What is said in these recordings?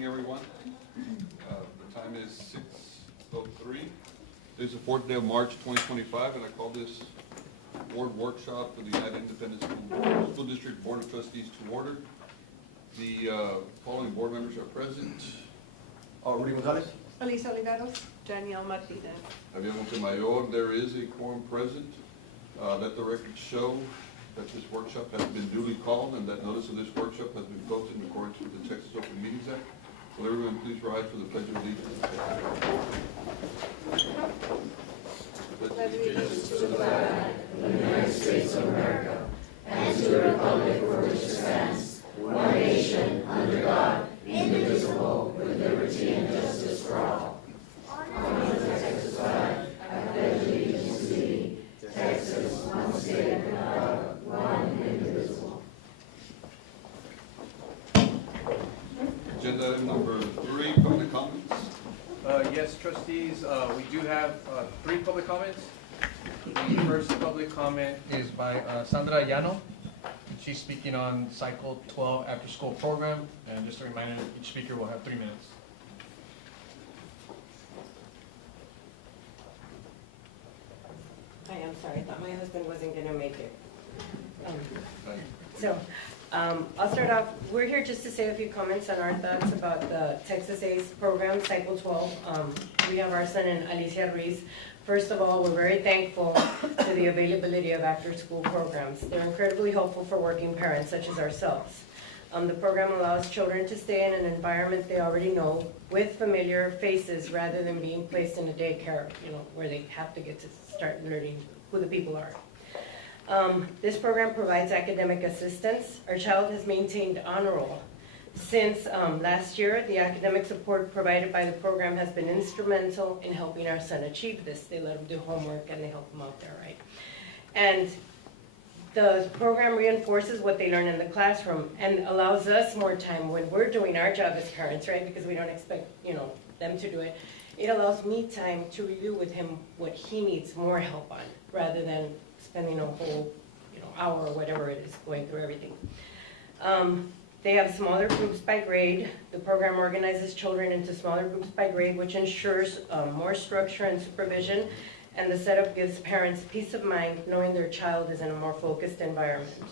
morning, everyone. The time is 6:03. This is the 4th day of March 2025, and I call this board workshop for the United Independent School District Board of Trustees to order. The following board members are present. Rudy Gonzalez. Elisa Oliveros. Danielle Martinez. Javier Montemayor, there is a quorum present. Let the record show that this workshop has been duly called and that notice of this workshop has been posted in accordance with the Texas Open Meetings Act. Will everyone please rise for the Pledge of Allegiance? Pledge allegiance to the flag of the United States of America and to the republic for which it stands, one nation, under God, indivisible, with liberty and justice for all. Honor the Texas flag. I pledge allegiance to thee, Texas, one state under God, one indivisible. Agenda item number 3, public comments. Yes, trustees, we do have 3 public comments. The first public comment is by Sandra Llano. She's speaking on Cycle 12 after-school program. And just a reminder, each speaker will have 3 minutes. Hi, I'm sorry, I thought my husband wasn't gonna make it. I'll start off, we're here just to say a few comments on our thoughts about the Texas ACE program, Cycle 12. We have our son in Alicia Ruiz. First of all, we're very thankful to the availability of after-school programs. They're incredibly helpful for working parents such as ourselves. The program allows children to stay in an environment they already know with familiar faces rather than being placed in a daycare, where they have to get to start learning who the people are. This program provides academic assistance. Our child has maintained honor roll. Since last year, the academic support provided by the program has been instrumental in helping our son achieve this. They let him do homework and they help him out there, right? And the program reinforces what they learn in the classroom and allows us more time when we're doing our job as parents, right? Because we don't expect, them to do it. It allows me time to review with him what he needs more help on, rather than spending a whole, hour or whatever it is going through everything. They have smaller groups by grade. The program organizes children into smaller groups by grade, which ensures more structure and supervision. And the setup gives parents peace of mind knowing their child is in a more focused environment.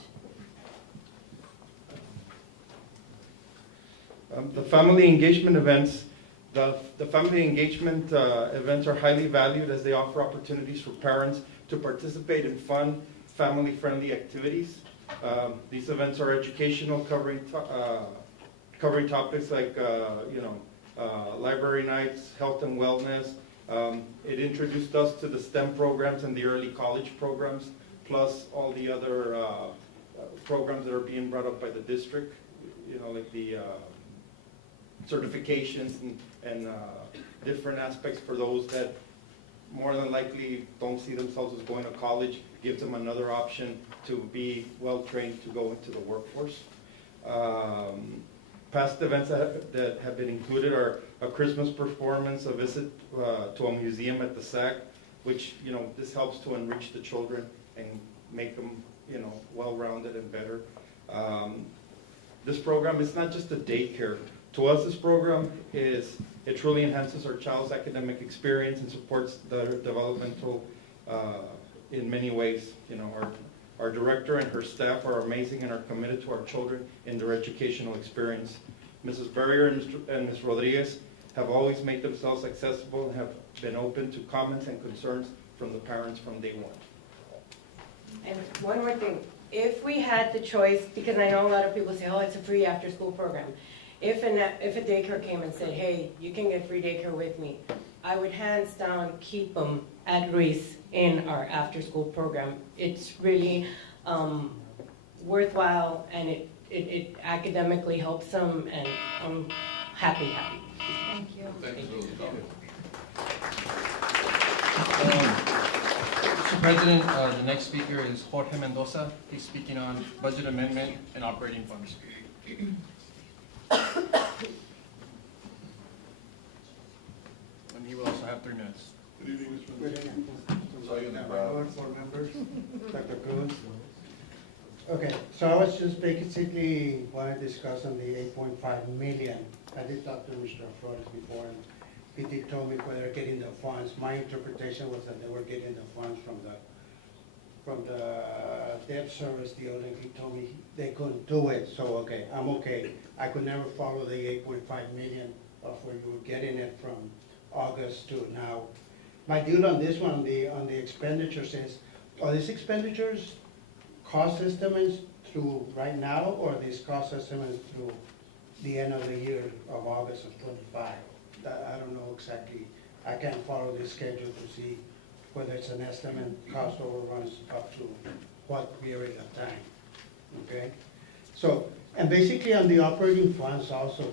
The family engagement events. The family engagement events are highly valued as they offer opportunities for parents to participate in fun, family-friendly activities. These events are educational, covering topics like library nights, health and wellness. It introduced us to the STEM programs and the early college programs, plus all the other programs that are being brought up by the district, like the certifications and different aspects for those that more than likely don't see themselves as going to college. Gives them another option to be well trained to go into the workforce. Past events that have been included are a Christmas performance, a visit to a museum at the SAC, which this helps to enrich the children and make them well-rounded and better. This program is not just a daycare. To us, this program it truly enhances our child's academic experience and supports their developmental in many ways. Our director and her staff are amazing and are committed to our children in their educational experience. Mrs. Berrier and Ms. Rodriguez have always made themselves accessible and have been open to comments and concerns from the parents from day one. And one more thing, if we had the choice, because I know a lot of people say, oh, it's a free after-school program. If a daycare came and said, hey, you can get free daycare with me, I would hands down keep them at Ruiz in our after-school program. It's really worthwhile, and it academically helps them, and I'm happy. Thank you. Thank you. Mr. President, the next speaker is Jorge Mendoza. He's speaking on budget amendment and operating funds. And he will also have 3 minutes. Good evening, Mr. President. Board members, Dr. Cruz. Okay, so I was just basically want to discuss on the 8.5 million. I did talk to Mr. Flores before, and he did tell me where they're getting the funds. My interpretation was that they were getting the funds from the debt service deal, and he told me they couldn't do it, so okay, I'm okay. I could never follow the 8.5 million of where you were getting it from August to now. My deal on this one, on the expenditures is, are these expenditures cost estimates through right now, or are these cost estimates through the end of the year of August of 25? I don't know exactly. I can't follow this schedule to see whether it's an estimate, cost overruns up to what period of time, okay? So, and basically on the operating funds also,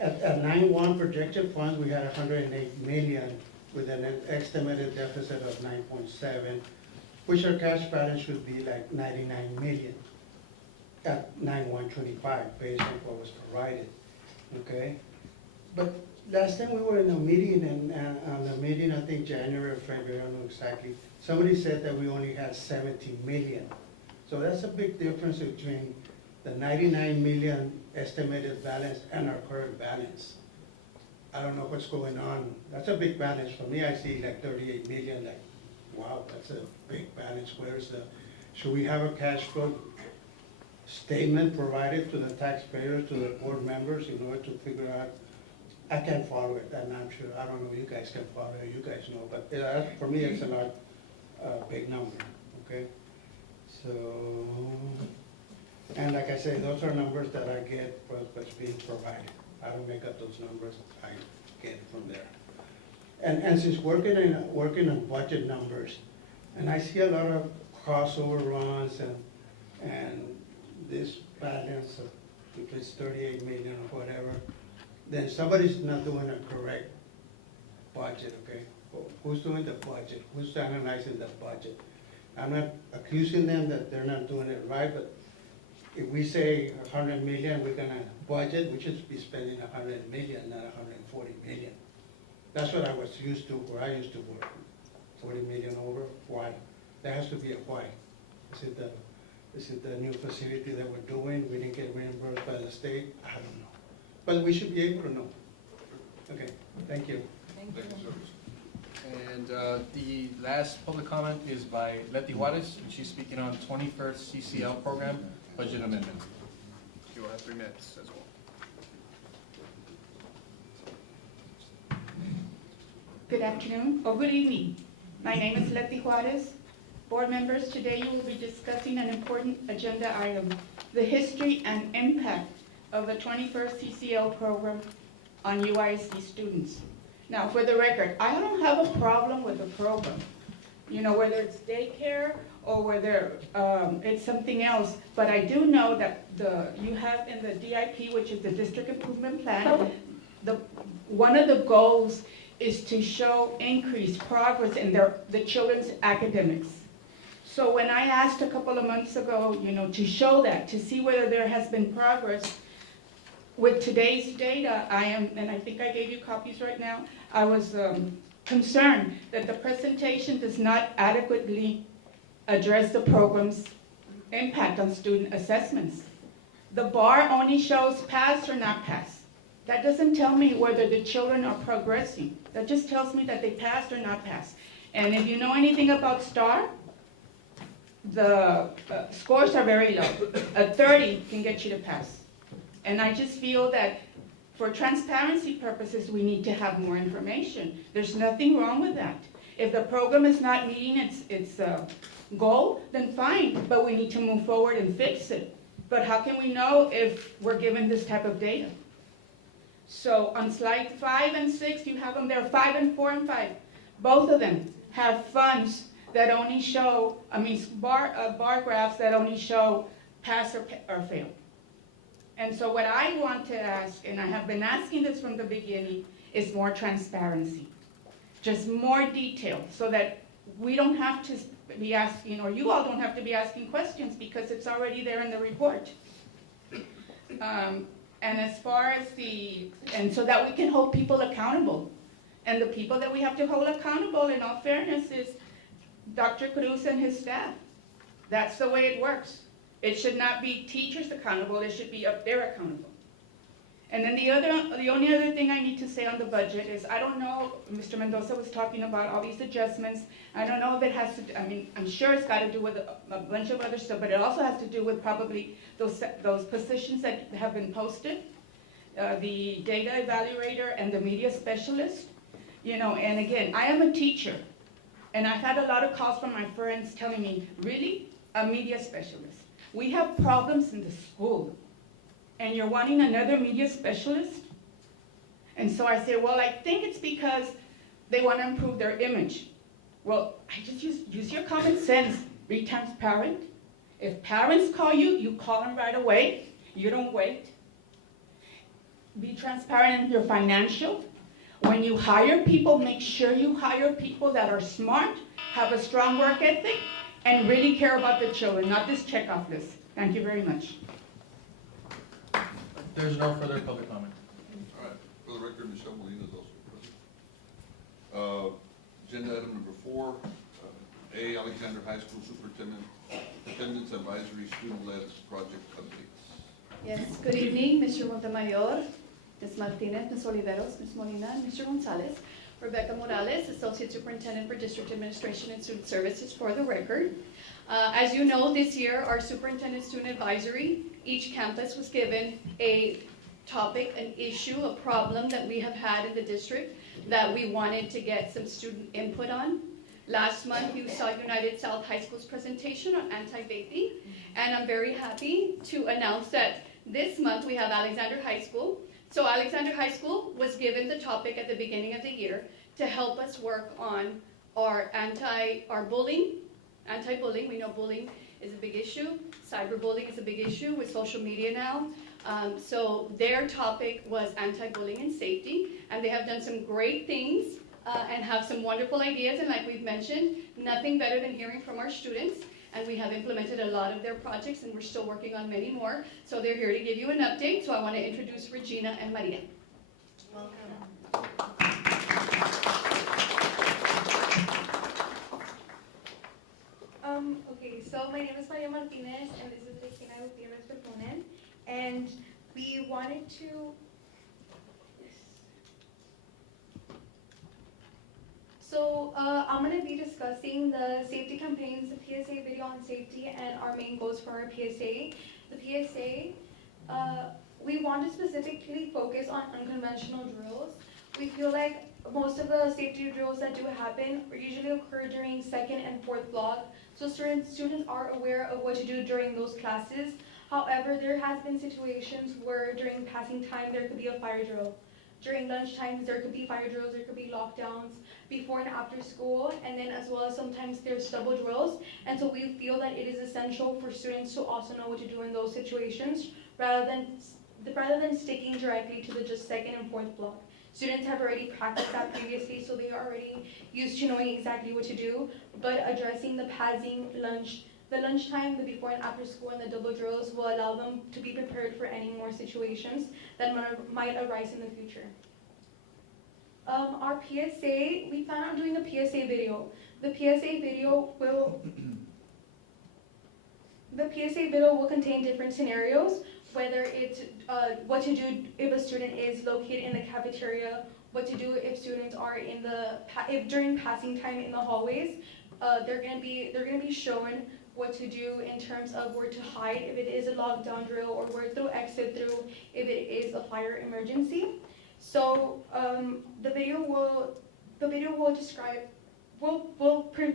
at 9/1 projected funds, we had 108 million with an estimated deficit of 9.7, which our cash balance should be like 99 million at 9/1/25 based on what was provided, okay? But last time we were in a meeting, and on the meeting, I think January or February, I don't know exactly, somebody said that we only had 70 million. So that's a big difference between the 99 million estimated balance and our current balance. I don't know what's going on. That's a big balance. For me, I see like 38 million, like, wow, that's a big balance. Where's the, should we have a cash flow statement provided to the taxpayers, to the board members in order to figure out? I can't follow it, and I'm sure, I don't know, you guys can follow it, you guys know, but for me, it's a lot, big number, okay? So, and like I say, those are numbers that I get from what's being provided. I don't make up those numbers, I get it from there. And since working on budget numbers, and I see a lot of cost overruns and this balance of, if it's 38 million or whatever, then somebody's not doing a correct budget, okay? Who's doing the budget? Who's analyzing the budget? I'm not accusing them that they're not doing it right, but if we say 100 million, we're gonna budget, we should be spending 100 million, not 140 million. That's what I was used to, where I used to work. 40 million over, why? There has to be a why. Is it the new facility that we're doing? We didn't get reimbursed by the state? I don't know. But we should be able to know. Okay, thank you. Thank Thank you, you. sir. And the last public comment is by Letty Juarez, and she's speaking on 21st CCL program budget amendment. She will have 3 minutes as well. Good afternoon, or good evening. My name is Letty Juarez. Board members, today you will be discussing an important agenda item, the history and impact of the 21st CCL program on UIC students. Now, for the record, I don't have a problem with the program, you know, whether it's daycare or whether it's something else, but I do know that you have in the DIP, which is the District Improvement Plan, one of the goals is to show increased progress in the children's academics. So when I asked a couple of months ago, you know, to show that, to see whether there has been progress, with today's data, and I think I gave you copies right now, I was concerned that the presentation does not adequately address the program's impact on student assessments. The bar only shows pass or not pass. That doesn't tell me whether the children are progressing. That just tells me that they passed or not passed. And if you know anything about STAR, the scores are very low. A 30 can get you to pass. And I just feel that for transparency purposes, we need to have more information. There's nothing wrong with that. If the program is not meeting its goal, then fine, but we need to move forward and fix it. But how can we know if we're given this type of data? So on slide 5 and 6, you have them there, 5 and 4 and 5. Both of them have funds that only show, bar graphs that only show pass or fail. And so what I want to ask, and I have been asking this from the beginning, is more transparency. Just more detail, so that we don't have to be asking, or you all don't have to be asking questions, because it's already there in the report. And as far as and so that we can hold people accountable. And the people that we have to hold accountable, in all fairness, is Dr. Cruz and his staff. That's the way it works. It should not be teachers accountable, it should be up there accountable. And then the only other thing I need to say on the budget is, I don't know, Mr. Mendoza was talking about all these adjustments. I don't know if it has to, I mean, I'm sure it's got to do with a bunch of other stuff, but it also has to do with probably those positions that have been posted, the data evaluator and the media specialist. You know, and again, I am a teacher, and I've had a lot of calls from my friends telling me, really, a media specialist? We have problems in the school, and you're wanting another media specialist? And so I say, well, I think it's because they want to improve their image. Well, I just use your common sense. Be transparent. If parents call you, you call them right away. You don't wait. Be transparent in your financial. When you hire people, make sure you hire people that are smart, have a strong work ethic, and really care about the children, not this checkoff list. Thank you very much. There's no further public comment. All right, for the record, Michelle Molina is also present. Agenda item number 4, A, Alexander High School Superintendent Attendance Advisory Student-Led Project Updates. Yes, good evening, Mr. Montemayor, Ms. Martinez, Ms. Oliveros, Ms. Molina, and Mr. Gonzalez. Rebecca Morales, Associate Superintendent for District Administration and Student Services, for the record. As you know, this year, our Superintendent Student Advisory, each campus was given a topic, an issue, a problem that we have had in the district that we wanted to get some student input on. Last month, you saw United South High School's presentation on anti-vaping, and I'm very happy to announce that this month we have Alexander High School. So Alexander High School was given the topic at the beginning of the year to help us work on our bullying, anti-bullying. We know bullying is a big issue. Cyberbullying is a big issue with social media now. So their topic was anti-bullying and safety, and they have done some great things and have some wonderful ideas. And like we've mentioned, nothing better than hearing from our students. And we have implemented a lot of their projects, and we're still working on many more. So they're here to give you an update. So I want to introduce Regina and Maria. Welcome. Okay, so my name is Maria Martinez, and this is Regina Gutierrez Peponen, and we wanted to. So I'm going to be discussing the safety campaigns, the PSA video on safety, and our main goals for our PSA. The PSA, we want to specifically focus on unconventional drills. We feel like most of the safety drills that do happen usually occur during 2nd and 4th block, so students are aware of what to do during those classes. However, there has been situations where during passing time there could be a fire drill. During lunch times there could be fire drills, there could be lockdowns, before and after school, and then as well as sometimes there's double drills. And so we feel that it is essential for students to also know what to do in those situations rather than sticking directly to the just 2nd and 4th block. Students have already practiced that previously, so they are already used to knowing exactly what to do, but addressing the passing, the lunchtime, the before and after school, and the double drills will allow them to be prepared for any more situations that might arise in the future. Our PSA, we plan on doing a PSA video. The PSA video will contain different scenarios, whether it's what to do if a student is located in the cafeteria, what to do if students are during passing time in the hallways. They're gonna be shown what to do in terms of where to hide if it is a lockdown drill, or where to exit through if it is a fire emergency. So the video will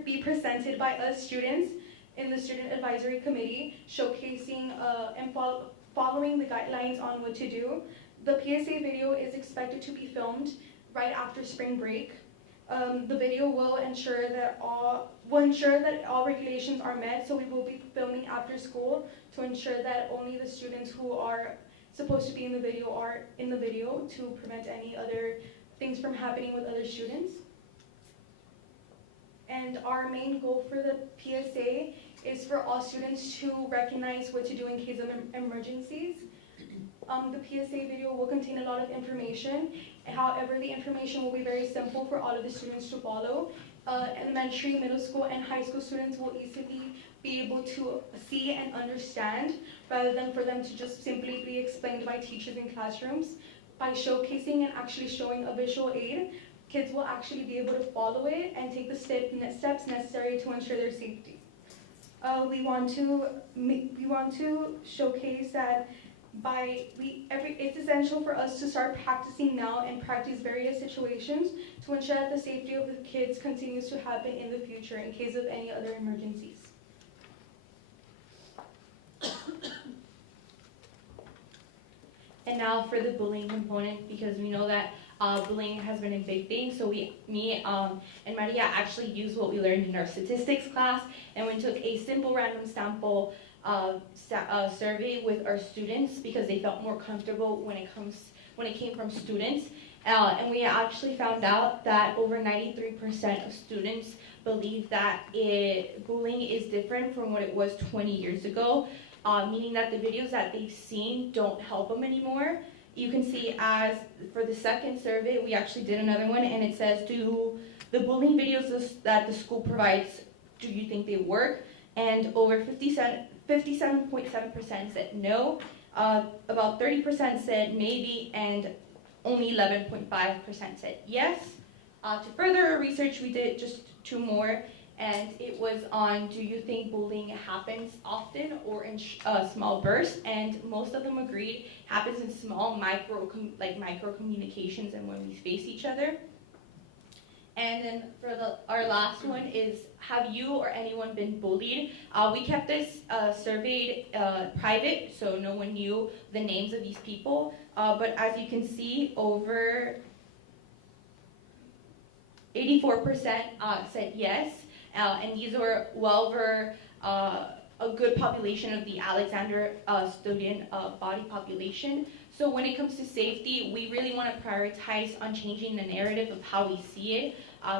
be presented by us students in the Student Advisory Committee, showcasing and following the guidelines on what to do. The PSA video is expected to be filmed right after spring break. The video will ensure that all regulations are met, so we will be filming after school to ensure that only the students who are supposed to be in the video are in the video, to prevent any other things from happening with other students. And our main goal for the PSA is for all students to recognize what to do in case of emergencies. The PSA video will contain a lot of information. However, the information will be very simple for all of the students to follow. elementary, middle school, and high school students will easily be able to see and understand, rather than for them to just simply be explained by teachers in classrooms. By showcasing and actually showing a visual aid, kids will actually be able to follow it and take the steps necessary to ensure their safety. We want to showcase that it's essential for us to start practicing now and practice various situations to ensure that the safety of the kids continues to happen in the future in case of any other emergencies. And now for the bullying component, because we know that bullying has been a big thing. So me and Maria actually used what we learned in our statistics class, and we took a simple random sample survey with our students because they felt more comfortable when it came from students. And we actually found out that over 93% of students believe that bullying is different from what it was 20 years ago, meaning that the videos that they've seen don't help them anymore. You can see as for the second survey, we actually did another one, and it says, do the bullying videos that the school provides, do you think they work? And over 57.7% said no, about 30% said maybe, and only 11.5% said yes. To further our research, we did just two more, and it was on, do you think bullying happens often or in small bursts? And most of them agreed happens in small micro communications and when we face each other. And then for our last one is, have you or anyone been bullied? We kept this survey private, so no one knew the names of these people. But as you can see, over 84% said yes. And these were well over a good population of the Alexander student body population. So when it comes to safety, we really want to prioritize on changing the narrative of how we see it,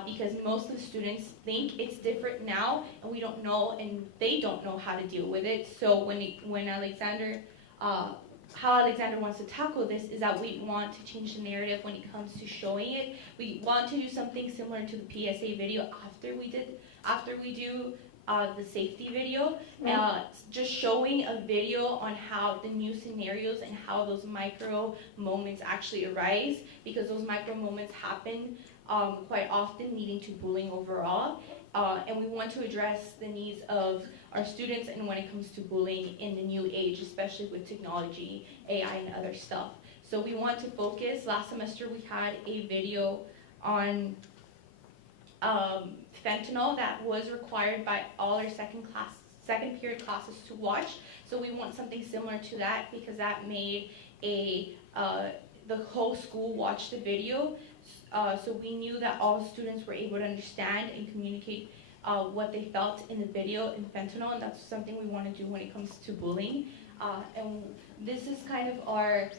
because most of the students think it's different now, and we don't know, and they don't know how to deal with it. So when Alexander, how Alexander wants to tackle this is that we want to change the narrative when it comes to showing it. We want to do something similar to the PSA video after we do the safety video, just showing a video on how the new scenarios and how those micro moments actually arise, because those micro moments happen quite often, leading to bullying overall. And we want to address the needs of our students and when it comes to bullying in the new age, especially with technology, AI, and other stuff. So we want to focus. Last semester we had a video on fentanyl that was required by all our second period classes to watch. So we want something similar to that, because that made the whole school watch the video. So we knew that all students were able to understand and communicate what they felt in the video in fentanyl, and that's something we want to do when it comes to bullying. And this is kind of our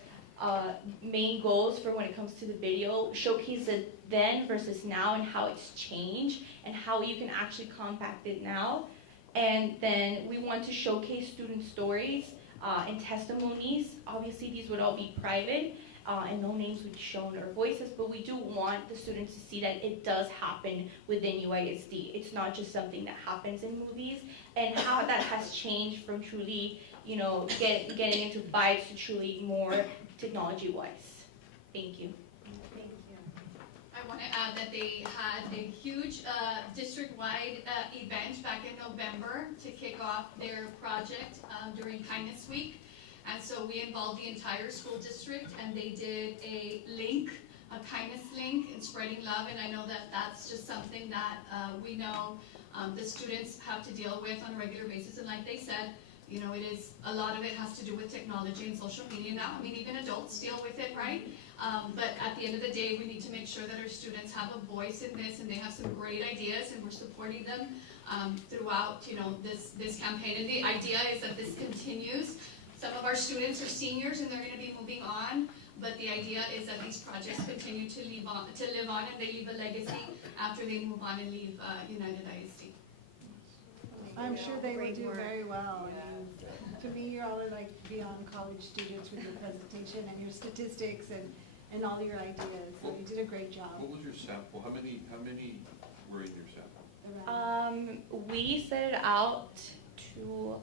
main goals for when it comes to the video, showcase the then versus now and how it's changed and how you can actually compact it now. And then we want to showcase student stories and testimonies. Obviously these would all be private and no names would be shown or voices, but we do want the students to see that it does happen within UISD. It's not just something that happens in movies, and how that has changed from truly, getting into fights to truly more technology-wise. Thank you. Thank you. I want to add that they had a huge district-wide event back in November to kick off their project during Kindness Week. And so we involved the entire school district, and they did a kindness link in spreading love. And I know that that's just something that we know the students have to deal with on a regular basis. And like they said, it is, a lot of it has to do with technology and social media now. I mean, even adults deal with it, right? But at the end of the day, we need to make sure that our students have a voice in this, and they have some great ideas, and we're supporting them throughout, this campaign. And the idea is that this continues. Some of our students are seniors, and they're going to be moving on. But the idea is that these projects continue to live on, and they leave a legacy after they move on and leave United ISD. I'm sure they will do very well. And to me, you all are like beyond college students with your presentation and your statistics and all your ideas. So you did a great job. What was your sample? How many were in your sample? We set it out to,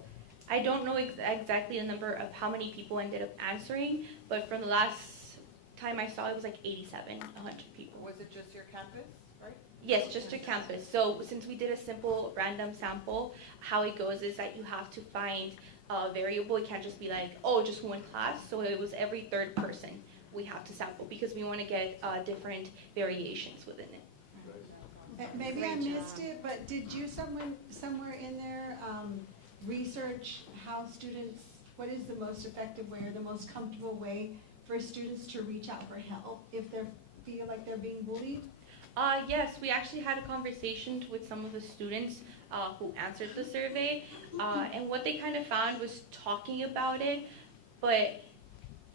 I don't know exactly the number of how many people ended up answering, but from the last time I saw it was like 87, 100 people. Was it just your campus, right? Yes, just your campus. So since we did a simple random sample, how it goes is that you have to find a variable. It can't just be like, oh, just one class. So it was every third person we have to sample because we want to get different variations within it. Maybe I missed it, but did you somewhere in there research how students, what is the most effective way or the most comfortable way for students to reach out for help if they feel like they're being bullied? Yes, we actually had a conversation with some of the students who answered the survey, and what they kind of found was talking about it, but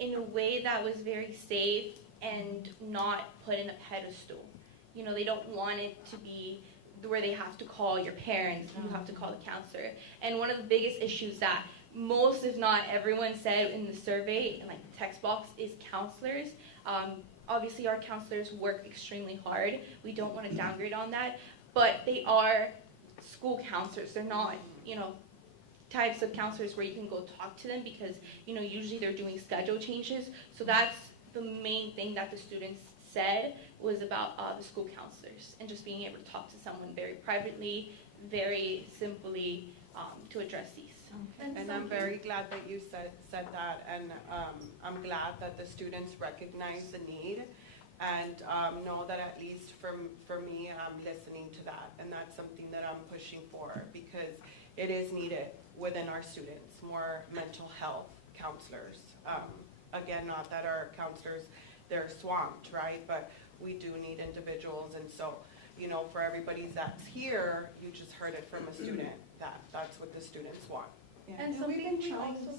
in a way that was very safe and not put in a pedestal. You know, they don't want it to be where they have to call your parents, you have to call the counselor. And one of the biggest issues that most, if not everyone, said in the survey, in like the text box, is counselors. Obviously, our counselors work extremely hard. We don't want to downgrade on that, but they are school counselors. They're not, you know, types of counselors where you can go talk to them because, you know, usually they're doing schedule changes. So that's the main thing that the students said was about the school counselors and just being able to talk to someone very privately, very simply to address these. And I'm very glad that you said that, and I'm glad that the students recognize the need and know that at least for me, I'm listening to that, and that's something that I'm pushing for because it is needed within our students, more mental health counselors. Again, not that our counselors, they're swamped, right? But we do need individuals, and so, you know, for everybody that's here, you just heard it from a student, that's what the students want. Yeah. And we've been something we trying also-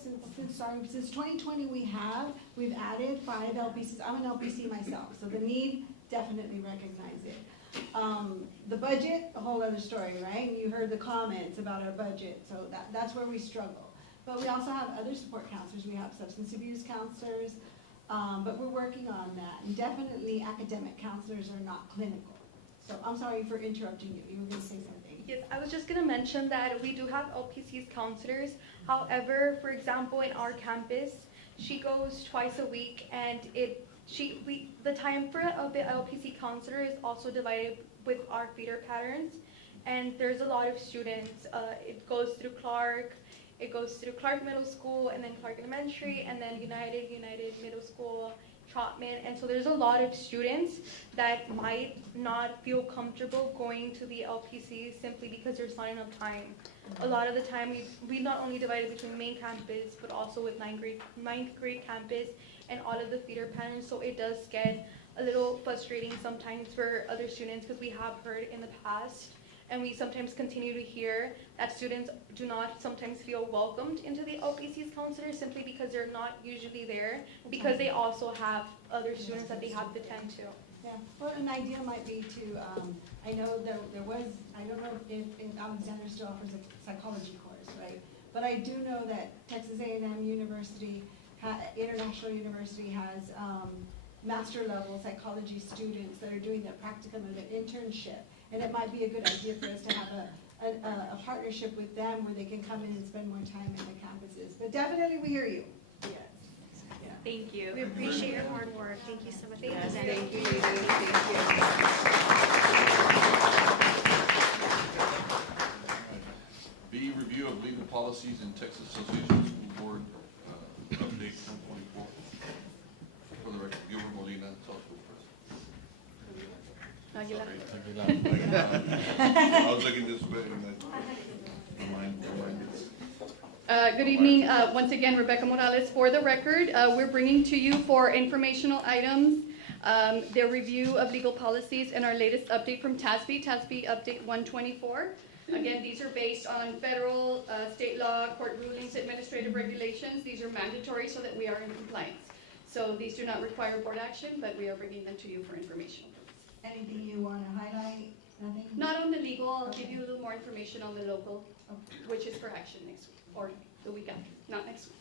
since 2020 we've added 5 LPCs. I'm an LPC myself, so the need, definitely recognize it. The budget, a whole other story, right? You heard the comments about our budget, so that's where we struggle. But we also have other support counselors. We have substance abuse counselors, but we're working on that. And definitely academic counselors are not clinical. So I'm sorry for interrupting you. You were going to say something. Yes, I was just going to mention that we do have LPC's counselors. However, for example, in our campus, she goes twice a week, and the time for the LPC counselor is also divided with our feeder patterns. And there's a lot of students. It goes through Clark. It goes through Clark Middle School, and then Clark Elementary, and then United Middle School, Trotman. And so there's a lot of students that might not feel comfortable going to the LPC simply because there's not enough time. A lot of the time, we not only divided between main campus, but also with ninth grade campus and all of the feeder patterns. So it does get a little frustrating sometimes for other students because we have heard in the past, and we sometimes continue to hear that students do not sometimes feel welcomed into the LPC's counselors simply because they're not usually there, because they also have other students that they have to tend to. Yeah, well, an idea might be to, I know there was, I don't know if Alexander still offers a psychology course, right? But I do know that Texas A&M University, International University has master level psychology students that are doing their practicum and their internship. And it might be a good idea for us to have a partnership with them where they can come in and spend more time in the campuses. But definitely we hear you. Yes. Yeah. Thank you. We appreciate your hard work. Thank you so much. Yes, Thank you. thank you, ladies. Thank you. B, review of legal policies in Texas Association of School Board, update 2024. For the record, Gilbert Molina, South School President. I was looking this way and Good evening. Once again, Rebecca Morales for the record. We're bringing to you for informational items the review of legal policies and our latest update from TASB Update 124. Again, these are based on federal, state law, court rulings, administrative regulations. These are mandatory so that we are in compliance. So these do not require board action, but we are bringing them to you for informational purposes. Anything you want to highlight? Nothing? Not on the legal. I'll give you a little more information on the local, which is for action next week, or the week after, not next week.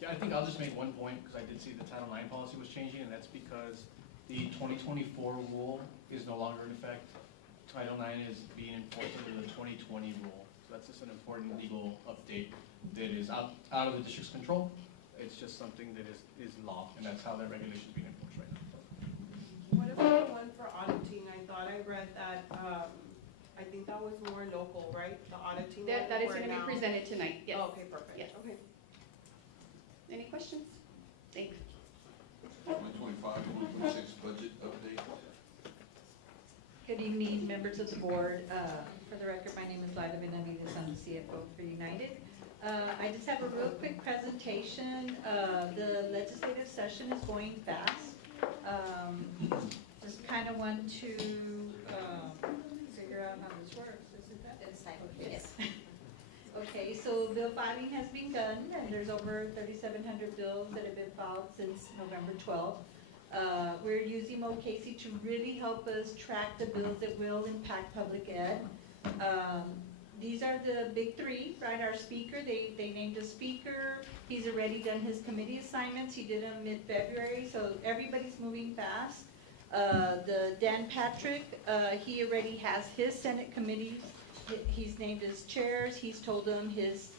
Yeah, I think I'll just make one point, because I did see the Title IX policy was changing, and that's because the 2024 rule is no longer in effect Title IX is being enforced under the 2020 rule. So that's just an important legal update that is out of the district's control. It's just something that is law, and that's how that regulation is being enforced right now. What about the one for auditing? I thought I read that, I think that was more local, right? The auditing. That one is where going to be now- presented tonight, yes. Oh, okay, perfect. Yes. Okay. Any questions? Thanks. 2025, 2026 budget update. Good evening, members of the board. For the record, my name is Lila Benavides. I'm the CFO for United. I just have a real quick presentation. The legislative session is going fast. Just kind of want to figure out how this works. Is it that? It's like, Yes. Okay, so bill filing has been done, and there's over 3,700 bills that have been filed since November 12th. We're using Casey to really help us track the bills that will impact public ed. These are the big three, right? Our speaker, they named a speaker. He's already done his committee assignments. He did them mid-February, so everybody's moving fast. The Dan Patrick, he already has his Senate committee. He's named his chairs. He's told them his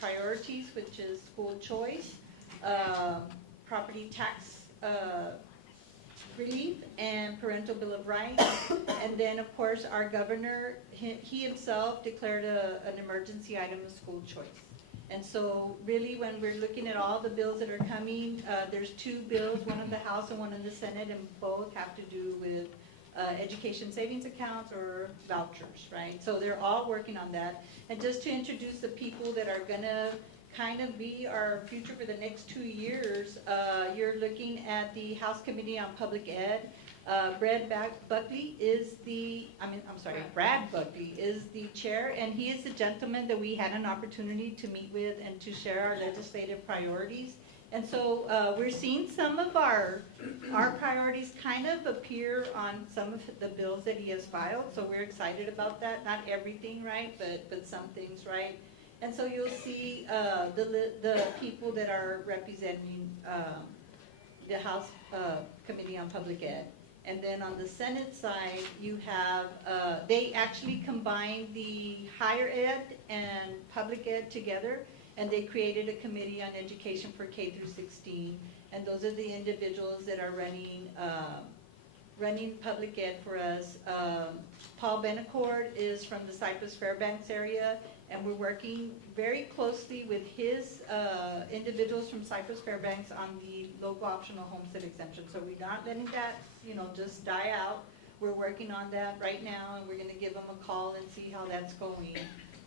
priorities, which is school choice, property tax relief, and parental bill of rights. And then, of course, our governor, he himself declared an emergency item of school choice. And so really when we're looking at all the bills that are coming, there's two bills, one in the House and one in the Senate, and both have to do with education savings accounts or vouchers, right? So they're all working on that. And just to introduce the people that are gonna kind of be our future for the next 2 years, you're looking at the House Committee on Public Ed. Brad Buckley is Brad Buckley is the chair, and he is the gentleman that we had an opportunity to meet with and to share our legislative priorities. And so we're seeing some of our priorities kind of appear on some of the bills that he has filed, so we're excited about that. Not everything, right, but some things, right? And so you'll see the people that are representing the House Committee on Public Ed. And then on the Senate side, you have, they actually combined the higher ed and public ed together, and they created a committee on education for K through 16. And those are the individuals that are running public ed for us. Paul Benacord is from the Cypress Fairbanks area, and we're working very closely with his individuals from Cypress Fairbanks on the local optional homestead exemption. So we're not letting that, just die out. We're working on that right now, and we're going to give them a call and see how that's going.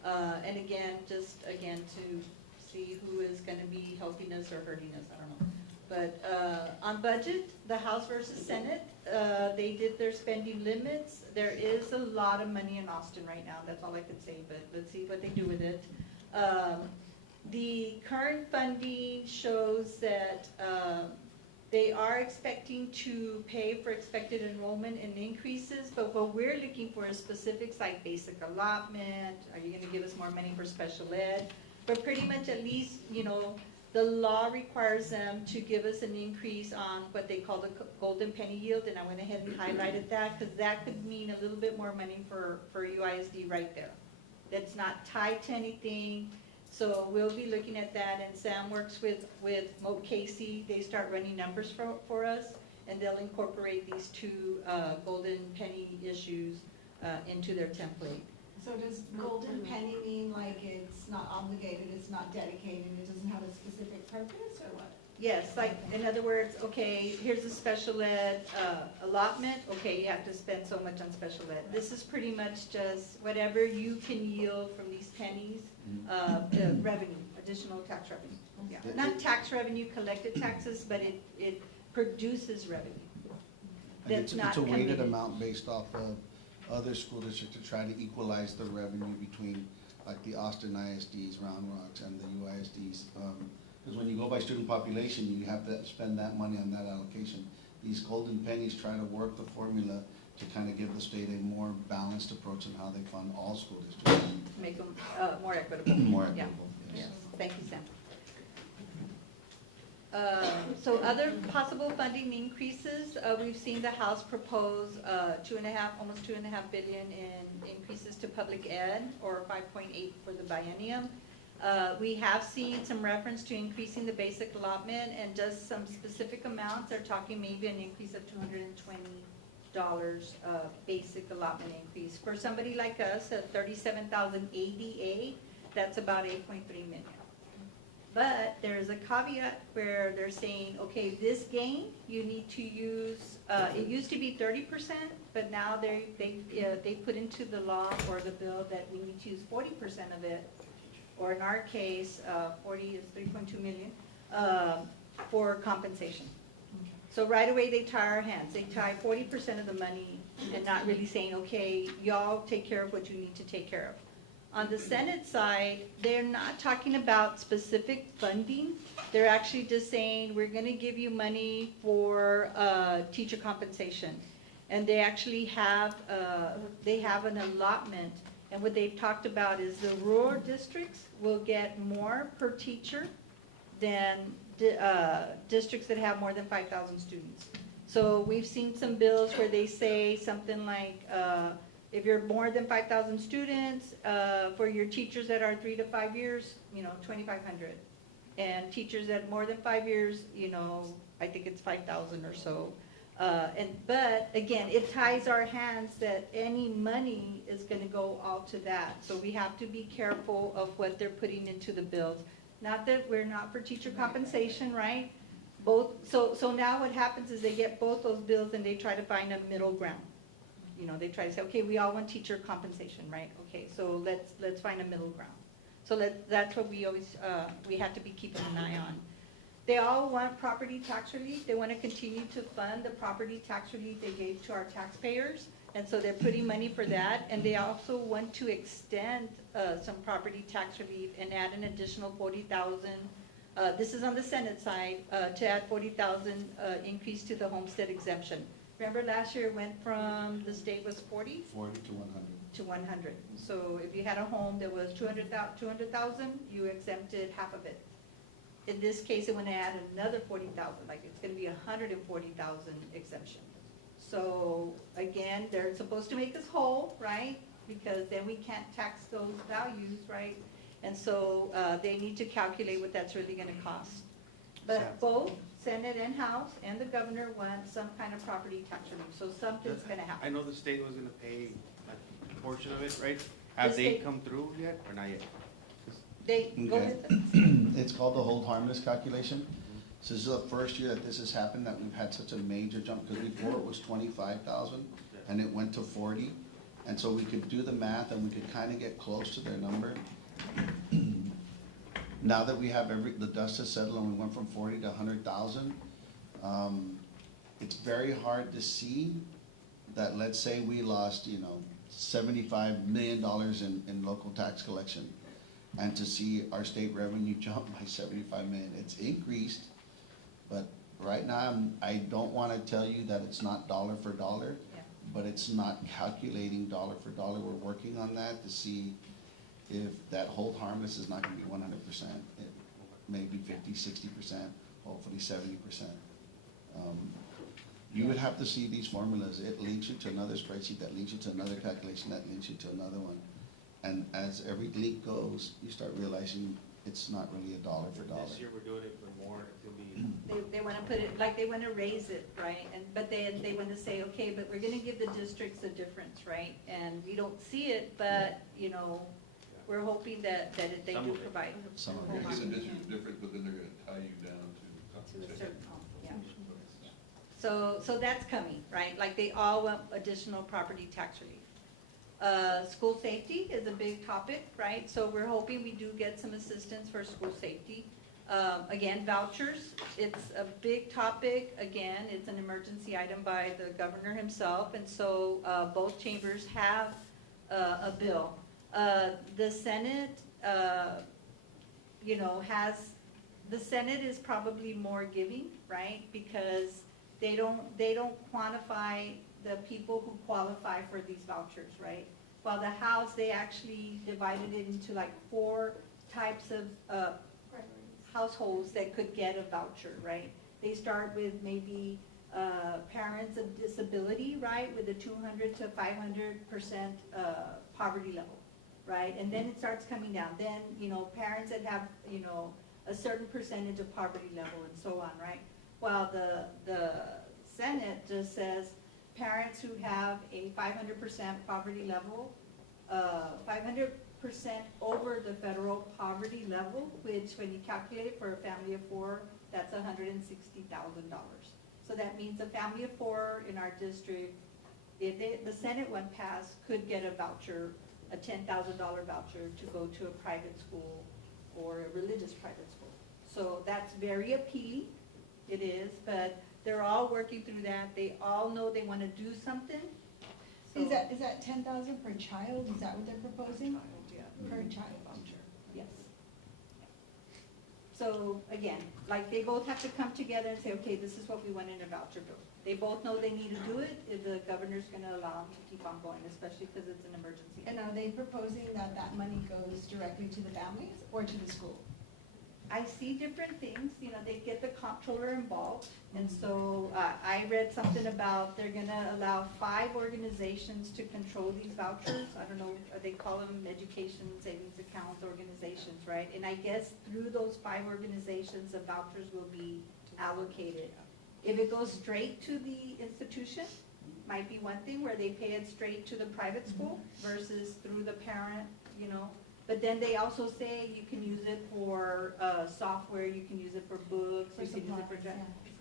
And again, to see who is going to be helping us or hurting us, I don't know. But on budget, the House versus Senate, they did their spending limits. There is a lot of money in Austin right now. That's all I can say, but let's see what they do with it. The current funding shows that they are expecting to pay for expected enrollment and increases, but what we're looking for is specifics like basic allotment. Are you going to give us more money for special ed? But pretty much at least, the law requires them to give us an increase on what they call the golden penny yield, and I went ahead and highlighted that because that could mean a little bit more money for UISD right there. That's not tied to anything, so we'll be looking at that, and Sam works with Mo Casey. They start running numbers for us, and they'll incorporate these two golden penny issues into their template. So does golden penny mean like it's not obligated, it's not dedicated, it doesn't have a specific purpose, or what? Yes, like, in other words, okay, here's a special ed allotment, okay, you have to spend so much on special ed. This is pretty much just whatever you can yield from these pennies, revenue, additional tax revenue. Yeah. Not tax revenue, collected taxes, but it produces revenue. That's not It's a weighted committed. amount based off of other school districts to try to equalize the revenue between like the Austin ISDs, Round Rocks, and the UISDs. Because when you go by student population, you have to spend that money on that allocation. These golden pennies try to work the formula to kind of give the state a more balanced approach on how they fund all school districts. Make them more equitable. More Yeah. equitable, yes. Yes. Thank you, Sam. So other possible funding increases, we've seen the House propose almost 2.5 billion in increases to public ed, or 5.8 for the biennium. We have seen some reference to increasing the basic allotment, and just some specific amounts. They're talking maybe an increase of $220 basic allotment increase. For somebody like us at 37,000 ADA, that's about 8.3 million. But there's a caveat where they're saying, okay, this gain, you need to use, it used to be 30%, but now they put into the law or the bill that we need to use 40% of it, or in our case, 40 is 3.2 million, for compensation. So right away, they tie our hands. They tie 40% of the money and not really saying, okay, y'all take care of what you need to take care of. On the Senate side, they're not talking about specific funding. They're actually just saying, we're gonna give you money for teacher compensation. And they actually have, they have an allotment. And what they've talked about is the rural districts will get more per teacher than districts that have more than 5,000 students. So we've seen some bills where they say something like, if you're more than 5,000 students, for your teachers that are 3 to 5 years, you know, 2,500. And teachers that more than 5 years, you know, I think it's 5,000 or so. But again, it ties our hands that any money is gonna go all to that. So we have to be careful of what they're putting into the bills. Not that we're not for teacher compensation, right? So now what happens is they get both those bills and they try to find a middle ground. You know, they try to say, okay, we all want teacher compensation, right? Okay, so let's find a middle ground. So that's what we always, we have to be keeping an eye on. They all want property tax relief. They want to continue to fund the property tax relief they gave to our taxpayers. And so they're putting money for that. And they also want to extend some property tax relief and add an additional 40,000. This is on the Senate side, to add 40,000 increase to the homestead exemption. Remember last year it went from, the state was 40? 40 to 100. To 100. So if you had a home that was 200,000, you exempted half of it. In this case, it went to add another 40,000, like it's gonna be 140,000 exemption. So again, they're supposed to make us whole, right? Because then we can't tax those values, right? And so they need to calculate what that's really gonna cost. But both Senate and House and the governor want some kind of property tax relief, so something's gonna happen. I know the state was gonna pay a portion of it, right? Have they come through yet or not yet? They go Okay. with It's called the hold harmless calculation. So this is the first year that this has happened, that we've had such a major jump, because before it was 25,000 and it went to 40. And so we could do the math and we could kind of get close to their number. Now that we have the dust has settled and we went from 40 to 100,000, it's very hard to see that, let's say we lost, you know, $75 million in local tax collection, and to see our state revenue jump by 75 million. It's increased, but right now I don't want to tell you that it's not dollar for dollar, but it's not calculating dollar for dollar. We're working on that to see if that hold harmless is not going to be 100%. It may be 50, 60%, hopefully 70%. You would have to see these formulas. It links you to another spreadsheet that links you to another calculation that links you to another one. And as every link goes, you start realizing it's not really a dollar for dollar. This year we're doing it for more, it'll be. they want to put it, like they want to raise it, right? But then they want to say, okay, but we're going to give the districts the difference, right? And we don't see it, but, you know, we're hoping that they do provide. Some of You're it. gonna get the district difference, but then they're gonna tie you down to To a compensation. certain amount, yeah. So that's coming, right? Like they all want additional property tax relief. School safety is a big topic, right? So we're hoping we do get some assistance for school safety. Again, vouchers, it's a big topic. Again, it's an emergency item by the governor himself, and so both chambers have a bill. The Senate, you know, the Senate is probably more giving, right? Because they don't quantify the people who qualify for these vouchers, right? While the House, they actually divided it into like 4 types of households that could get a voucher, right? They start with maybe parents of disability, right, with a 200 to 500% poverty level, right? And then it starts coming down. Then, parents that have, a certain percentage of poverty level and so on, right? While the Senate just says parents who have a 500% poverty level, 500% over the federal poverty level, which when you calculate it for a family of 4, that's $160,000. So that means a family of 4 in our district, if the Senate one passed, could get a voucher, a $10,000 voucher to go to a private school or a religious private school. So that's very appealing, it is, but they're all working through that. They all know they want to do something. Is that 10,000 per child? Is that what they're proposing? Per child voucher. Yes. So again, like they both have to come together and say, okay, this is what we want in a voucher bill. They both know they need to do it. If the governor's going to allow them to keep on going, especially because it's an emergency. And are they proposing that that money goes directly to the families or to the school? I see different things, they get the comptroller involved, and so I read something about they're gonna allow 5 organizations to control these vouchers. I don't know, they call them education savings account organizations, right? And I guess through those 5 organizations, the vouchers will be allocated. If it goes straight to the institution, might be one thing where they pay it straight to the private school versus through the parent, But then they also say you can use it for software, you can use it for books, you can use it for.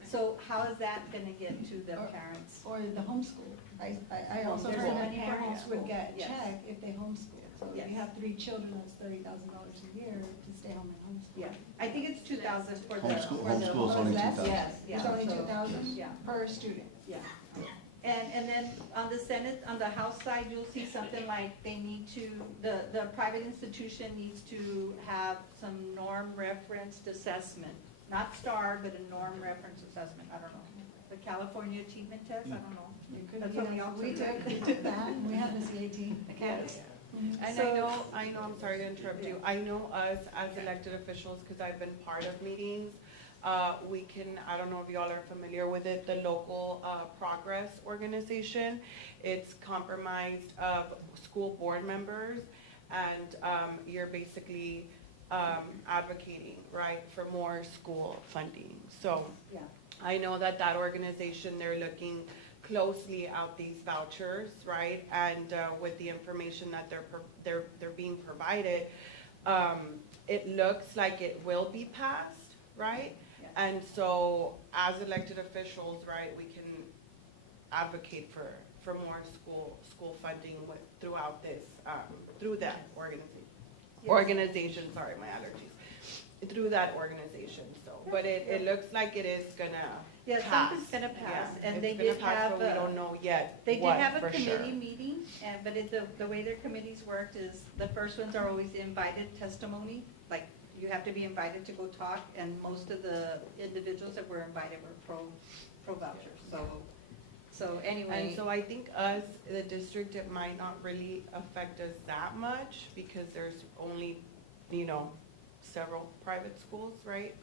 So how is that going to get to the parents? Or the homeschool. I also There's heard a that parent parents would get yes. check if they homeschool. So if Yes. you have 3 children, that's $30,000 a year to stay home and homeschool. Yeah, I think it's 2,000 for the. Homeschool- for the- homeschool's only less? 2,000. Yes, yeah. It's only so- 2,000 Yeah. per student. Yeah. And then on the Senate, on the House side, you'll see something like they need to, the private institution needs to have some norm referenced assessment. Not STAR, but a norm reference assessment, I don't know. The California Achievement Test, I don't know. That's what we all We took that, and we have the CAT. Yes. And So- I know, I'm sorry to interrupt you, I know us as elected officials, because I've been part of meetings, we can, I don't know if y'all are familiar with it, the local progress organization. It's comprised of school board members, and you're basically advocating, right, for more school funding. So Yeah. I know that organization, they're looking closely at these vouchers, right? And with the information that they're being provided, it looks like it will be passed, right? Yeah. And so as elected officials, right, we can advocate for more school funding throughout this, through that organization, sorry, my allergies, through that organization, so. But it looks like it is gonna Yeah, pass. something's gonna pass, Yeah, and they it's gonna did pass, have, but we don't know yet they did what, have a for sure. committee meeting, but the way their committees worked is, the first ones are always invited testimony, like, you have to be invited to go talk, and most of the individuals that were invited were pro vouchers, so anyway. And so I think us, the district, it might not really affect us that much, because there's only, several private schools, right?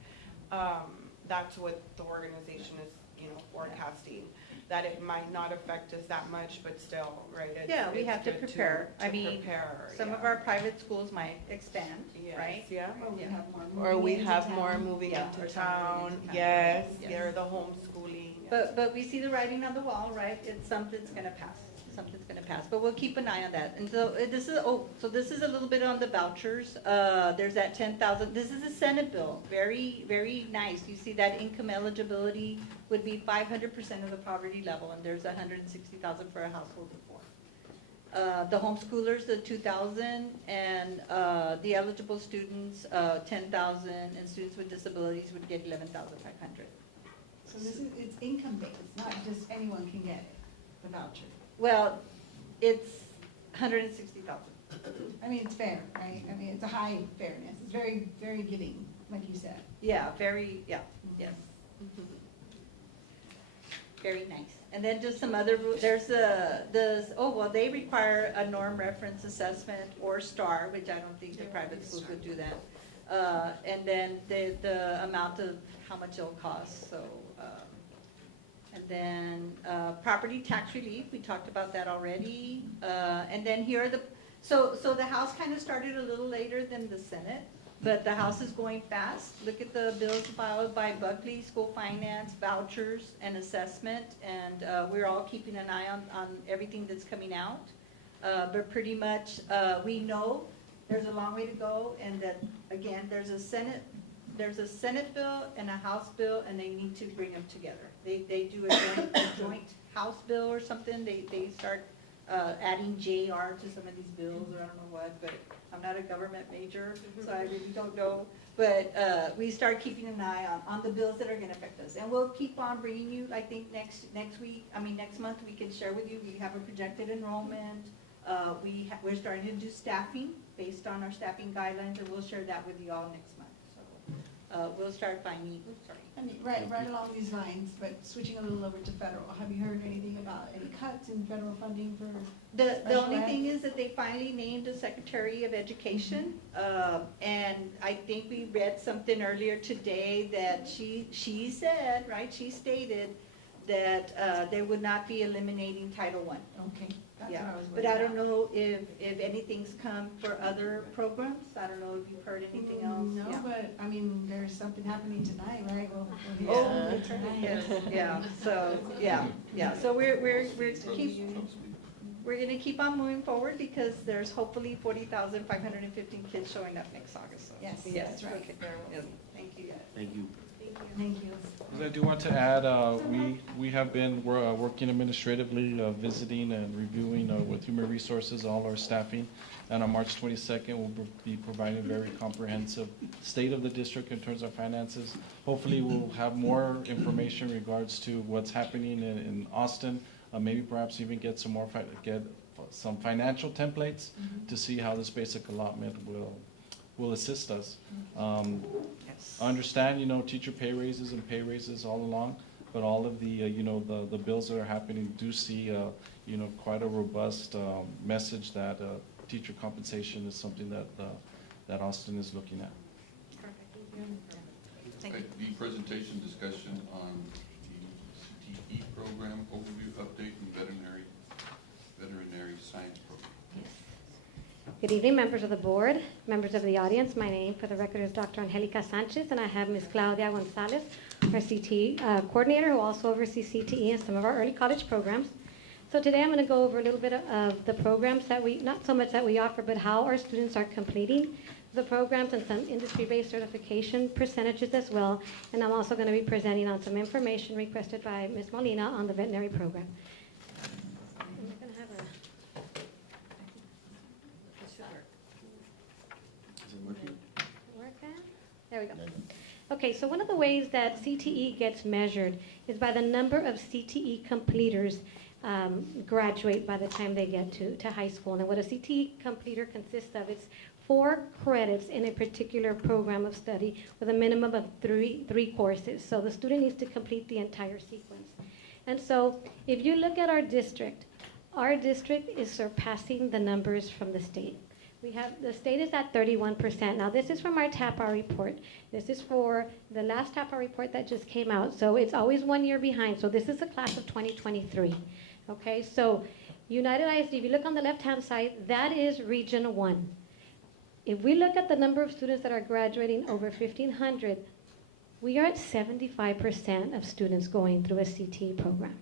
That's what the organization is, forecasting, that it might not affect us that much, but still, right? Yeah, we it's have to good prepare. I mean, prepare, some of yeah. our private schools might expand, Yes, right? yeah. Or we Yeah. have more Or moving we into have town. more moving Yeah, into or some town, moving into town. yes, Yes. they're the homeschooling. But we see the writing on the wall, right? It's something's gonna pass. Something's gonna pass, but we'll keep an eye on that. And so this is a little bit on the vouchers. There's that 10,000. This is a Senate bill. Very, very nice. You see that income eligibility would be 500% of the poverty level, and there's 160,000 for a household of 4. The homeschoolers, the 2,000, and the eligible students, 10,000, and students with disabilities would get 11,500. So it's income based, not just anyone can get it, the voucher. Well, it's 160,000. I mean, it's fair, right? I mean, it's a high fairness. It's very, very giving, like you said. Yeah, yes. Very nice. And then just some other, there's they require a norm reference assessment or STAR, which I don't think the private schools would do that. and then the amount of how much it'll cost, so. And then property tax relief, we talked about that already. And then here are so the House kind of started a little later than the Senate, but the House is going fast. Look at the bills filed by Buckley, school finance, vouchers, and assessment, and we're all keeping an eye on everything that's coming out. But pretty much, we know there's a long way to go, and that, again, there's a Senate bill and a House bill, and they need to bring them together. They do a joint House bill or something, they start adding JR to some of these bills, or I don't know what, but I'm not a government major, so I really don't know. But we start keeping an eye on the bills that are gonna affect us. And we'll keep on bringing you, I think next month, we can share with you, we have a projected enrollment. We're starting to do staffing based on our staffing guidelines, and we'll share that with you all next month. So we'll start finding, sorry. I mean, right along these lines, but switching a little over to federal, have you heard anything about any cuts in federal funding for The only thing is that they finally named a Secretary of Education, and I think we read something earlier today that she said, right, she stated that they would not be eliminating Title I. Okay. That's Yeah, what I was but worried I don't about. know if anything's come for other programs. I don't know if you've heard anything else. No, Yeah. but, I mean, there's something happening tonight, right? We'll hear Oh, something tonight. yes, yeah, so, yeah, so we're gonna keep on moving forward because there's hopefully 40,515 kids showing up next August. So. Yes, Yes, that's right. okay. Yes, thank you. Thank you. Thank you. I do want to add, we have been working administratively, visiting and reviewing with Human Resources all our staffing. And on March 22nd, we'll be providing a very comprehensive state of the district in terms of finances. Hopefully, we'll have more information in regards to what's happening in Austin. Maybe perhaps even get some more some financial templates to see how this basic allotment will assist us. I understand, teacher pay raises all along, but all of the, the bills that are happening do see, quite a robust message that teacher compensation is something that Austin is looking at. Thank you. The presentation discussion on the CTE program overview update and veterinary science program. Good evening, members of the board, members of the audience. My name, for the record, is Dr. Angelica Sanchez, and I have Ms. Claudia Gonzalez, our CTE coordinator, who also oversees CTE and some of our early college programs. So today I'm going to go over a little bit of the programs that not so much that we offer, but how our students are completing the programs and some industry-based certification percentages as well. And I'm also going to be presenting on some information requested by Ms. Molina on the veterinary program. There we go. Okay, so one of the ways that CTE gets measured is by the number of CTE completers graduate by the time they get to high school. And what a CTE completer consists of, it's 4 credits in a particular program of study with a minimum of three courses. So the student needs to complete the entire sequence. And so if you look at our district is surpassing the numbers from the state. The state is at 31%. Now this is from our TAPR report. This is for the last TAPR report that just came out. So it's always 1 year behind. So this is the class of 2023. Okay, so United ISD, if you look on the left-hand side, that is Region 1. If we look at the number of students that are graduating over 1,500, we are at 75% of students going through a CTE program.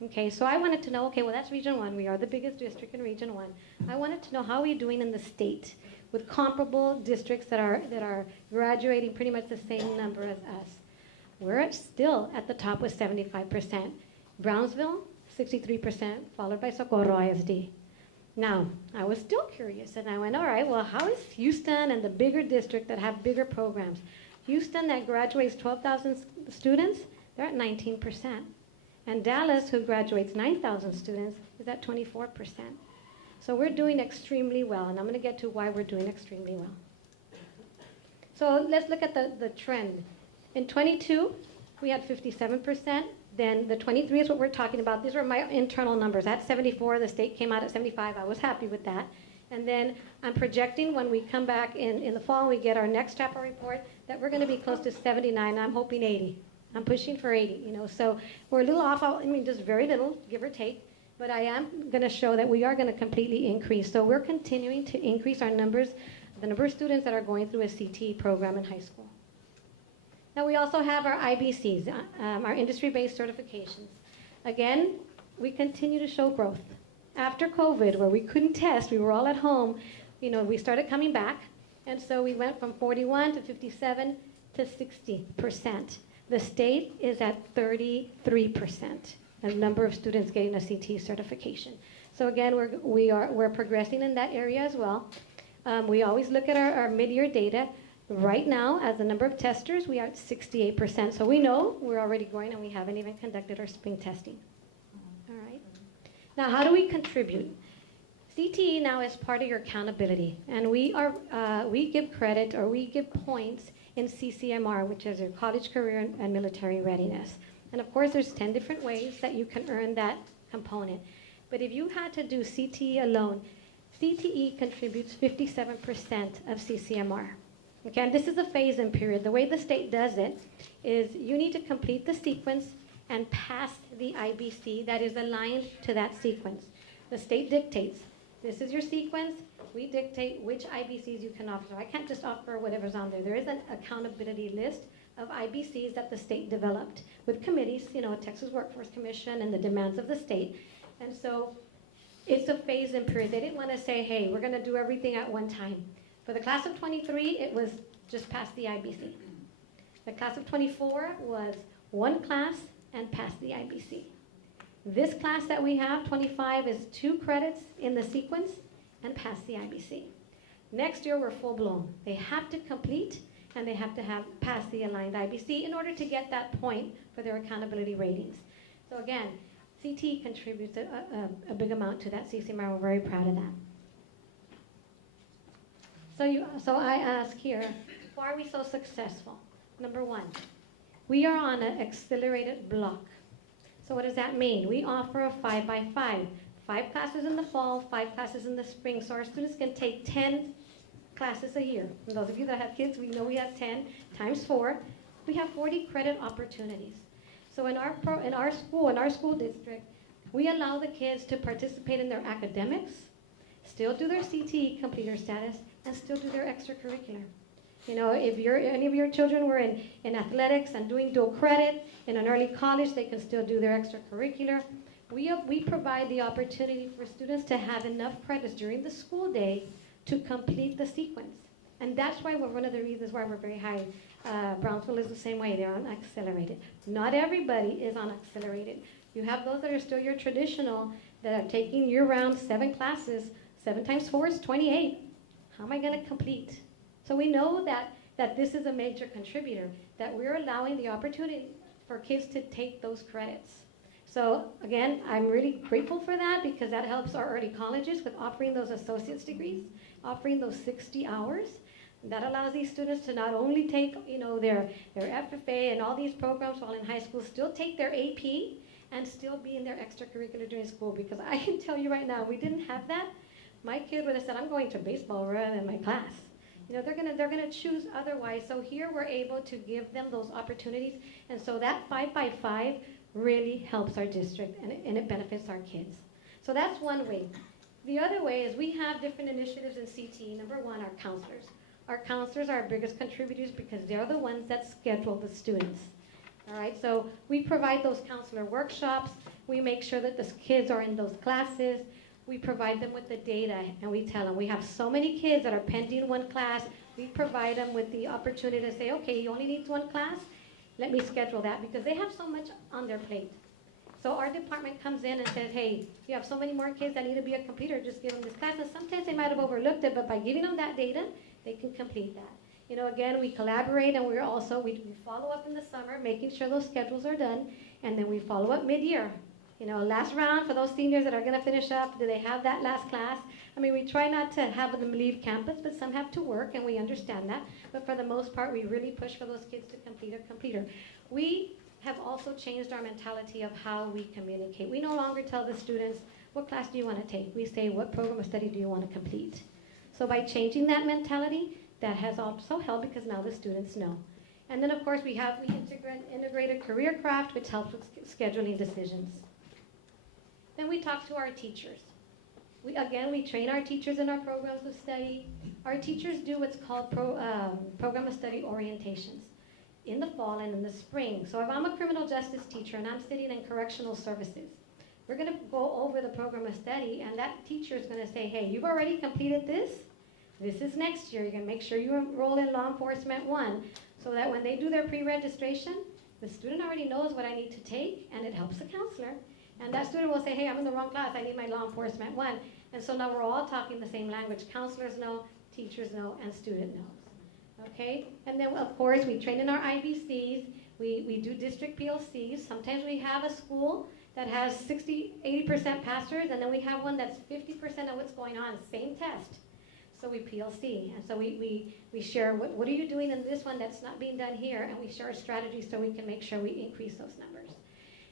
Okay, so I wanted to know, okay, well that's Region 1. We are the biggest district in Region 1. I wanted to know how are we doing in the state with comparable districts that are graduating pretty much the same number as us. We're still at the top with 75%. Brownsville, 63%, followed by Socorro ISD. Now, I was still curious, and I went, all right, well, how is Houston and the bigger district that have bigger programs? Houston, that graduates 12,000 students, they're at 19%. And Dallas, who graduates 9,000 students, is at 24%. So we're doing extremely well, and I'm going to get to why we're doing extremely well. So let's look at the trend. In 22, we had 57%. Then the 23 is what we're talking about. These were my internal numbers. At 74, the state came out at 75. I was happy with that. And then I'm projecting when we come back in the fall, we get our next chapter report, that we're going to be close to 79. I'm hoping 80. I'm pushing for 80, you know. So we're a little off, I mean, just very little, give or take. But I am going to show that we are going to completely increase. So we're continuing to increase our numbers, the number of students that are going through a CTE program in high school. Now we also have our IBCs, our industry-based certifications. Again, we continue to show growth. After COVID, where we couldn't test, we were all at home, you know, we started coming back. And so we went from 41 to 57 to 60%. The state is at 33%, the number of students getting a CTE certification. So again, we're progressing in that area as well. We always look at our mid-year data. Right now, as the number of testers, we are at 68%. So we know we're already growing, and we haven't even conducted our spring testing. All right. Now, how do we contribute? CTE now is part of your accountability, and we give credit, or we give points in CCMR, which is your college, career, and military readiness. And of course, there's 10 different ways that you can earn that component. But if you had to do CTE alone, CTE contributes 57% of CCMR. Okay, and this is a phase-in period. The way the state does it is you need to complete the sequence and pass the IBC that is aligned to that sequence. The state dictates, this is your sequence. We dictate which IBCs you can offer. So I can't just offer whatever's on there. There is an accountability list of IBCs that the state developed with committees, you know, Texas Workforce Commission and the demands of the state. And so it's a phase-in period. They didn't want to say, hey, we're going to do everything at one time. For the class of 23, it was just pass the IBC. The class of 24 was one class and pass the IBC. This class that we have, 25, is 2 credits in the sequence and pass the IBC. Next year, we're full-blown. They have to complete, and they have to pass the aligned IBC in order to get that point for their accountability ratings. So again, CTE contributes a big amount to that CCMR. We're very proud of that. So I ask here, why are we so successful? Number 1, we are on an accelerated block. So what does that mean? We offer a 5x5. 5 classes in the fall, 5 classes in the spring. So our students can take 10 classes a year. And those of you that have kids, we know we have 10 times 4. We have 40 credit opportunities. So in our school district, we allow the kids to participate in their academics, still do their CTE completer status, and still do their extracurricular. You know, if any of your children were in athletics and doing dual credit in an early college, they can still do their extracurricular. We provide the opportunity for students to have enough credits during the school day to complete the sequence. And that's why one of the reasons why we're very high. Brownsville is the same way. They're on accelerated. Not everybody is on accelerated. You have those that are still your traditional, that are taking year-round 7 classes. 7 times 4 is 28. How am I going to complete? So we know that this is a major contributor, that we're allowing the opportunity for kids to take those credits. So again, I'm really grateful for that, because that helps our early colleges with offering those associate's degrees, offering those 60 hours. That allows these students to not only take, you know, their FFA and all these programs while in high school, still take their AP and still be in their extracurricular during school. Because I can tell you right now, we didn't have that. My kid would have said, I'm going to baseball rather than my class. You know, they're gonna choose otherwise. So here we're able to give them those opportunities. And so that 5x5 really helps our district, and it benefits our kids. So that's one way. The other way is we have different initiatives in CTE. Number 1, our counselors. Our counselors are our biggest contributors because they're the ones that schedule the students. All right, so we provide those counselor workshops. We make sure that the kids are in those classes. We provide them with the data, and we tell them, we have so many kids that are pending one class. We provide them with the opportunity to say, okay, you only need 1 class. Let me schedule that, because they have so much on their plate. So our department comes in and says, hey, you have so many more kids that need to be a completer, just give them this class. And sometimes they might have overlooked it, but by giving them that data, they can complete that. You know, again, we collaborate, and we follow up in the summer, making sure those schedules are done, and then we follow up mid-year. You know, last round for those seniors that are going to finish up, do they have that last class? I mean, we try not to have them leave campus, but some have to work, and we understand that. But for the most part, we really push for those kids to complete a completer. We have also changed our mentality of how we communicate. We no longer tell the students, what class do you want to take? We say, what program of study do you want to complete? So by changing that mentality, that has also helped because now the students know. And then of course we integrated career craft, which helps with scheduling decisions. Then we talk to our teachers. We train our teachers in our programs of study. Our teachers do what's called program of study orientations in the fall and in the spring. So if I'm a criminal justice teacher and I'm sitting in correctional services, we're going to go over the program of study, and that teacher is going to say, hey, you've already completed this. This is next year. You're going to make sure you enroll in Law Enforcement 1 so that when they do their pre-registration, the student already knows what I need to take, and it helps the counselor. And that student will say, hey, I'm in the wrong class. I need my Law Enforcement 1. And so now we're all talking the same language. Counselors know, teachers know, and student knows. Okay? And then, of course, we train in our IBCs. We do district PLCs. Sometimes we have a school that has 80% passers, and then we have one that's 50% of what's going on, same test. So we PLC, and so we share what are you doing in this one that's not being done here, and we share strategies so we can make sure we increase those numbers.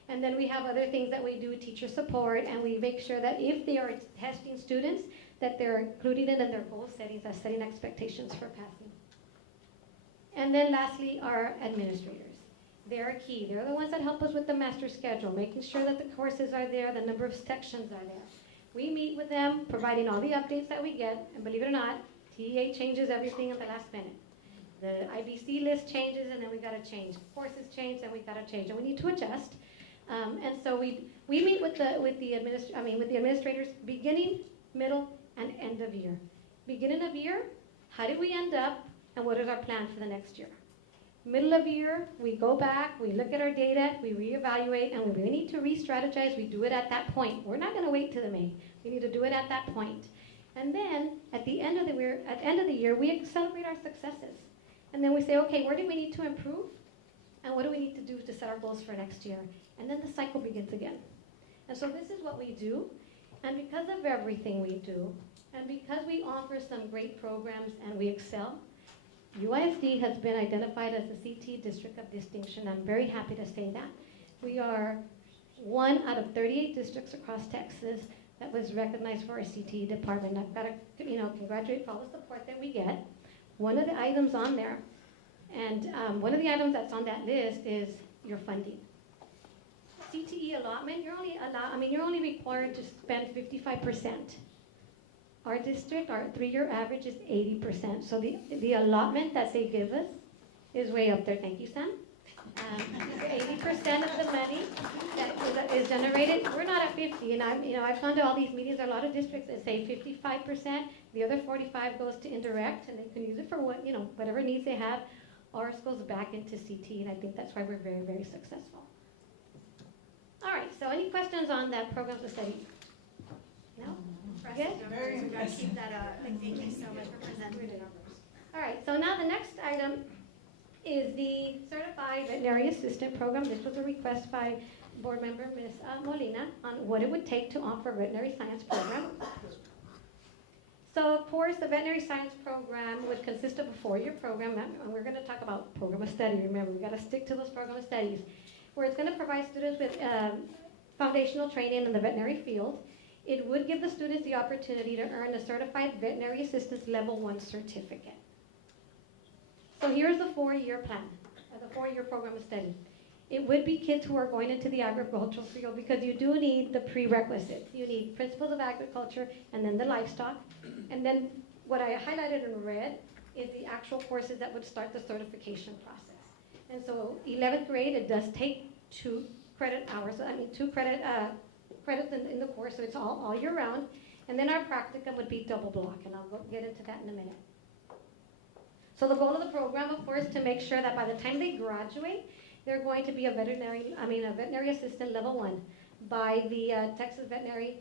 And then we have other things that we do, teacher support, and we make sure that if they are testing students, that they're including it in their goal settings as setting expectations for passing. And then lastly, our administrators. They're key. They're the ones that help us with the master schedule, making sure that the courses are there, the number of sections are there. We meet with them, providing all the updates that we get, and believe it or not, TEA changes everything in the last minute. The IBC list changes, and then we got to change. Courses change, and we got to change, and we need to adjust. And so we meet with the administrators beginning, middle, and end of year. Beginning of year, how did we end up, and what is our plan for the next year? Middle of year, we go back, we look at our data, we reevaluate, and when we need to re-strategize, we do it at that point. We're not going to wait till the May. We need to do it at that point. And then at the end of the year, we celebrate our successes. And then we say, okay, where do we need to improve? And what do we need to do to set our goals for next year? And then the cycle begins again. And so this is what we do. And because of everything we do, and because we offer some great programs and we excel, UISD has been identified as the CT District of Distinction. I'm very happy to say that. We are 1 out of 38 districts across Texas that was recognized for our CTE department. I've got to congratulate for all the support that we get. One of the items on there, and one of the items that's on that list is your funding. CTE allotment, you're only required to spend 55%. Our district, our 3-year average is 80%. So the allotment that they give us is way up there. Thank you, Sam. 80% of the money that is generated, we're not at 50. And I've gone to all these meetings. There are a lot of districts that say 55%. The other 45 goes to indirect, and they can use it for whatever needs they have. Ours goes back into CT, and I think that's why we're very, very successful. All right. So any questions on that program of study? No? Good? Very impressive. Keep that up, and thank you so much for presenting. All right, so now the next item is the Certified Veterinary Assistant Program. This was a request by Board Member Ms. Molina on what it would take to offer a veterinary science program. So, of course, the veterinary science program would consist of a 4-year program, and we're going to talk about program of study. Remember, we've got to stick to those program of studies, where it's going to provide students with foundational training in the veterinary field. It would give the students the opportunity to earn a Certified Veterinary Assistant Level 1 certificate. So here's the 4-year plan, the 4-year program of study. It would be kids who are going into the agricultural field because you do need the prerequisites. You need principles of agriculture and then the livestock. And then what I highlighted in red is the actual courses that would start the certification process. And so 11th grade, it does take 2 credit hours, 2 credits in the course, so it's all year round. And then our practicum would be double block, and I'll get into that in a minute. So the goal of the program, of course, to make sure that by the time they graduate, they're going to be a veterinary assistant level 1 by the Texas Veterinary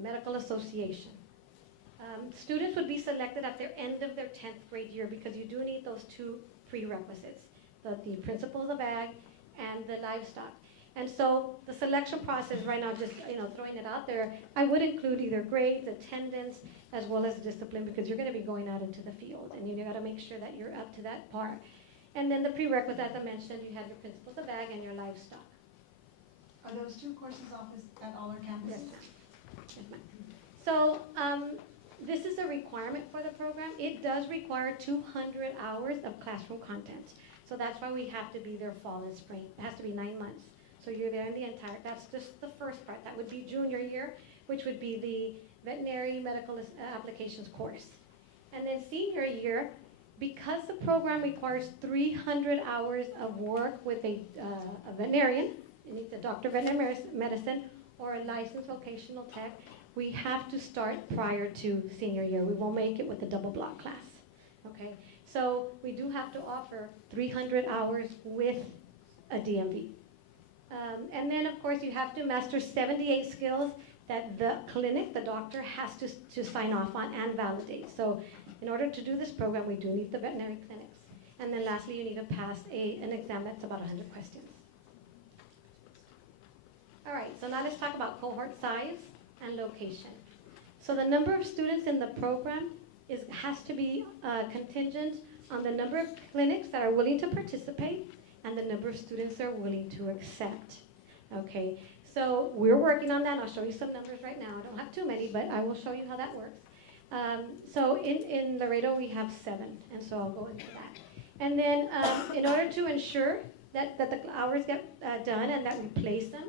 Medical Association. Students would be selected at their end of their 10th grade year because you do need those 2 prerequisites, the principles of ag and the livestock. And so the selection process right now, just throwing it out there, I would include either grades, attendance, as well as discipline, because you're going to be going out into the field, and you got to make sure that you're up to that par. And then the prerequisites, as I mentioned, you have your principles of ag and your livestock. Are those 2 courses offered at all our campuses? Yes. Yes, ma'am. So this is a requirement for the program. It does require 200 hours of classroom content. So that's why we have to be there fall and spring. It has to be 9 months. So you're there in the entire, that's just the first part. That would be junior year, which would be the veterinary medical applications course. And then senior year, because the program requires 300 hours of work with a veterinarian, you need a doctor of veterinary medicine, or a licensed vocational tech, we have to start prior to senior year. We won't make it with a double block class, okay? So we do have to offer 300 hours with a DMV. And then, of course, you have to master 78 skills that the clinic, the doctor, has to sign off on and validate. So in order to do this program, we do need the veterinary clinics. And then lastly, you need to pass an exam that's about 100 questions. All right, so now let's talk about cohort size and location. So the number of students in the program has to be contingent on the number of clinics that are willing to participate and the number of students they're willing to accept. Okay, so we're working on that. I'll show you some numbers right now. I don't have too many, but I will show you how that works. So in Laredo, we have 7, and so I'll go into that. And then in order to ensure that the hours get done and that we place them,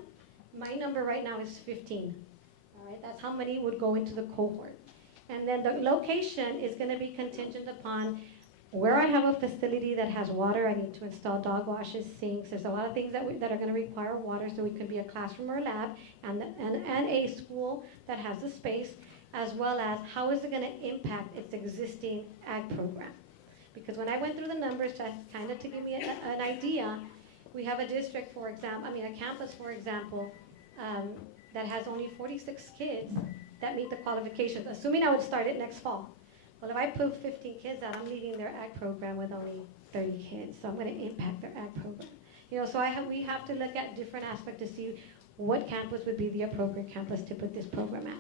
my number right now is 15. All right, that's how many would go into the cohort. And then the location is going to be contingent upon where I have a facility that has water. I need to install dog washes, sinks. There's a lot of things that are going to require water, so it can be a classroom or a lab, and a school that has the space, as well as how is it going to impact its existing ag program. Because when I went through the numbers, kind of to give me an idea, we have a district, for example, a campus, for example, that has only 46 kids that meet the qualifications, assuming I would start it next fall. Well, if I put 15 kids out, I'm leaving their ag program with only 30 kids, so I'm going to impact their ag program. So we have to look at different aspects to see what campus would be the appropriate campus to put this program at.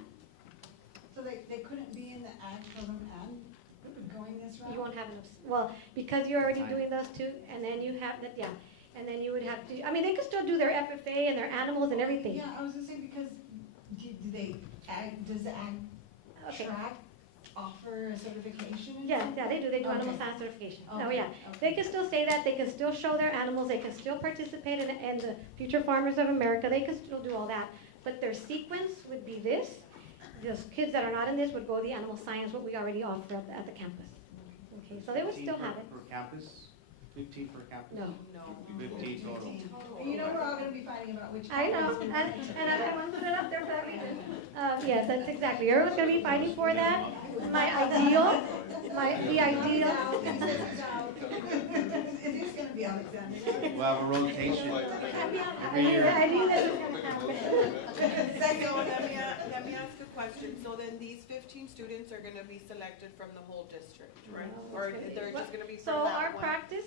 So they couldn't be in the ag program and going this route? You won't have enough, well, because you're already doing those two, and then you have, and then you would have to, they could still do their FFA and their animals and everything. Yeah, I was gonna say, because does the ag track offer a certification? Yeah, they do. They do animal science certification. Oh, yeah. They can still say that. They can still show their animals. They can still participate in the Future Farmers of America. They can still do all that. But their sequence would be this. Those kids that are not in this would go the animal science, what we already offer at the campus. Okay, so they would still have it. Per campus? 15 per campus? No. 15 total. You know we're all gonna be fighting about which. I know, and I want to put it up there for that reason. Yes, that's exactly. Everyone's going to be fighting for that. The ideal. It is gonna be Alexander. We'll have a rotation every year. I knew that was going to happen. So let me ask a question. So then these 15 students are gonna be selected from the whole district, right? Or they're just gonna be from So that our one? practice,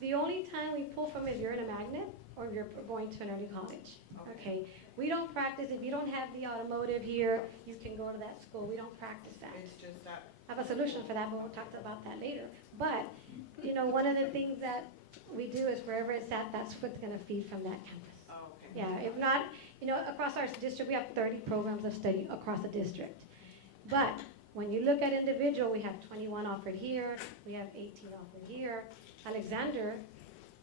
the only time we pull from is you're in a magnet or you're going to an early college. Okay. We don't practice, if you don't have the automotive here, you can go to that school. We don't practice that. It's just that. I have a solution for that, but we'll talk about that later. But, one of the things that we do is wherever it's at, that's what's going to feed from that campus. Oh, okay. Yeah, if not, across our district, we have 30 programs of study across the district. But when you look at individual, we have 21 offered here, we have 18 offered here. Alexander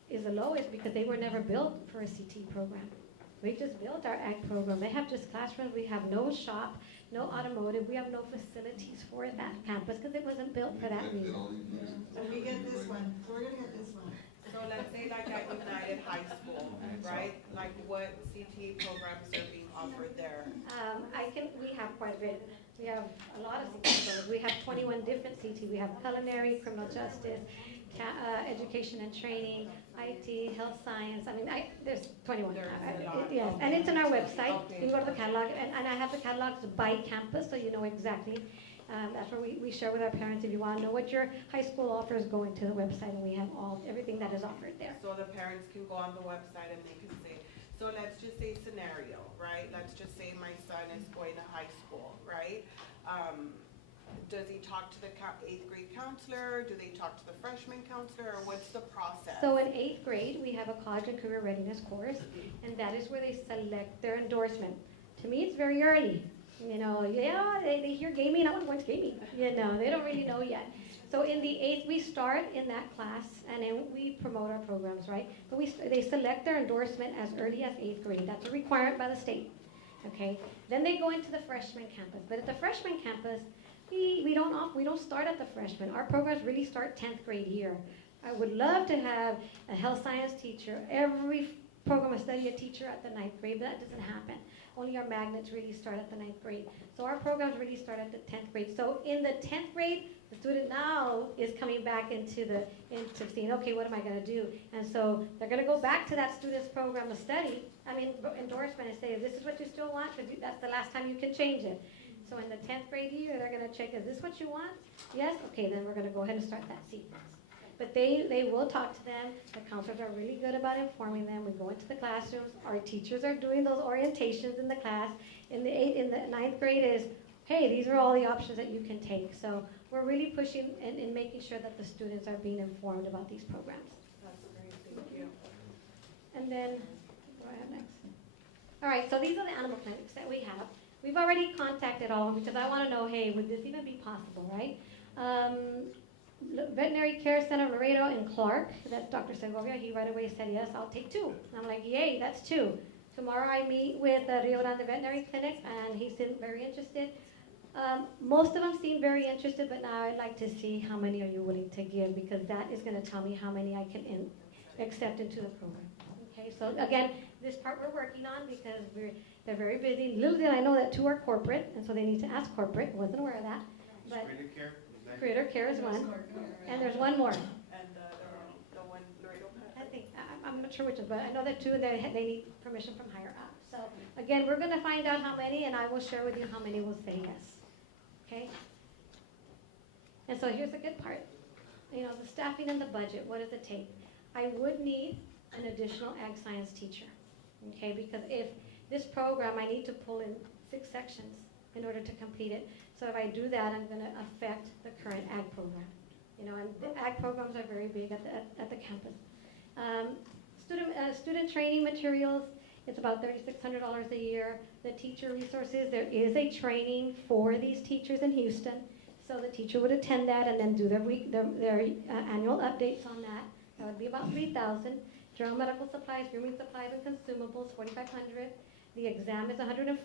is the lowest because they were never built for a CT program. We just built our ag program. They have just classrooms. We have no shop, no automotive. We have no facilities for that campus because it wasn't built for that reason. So we get this one, so we're gonna get this one. So let's say like at United High School, right? Like what CT programs are being offered there? We have quite a bit. We have a lot of CT programs. We have 21 different CT. We have culinary, criminal justice, education and training, IT, health science. There's 21. There's a lot. Yes, Okay. and it's in our website. Okay. You can go to the catalog, and I have the catalogs by campus, so you know exactly. That's where we share with our parents. If you want to know what your high school offers, go into the website, and we have everything that is offered there. So the parents can go on the website and they can say, so let's just say scenario, right? Let's just say my son is going to high school, right? Does he talk to the 8th grade counselor? Do they talk to the freshman counselor, or what's the process? So in 8th grade, we have a college and career readiness course, and that is where they select their endorsement. To me, it's very early. You know, yeah, they hear gaming, I want to go into gaming. You know, they don't really know yet. So in the 8th, we start in that class, and then we promote our programs, right? But they select their endorsement as early as 8th grade. That's a requirement by the state, okay? Then they go into the freshman campus. But at the freshman campus, we don't start at the freshman. Our programs really start 10th grade year. I would love to have a health science teacher, every program of study a teacher at the 9th grade, but that doesn't happen. Only our magnets really start at the 9th grade. So our programs really start at the 10th grade. So in the 10th grade, the student now is coming back into saying, okay, what am I going to do? And so they're going to go back to that student's program of study, endorsement, and say, this is what you still want, because that's the last time you can change it. So in the 10th grade year, they're going to check, is this what you want? Yes? Okay, then we're going to go ahead and start that sequence. But they will talk to them. The counselors are really good about informing them. We go into the classrooms. Our teachers are doing those orientations in the class. In the 9th grade is, hey, these are all the options that you can take. So we're really pushing and making sure that the students are being informed about these programs. That's great, thank you. And then, what do I have next? All right, so these are the animal clinics that we have. We've already contacted all of them because I want to know, hey, would this even be possible, right? Veterinary Care Center Laredo and Clark, that's Dr. Segovia, he right away said, yes, I'll take 2. And I'm like, yay, that's 2. Tomorrow I meet with the Rio Grande Veterinary Clinic, and he seemed very interested. Most of them seem very interested, but now I'd like to see how many are you willing to give, because that is going to tell me how many I can accept into the program. Okay, so again, this part we're working on because they're very busy. Little did I know that 2 are corporate, and so they need to ask corporate. I wasn't aware of that. But Creator Care is one, and there's one more. And the one Laredo had? I think, I'm not sure which one, but I know that 2, they need permission from higher up. So again, we're going to find out how many, and I will share with you how many will say yes. Okay? And so here's the good part. You know, the staffing and the budget, what does it take? I would need an additional ag science teacher, okay? Because if this program, I need to pull in 6 sections in order to complete it. So if I do that, I'm going to affect the current ag program. You know, and the ag programs are very big at the campus. Student training materials, it's about $3,600 a year. The teacher resources, there is a training for these teachers in Houston. So the teacher would attend that and then do their annual updates on that. That would be about $3,000. General medical supplies, grooming supplies, and consumables, $4,500. The exam is $145.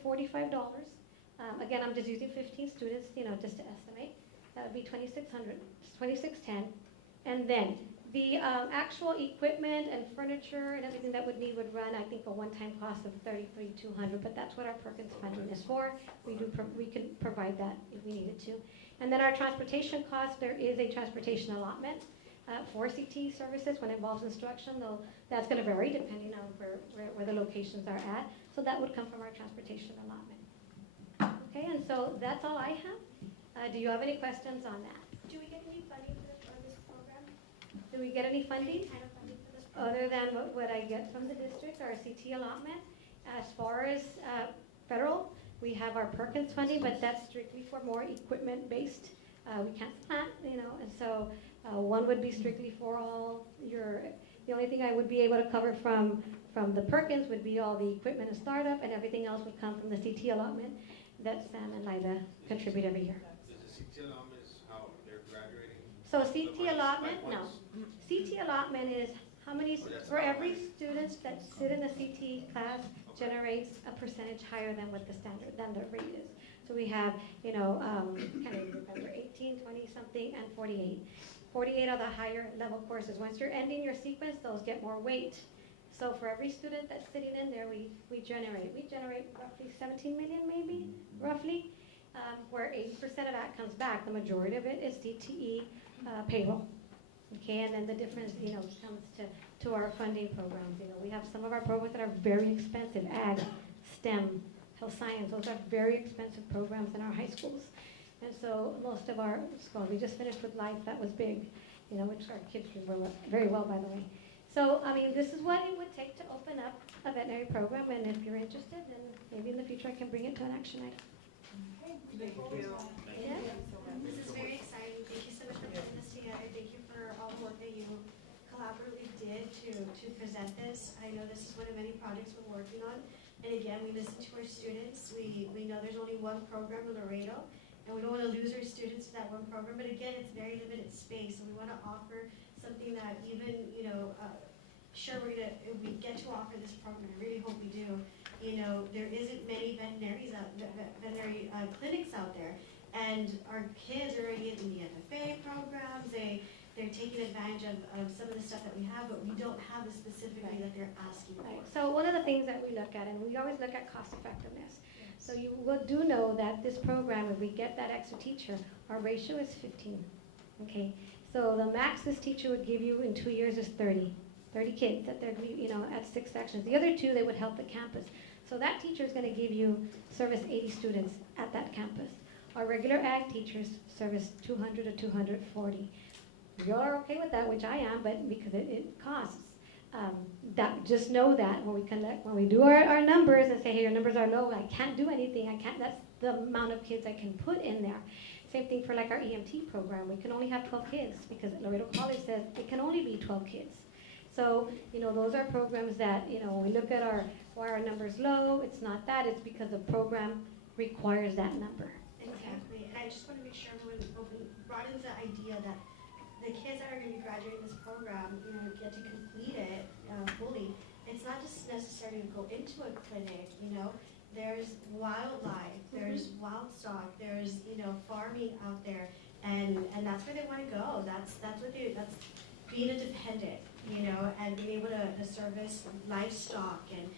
Again, I'm just using 15 students, you know, just to estimate. That would be $2,610. And then the actual equipment and furniture and everything that would run, I think, a one-time cost of $33,200. But that's what our Perkins funding is for. We can provide that if we needed to. And then our transportation costs, there is a transportation allotment for CT services when it involves instruction, though that's going to vary depending on where the locations are at. So that would come from our transportation allotment. Okay, and so that's all I have. Do you have any questions on that? Do we get any funding for this program? Do we get any funding? Kind of funding for this program? Other than what I get from the district, our CT allotment. As far as federal, we have our Perkins funding, but that's strictly for more equipment-based. We can't plant, you know, and so one would be strictly for all the only thing I would be able to cover from the Perkins would be all the equipment and startup, and everything else would come from the CT allotment that Sam and Lida contribute every year. Does the CT allotment is how they're graduating? So CT allotment, no. CT allotment is how many, for every student that sit in the CT class generates a percentage higher than what the rate is. So we have, you know, kind of remember 18, 20 something, and 48. 48 are the higher level courses. Once you're ending your sequence, those get more weight. So for every student that's sitting in there, we generate roughly 17 million, maybe, roughly, where 80% of that comes back. The majority of it is CTE payroll. Okay, and then the difference, you know, comes to our funding programs. You know, we have some of our programs that are very expensive, ag, STEM, health science. Those are very expensive programs in our high schools. And so most of our schools, we just finished with Life, that was big, you know, which our kids did very well, by the way. So, I mean, this is what it would take to open up a veterinary program, and if you're interested, then maybe in the future I can bring it to an action item. Thank you. Yeah. This is very exciting. Thank you so much for putting this together. Thank you for all the work that you collaboratively did to present this. I know this is one of many projects we're working on. And again, we listen to our students. We know there's only one program in Laredo, and we don't want to lose our students to that one program. But again, it's very limited space, and we want to offer something that even, sure, if we get to offer this program, I really hope we do. There isn't many veterinary clinics out there, and our kids are already in the FFA programs. They're taking advantage of some of the stuff that we have, but we don't have the specifically that they're asking for. Right. So one of the things that we look at, and we always look at cost effectiveness. So you do know that this program, if we get that extra teacher, our ratio is 15. Okay. So the max this teacher would give you in 2 years is 30 kids that they're, at 6 sections. The other 2, they would help the campus. So that teacher is going to give you service 80 students at that campus. Our regular ag teachers service 200 to 240. You're okay with that, which I am, but because it costs. Just know that when we do our numbers and say, hey, your numbers are low, I can't do anything. That's the amount of kids I can put in there. Same thing for like our EMT program. We can only have 12 kids because Laredo College says it can only be 12 kids. So, those are programs that, when we look at why our number's low, it's not that, it's because the program requires that number. Exactly, and I just want to make sure everyone brought in the idea that the kids that are going to be graduating this program, get to complete it fully. It's not just necessarily to go into a clinic, there's wildlife, there's wild stock, there's, farming out there, and that's where they want to go. That's being independent, and being able to service livestock and,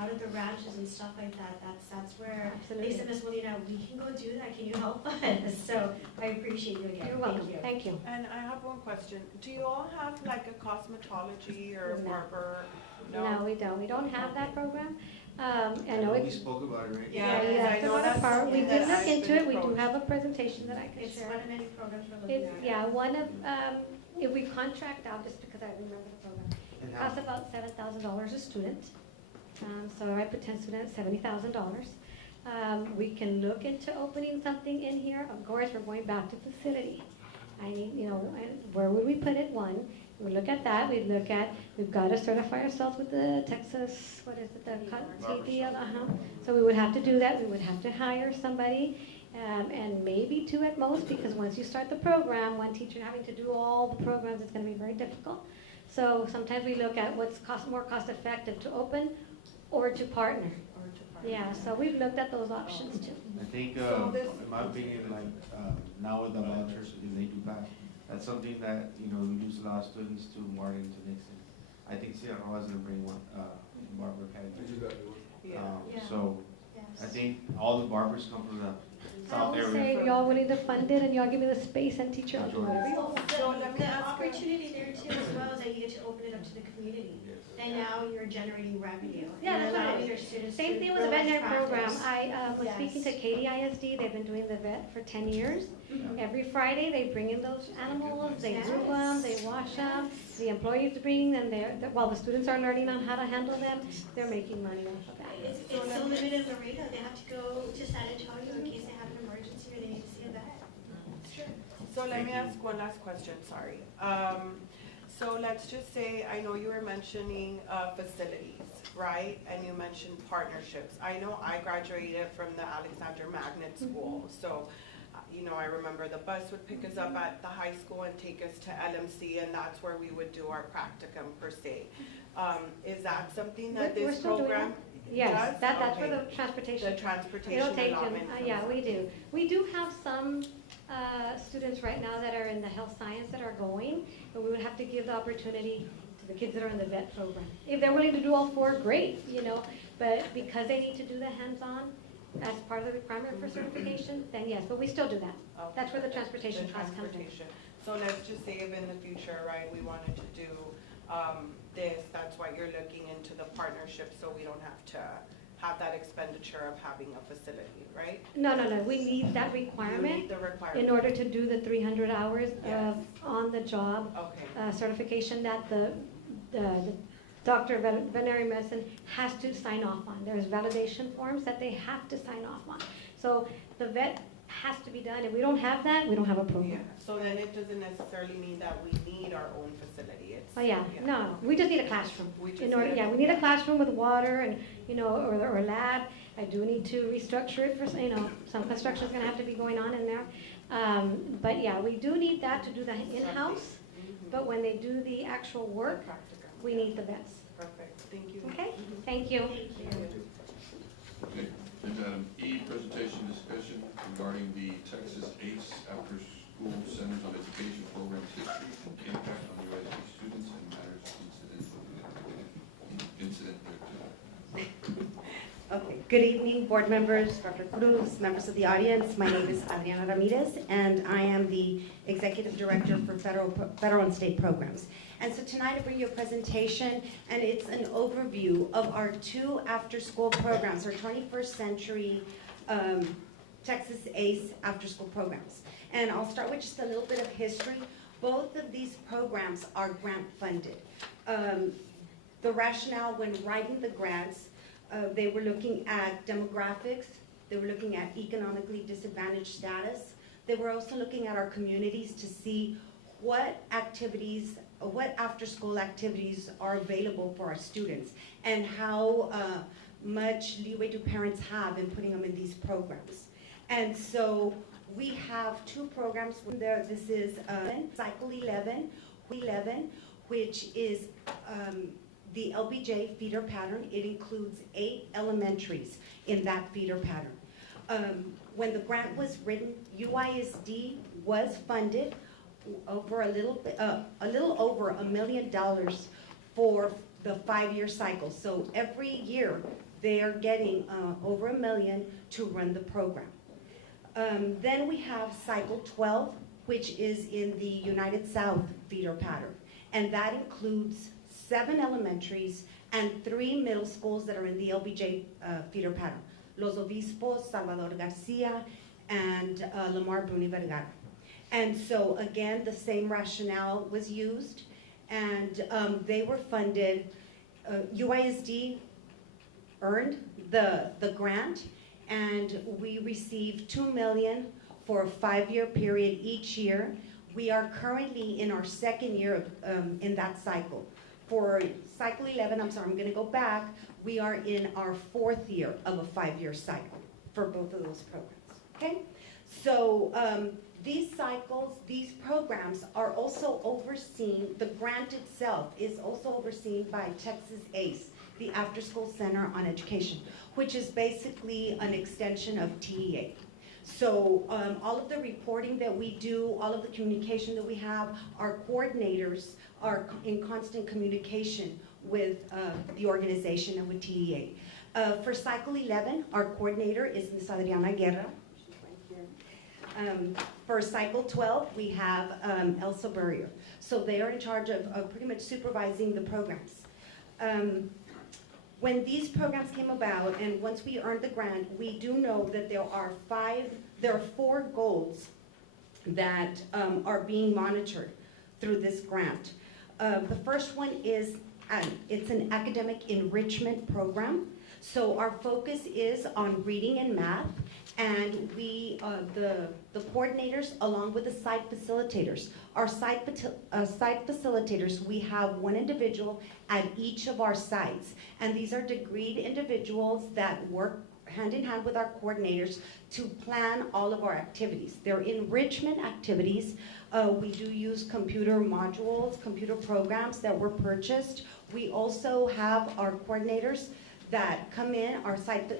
out of the ranches and stuff like that. That's where they said, Ms. Molina, we can go do that. Can you help us? So I appreciate you again. You're welcome. Thank you. And I have one question. Do you all have like a cosmetology or a barber? No, we don't. We don't have that program. I know We spoke about it, right? Yeah, I know that's part. We did look I've into been it. We do approached. have a presentation that I can It's share. one of many programs we're looking at. Yeah, one of, if we contract out, just because I remember the program, it costs about $7,000 a student. So I put 10 students, $70,000. We can look into opening something in here. Of course, we're going back to facility. I need, and where would we put it? One, we look at that. We've got to certify ourselves with the Texas, what is it, the TD? So we would have to do that. We would have to hire somebody. And maybe 2 at most, because once you start the program, one teacher having to do all the programs is going to be very difficult. So sometimes we look at what's more cost effective to open or to partner. Yeah, so we've looked at those options too. I think, in my opinion, now with the vouchers, because they do back, that's something that, we lose a lot of students to Martin, to Nixon. I think Sierra is gonna bring one, barber academy. So, I think all the barbers come from the I south would area. say y'all willing to fund it and y'all give me the space and teacher, I'll do whatever you want. So the opportunity there too as well is that you get to open it up to the community. And now you're generating revenue. Yeah, and that's what allowing it your is. students Same to thing with the grow as veterinary program. practice. I was speaking to Katie ISD. They've been doing the vet for 10 years. Every Friday, they bring in those animals, they group them, they wash them. The employees bring them there. While the students are learning on how to handle them, they're making money off of that. It's so limited in Laredo. They have to go to San Antonio in case they have an emergency or they need to see a vet. Sure. So let me ask one last question, sorry. So let's just say, I know you were mentioning facilities, right? And you mentioned partnerships. I know I graduated from the Alexander Magnet School, so I remember the bus would pick us up at the high school and take us to LMC, and that's where we would do our practicum per se. Is that something that We're this still doing program that. Yes, does? that's Okay. for the transportation. The transportation It'll take them, allotment. yeah, we do. We do have some students right now that are in the health science that are going, but we would have to give the opportunity to the kids that are in the vet program. If they're willing to do all 4, great, but because they need to do the hands-on as part of the requirement for certification, then yes, but we still do that. Okay. That's where the transportation costs come in. Transportation. So let's just say if in the future, right, we wanted to do this, that's why you're looking into the partnership, so we don't have to have that expenditure of having a facility, right? No, we need that requirement. You need the requirement. In order to do the 300 hours of on-the-job Okay. certification that the doctor of veterinary medicine has to sign off on. There's validation forms that they have to sign off on. So the vet has to be done. If we don't have that, we don't have a program. Yeah, so then it doesn't necessarily mean that we need our own facility. It's Oh, yeah, no, we just need a classroom. We just In order, need a- yeah, we need a classroom with water and, or a lab. I do need to restructure it for, some construction's gonna have to be going on in there. But yeah, we do need that to do the in-house, but when they do the actual work, we need the vets. Perfect, thank you. Okay, thank you. Okay, agenda item E, presentation discussion regarding the Texas ACE after-school Centers on Education Programs history and impact on USD students and matters incident thereto. Okay, good evening, board members, Dr. Cruz, members of the audience. My name is Adriana Ramirez, and I am the Executive Director for Federal and State Programs. And so tonight I bring you a presentation, and it's an overview of our two after-school programs, our 21st century Texas ACE after-school programs. And I'll start with just a little bit of history. Both of these programs are grant funded. The rationale when writing the grants, they were looking at demographics, they were looking at economically disadvantaged status. They were also looking at our communities to see what activities, what after-school activities are available for our students and how much leeway do parents have in putting them in these programs. And so we have two programs there. This is Cycle 11, which is the LBJ feeder pattern. It includes 8 elementaries in that feeder pattern. When the grant was written, UISD was funded over a little over $1 million for the 5-year cycle. So every year they are getting over $1 million to run the program. Then we have Cycle 12, which is in the United South feeder pattern, and that includes 7 elementaries and 3 middle schools that are in the LBJ feeder pattern: Los Obispos, Salvador Garcia, and Lamar Bruni Vergara. And so again, the same rationale was used, and they were funded. UISD earned the grant, and we received $2 million for a 5-year period each year. We are currently in our 2nd year in that cycle. For Cycle 11, I'm going to go back, we are in our 4th year of a 5-year cycle for both of those programs, okay? So these cycles, these programs are also overseen, the grant itself is also overseen by Texas ACE, the After School Center on Education, which is basically an extension of TEA. So all of the reporting that we do, all of the communication that we have, our coordinators are in constant communication with the organization and with TEA. For Cycle 11, our coordinator is Ms. Adriana Guerra. She's right here. For Cycle 12, we have Elsa Burrier. So they are in charge of pretty much supervising the programs. When these programs came about, and once we earned the grant, we do know that there are 4 goals that are being monitored through this grant. The first one is, it's an academic enrichment program. So our focus is on reading and math, and we, the coordinators, along with the site facilitators. Our site facilitators, we have 1 individual at each of our sites, and these are degreed individuals that work hand in hand with our coordinators to plan all of our activities. They're enrichment activities. We do use computer modules, computer programs that were purchased. We also have our coordinators that come in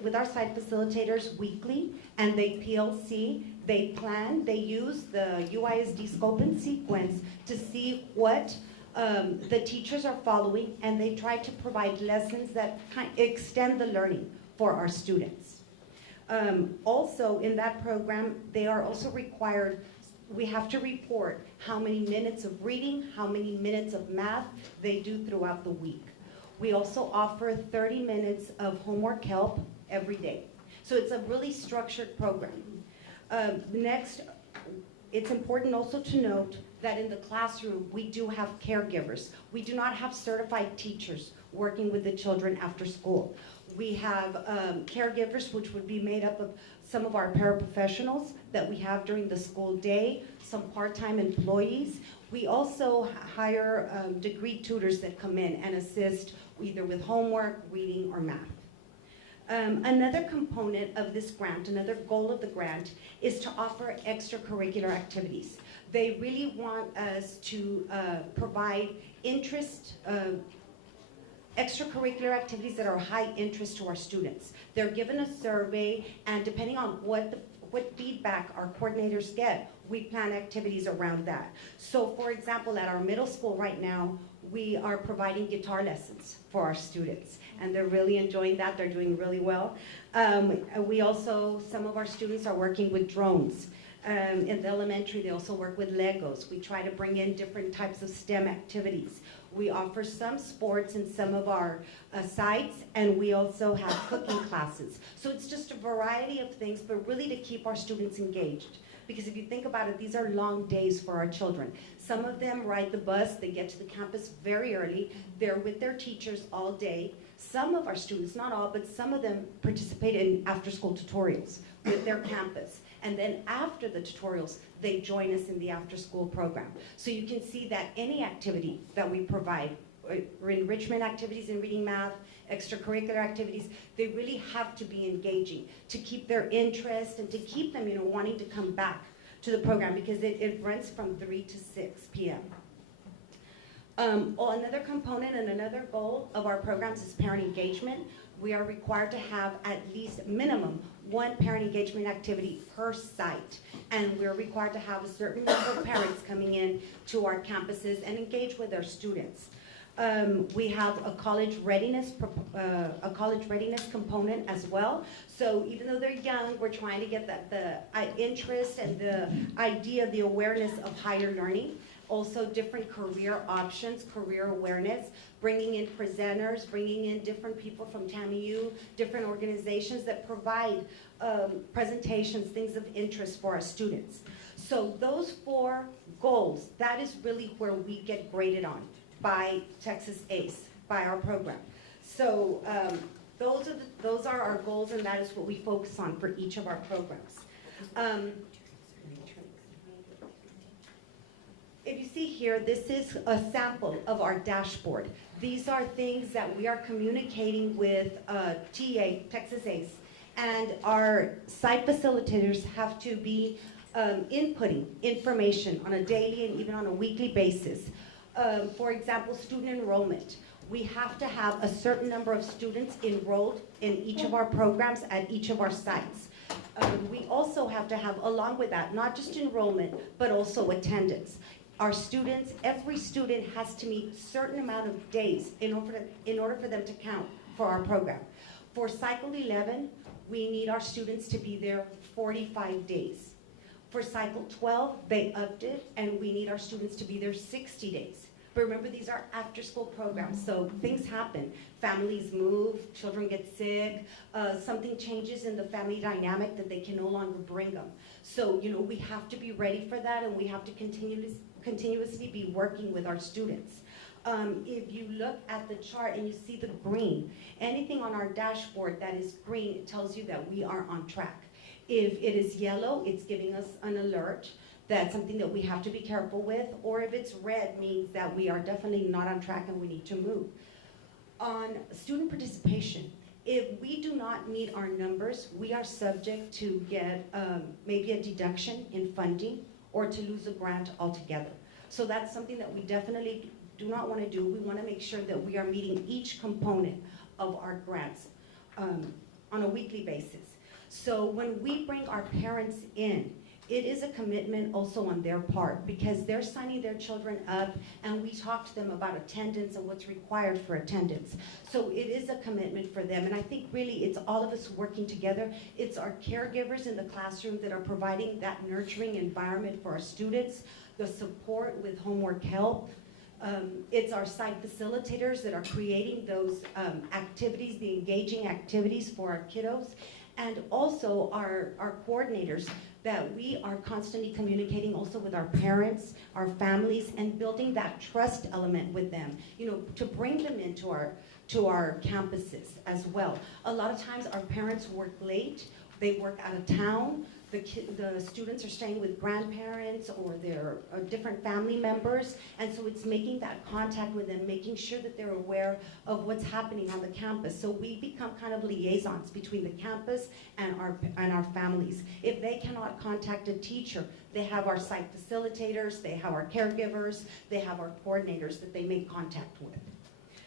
with our site facilitators weekly, and they PLC, they plan, they use the UISD scope and sequence to see what the teachers are following, and they try to provide lessons that extend the learning for our students. Also in that program, they are also required, we have to report how many minutes of reading, how many minutes of math they do throughout the week. We also offer 30 minutes of homework help every day. So it's a really structured program. Next, it's important also to note that in the classroom, we do have caregivers. We do not have certified teachers working with the children after school. We have caregivers, which would be made up of some of our paraprofessionals that we have during the school day, some part-time employees. We also hire degree tutors that come in and assist either with homework, reading, or math. Another component of this grant, another goal of the grant, is to offer extracurricular activities. They really want us to provide extracurricular activities that are high interest to our students. They're given a survey, and depending on what feedback our coordinators get, we plan activities around that. So for example, at our middle school right now, we are providing guitar lessons for our students, and they're really enjoying that. They're doing really well. We also, some of our students are working with drones. In the elementary, they also work with Legos. We try to bring in different types of STEM activities. We offer some sports in some of our sites, and we also have cooking classes. So it's just a variety of things, but really to keep our students engaged. Because if you think about it, these are long days for our children. Some of them ride the bus, they get to the campus very early, they're with their teachers all day. Some of our students, not all, but some of them participate in after-school tutorials with their campus. And then after the tutorials, they join us in the after-school program. So you can see that any activity that we provide, enrichment activities in reading, math, extracurricular activities, they really have to be engaging to keep their interest and to keep them, wanting to come back to the program, because it runs from 3 to 6 p.m. Another component and another goal of our programs is parent engagement. We are required to have at least minimum 1 parent engagement activity per site. And we're required to have a certain number of parents coming in to our campuses and engage with our students. We have a college readiness component as well. So even though they're young, we're trying to get the interest and the idea, the awareness of higher learning. Also different career options, career awareness, bringing in presenters, bringing in different people from TAMIU, different organizations that provide presentations, things of interest for our students. So those 4 goals, that is really where we get graded on by Texas ACE, by our program. So those are our goals, and that is what we focus on for each of our programs. If you see here, this is a sample of our dashboard. These are things that we are communicating with TA, Texas ACE, and our site facilitators have to be inputting information on a daily and even on a weekly basis. For example, student enrollment. We have to have a certain number of students enrolled in each of our programs at each of our sites. We also have to have, along with that, not just enrollment, but also attendance. Our students, every student has to meet a certain amount of days in order for them to count for our program. For cycle 11, we need our students to be there 45 days. For cycle 12, they upped it, and we need our students to be there 60 days. But remember, these are after-school programs, so things happen. Families move, children get sick, something changes in the family dynamic that they can no longer bring them. So, we have to be ready for that, and we have to continuously be working with our students. If you look at the chart and you see the green, anything on our dashboard that is green, it tells you that we are on track. If it is yellow, it's giving us an alert. That's something that we have to be careful with. Or if it's red, means that we are definitely not on track and we need to move. On student participation, if we do not meet our numbers, we are subject to get maybe a deduction in funding or to lose a grant altogether. So that's something that we definitely do not want to do. We want to make sure that we are meeting each component of our grants on a weekly basis. So when we bring our parents in, it is a commitment also on their part, because they're signing their children up, and we talk to them about attendance and what's required for attendance. So it is a commitment for them, and I think really it's all of us working together. It's our caregivers in the classroom that are providing that nurturing environment for our students, the support with homework help. It's our site facilitators that are creating those activities, the engaging activities for our kiddos, and also our coordinators, that we are constantly communicating also with our parents, our families, and building that trust element with them, to bring them into our campuses as well. A lot of times our parents work late, they work out of town, the students are staying with grandparents or their different family members, and so it's making that contact with them, making sure that they're aware of what's happening on the campus. So we become kind of liaisons between the campus and our families. If they cannot contact a teacher, they have our site facilitators, they have our caregivers, they have our coordinators that they make contact with.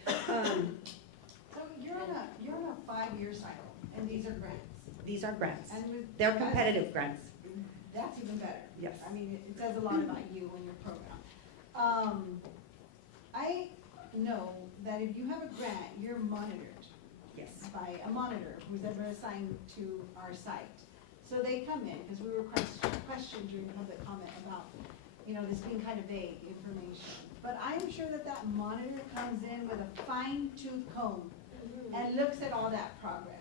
So you're on a 5-year cycle, and these are grants. These are grants. And with They're competitive grants. That's even better. Yes. I mean, it says a lot about you and your program. I know that if you have a grant, you're monitored. Yes. By a monitor who's ever assigned to our site. So they come in, because we were questioned during public comment about, this being kind of vague information. But I'm sure that that monitor comes in with a fine-tooth comb and looks at all that progress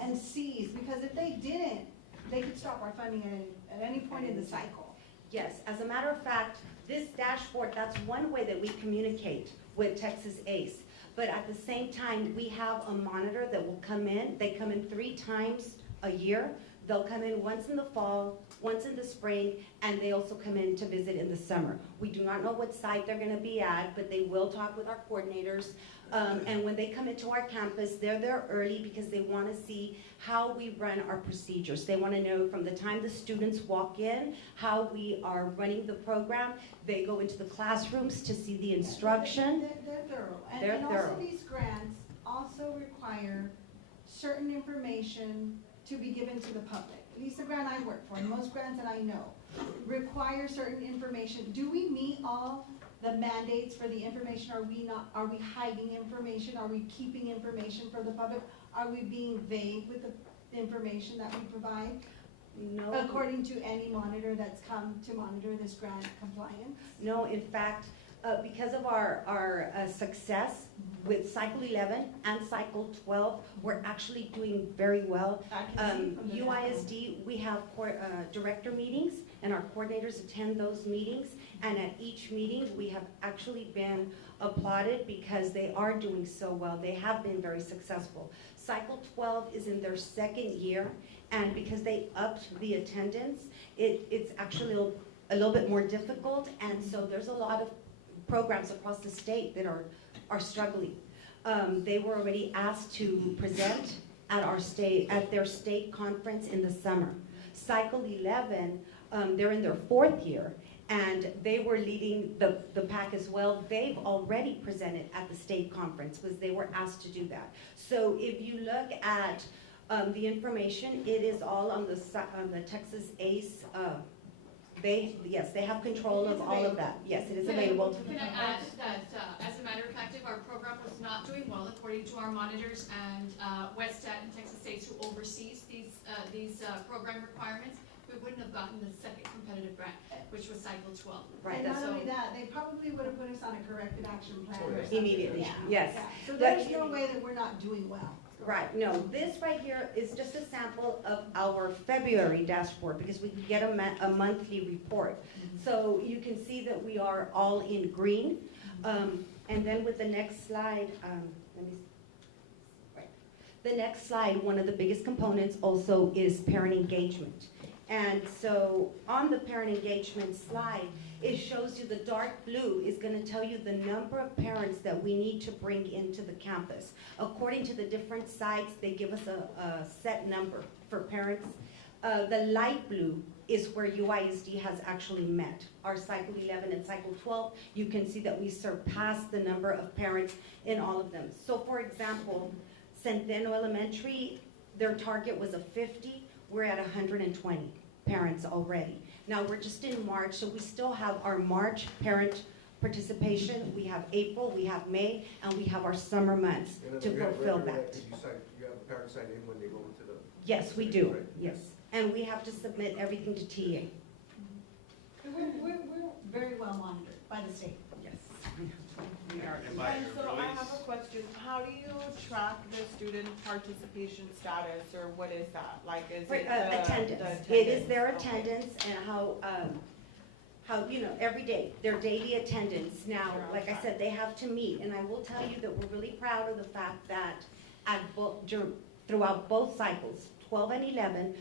and sees, because if they didn't, they could stop our funding at any point in the cycle. Yes, as a matter of fact, this dashboard, that's one way that we communicate with Texas ACE. But at the same time, we have a monitor that will come in. They come in 3 times a year. They'll come in once in the fall, once in the spring, and they also come in to visit in the summer. We do not know what site they're going to be at, but they will talk with our coordinators. And when they come into our campus, they're there early because they want to see how we run our procedures. They want to know from the time the students walk in, how we are running the program. They go into the classrooms to see the instruction. They're thorough. They're and thorough. Also these grants also require certain information to be given to the public. At least the grant I work for, and most grants that I know, require certain information. Do we meet all the mandates for the information? Are we not? Are we hiding information? Are we keeping information for the public? Are we being vague with the information that we provide? No. According to any monitor that's come to monitor this grant compliance? No, in fact, because of our success with Cycle 11 and Cycle 12, we're actually doing very well. UISD, we have director meetings, and our coordinators attend those meetings, and at each meeting, we have actually been applauded because they are doing so well. They have been very successful. Cycle 12 is in their 2nd year, and because they upped the attendance, it's actually a little bit more difficult, and so there's a lot of programs across the state that are struggling. They were already asked to present at their state conference in the summer. Cycle 11, they're in their 4th year, and they were leading the pack as well. They've already presented at the state conference because they were asked to do that. So if you look at the information, it is all on the Texas ACE. They have control of all of that. Yes, it is available. Can I add that, as a matter of fact, if our program was not doing well, according to our monitors and Westat and Texas States, who oversees these program requirements, we wouldn't have gotten the 2nd competitive grant, which was Cycle 12. Right. And not only that, they probably would have put us on a corrective action plan. Or Immediately, yes. Yeah. So there's no way that we're not doing well. Right, no, this right here is just a sample of our February dashboard because we get a monthly report. So you can see that we are all in green. And then with the next slide, the next slide, one of the biggest components also is parent engagement. And so on the parent engagement slide, it shows you the dark blue is going to tell you the number of parents that we need to bring into the campus. According to the different sites, they give us a set number for parents. The light blue is where UISD has actually met. Our Cycle 11 and Cycle 12, you can see that we surpassed the number of parents in all of them. So for example, Centeno Elementary, their target was a 50. We're at 120 parents already. Now we're just in March, so we still have our March parent participation. We have April, we have May, and we have our summer months to fulfill that. You have a parent sign in when they go into the... Yes, we do, yes. And we have to submit everything to TA. We're very well monitored by the state. Yes. And so I have a question. How do you track the student participation status, or what is that? Like, is it attendance. It is their attendance and how every day, their daily attendance. Now, like I said, they have to meet, and I will tell you that we're really proud of the fact that throughout both cycles, 12 and 11,